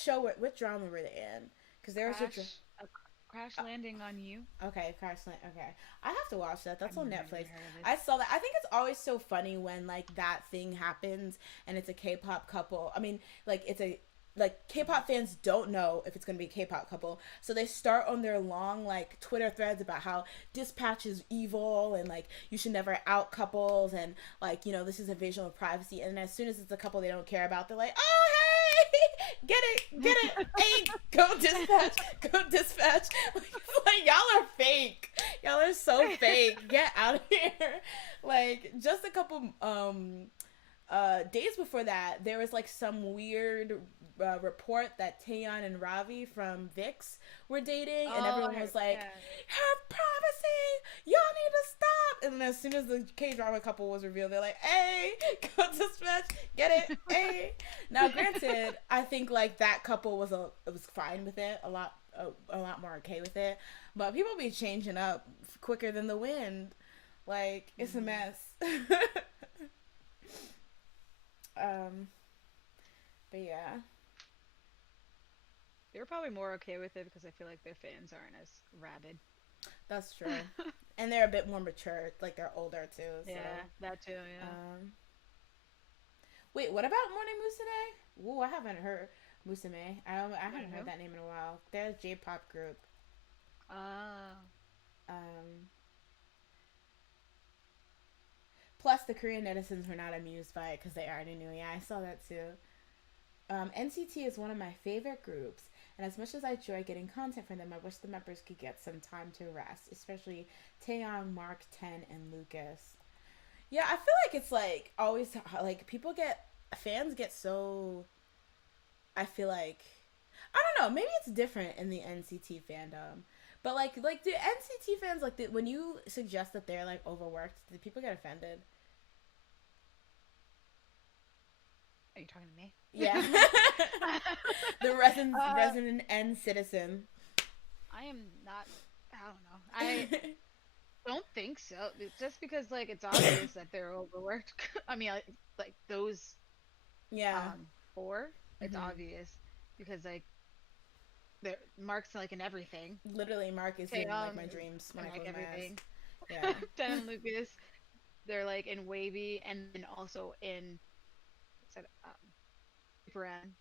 drama were they in? Because there was a Crash Landing on You. Okay, Crash Landing. Okay, I have to watch that. That's on Netflix. Heard I saw that. I think it's always so funny when like that thing happens and it's a K-pop couple. I mean, like it's a like K-pop fans don't know if it's gonna be a K-pop couple, so they start on their long like Twitter threads about how Dispatch is evil and like you should never out couples and like, you know, this is a invasion of privacy. And as soon as it's a couple they don't care about, they're like, oh hey, get it, hey, go Dispatch. Like y'all are fake, y'all are so fake. Get out of here. Like just a couple days before that, there was like some weird report that Taeyeon and Ravi from VIX were dating, and everyone was like, "Her privacy, y'all need to stop." And then as soon as the K-drama couple was revealed, they're like, "Hey, go Dispatch, get it, hey." Now, granted, I think like that couple was fine with it, a lot more okay with it, but people be changing up quicker than the wind. Like it's a mess. But yeah, they're probably more okay with it because I feel like their fans aren't as rabid. That's true. And they're a bit more mature, like they're older too. So. Yeah, that too. Yeah. Wait, what about Morning Musume? Ooh, I haven't heard Musume. I haven't heard that name in a while. They're a J-pop group. Plus, the Korean netizens were not amused by it because they already knew. Yeah, I saw that too. NCT is one of my favorite groups, and as much as I enjoy getting content from them, I wish the members could get some time to rest, especially Taeyong, Mark, Ten, and Lucas. Yeah, I feel like it's like always like fans get so. I feel like I don't know. Maybe it's different in the NCT fandom, but like the NCT fans when you suggest that they're like overworked, do people get offended? Are you talking to me? Yeah. The resident N citizen. I am not. I don't know. I don't think so. It's just because like it's obvious that they're overworked. I mean, like those. Yeah. Four. It's obvious because like, Mark's like in everything. Literally, Mark is in like my dreams when I close everything. My eyes. Yeah. Ten and Lucas, they're like in Wavy and then also in. Brand.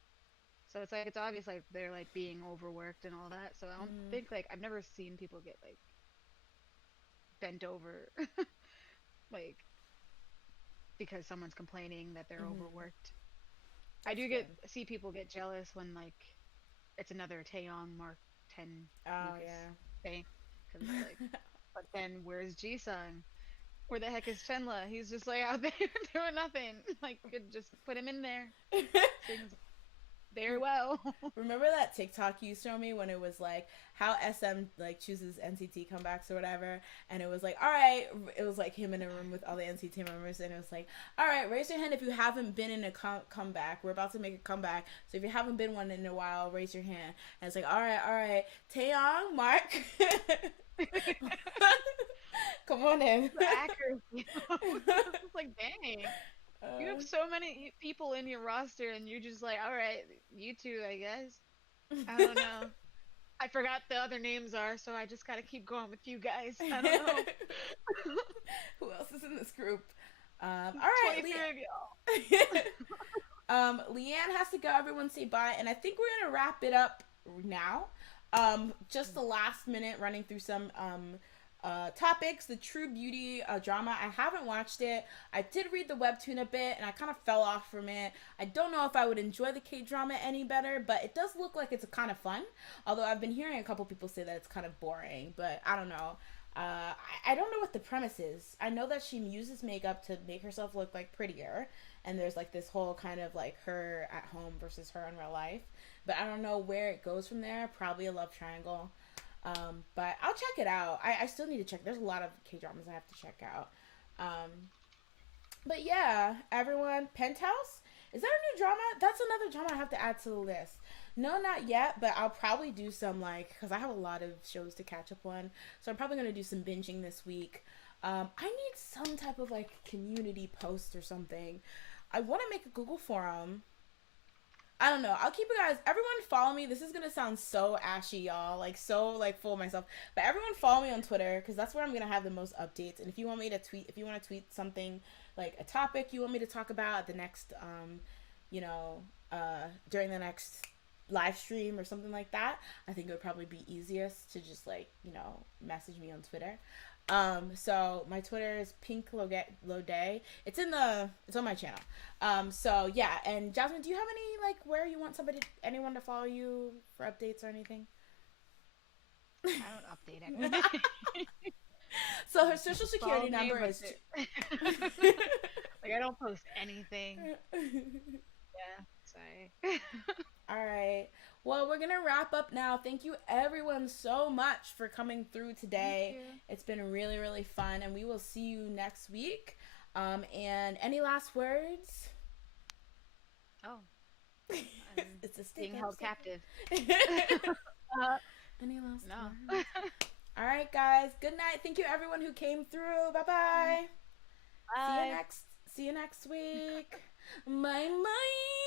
So it's like it's obvious like they're like being overworked and all that. So I don't think like I've never seen people get like bent over like because someone's complaining that they're overworked. I do see people get jealous when like it's another Taeyong Mark 10 Lucas thing. Cause like, but then where's Jisung? Where the heck is Chenla? He's just like out there doing nothing. Like we could just put him in there. Sings very well. Remember that TikTok you showed me when it was like how SM like chooses NCT comebacks or whatever, and it was like, all right, it was like him in a room with all the NCT members, and it was like, all right, raise your hand if you haven't been in a comeback. We're about to make a comeback, so if you haven't been one in a while, raise your hand. And it's like, all right, Taeyong, Mark. Come on in. The accuracy. It's like, dang. You have so many people in your roster, and you're just like, all right, you two, I guess. I don't know. I forgot the other names are, so I just gotta keep going with you guys. I don't know. Who else is in this group? All right, Leanne has to go. Everyone say bye, and I think we're gonna wrap it up now. Just the last minute, running through some topics, the True Beauty drama. I haven't watched it. I did read the webtoon a bit, and I kind of fell off from it. I don't know if I would enjoy the K-drama any better, but it does look like it's kind of fun. Although I've been hearing a couple people say that it's kind of boring, but I don't know. I don't know what the premise is. I know that she uses makeup to make herself look like prettier, and there's like this whole kind of like her at home versus her in real life. But I don't know where it goes from there. Probably a love triangle. But I'll check it out. I still need to check. There's a lot of K-dramas I have to check out. But yeah, everyone, Penthouse? Is that a new drama? That's another drama I have to add to the list. No, not yet, but I'll probably do some, like, because I have a lot of shows to catch up on. So I'm probably going to do some binging this week. I need some type of, like, community post or something. I want to make a Google forum. I don't know. I'll keep you guys. Everyone follow me. This is going to sound so ashy, y'all. Like, so, like, full of myself. But everyone follow me on Twitter, because that's where I'm going to have the most updates. And if you want me to tweet, if you want to tweet something, like, a topic you want me to talk about at the next, during the next live stream or something like that, I think it would probably be easiest to just, like, message me on Twitter. So my Twitter is pinklode. It's on my channel. So yeah, and Jasmine, do you have any, like, where you want anyone to follow you for updates or anything? I don't update anything. So her social security number is like, I don't post anything. Yeah, sorry. All right. Well, we're going to wrap up now. Thank you, everyone, so much for coming through today. It's been really, really fun, and we will see you next week. And any last words? Oh. It's a being held captive. Any last No. words? All right, guys. Good night. Thank you, everyone who came through. Bye-bye. Bye. See you next week. Bye-bye.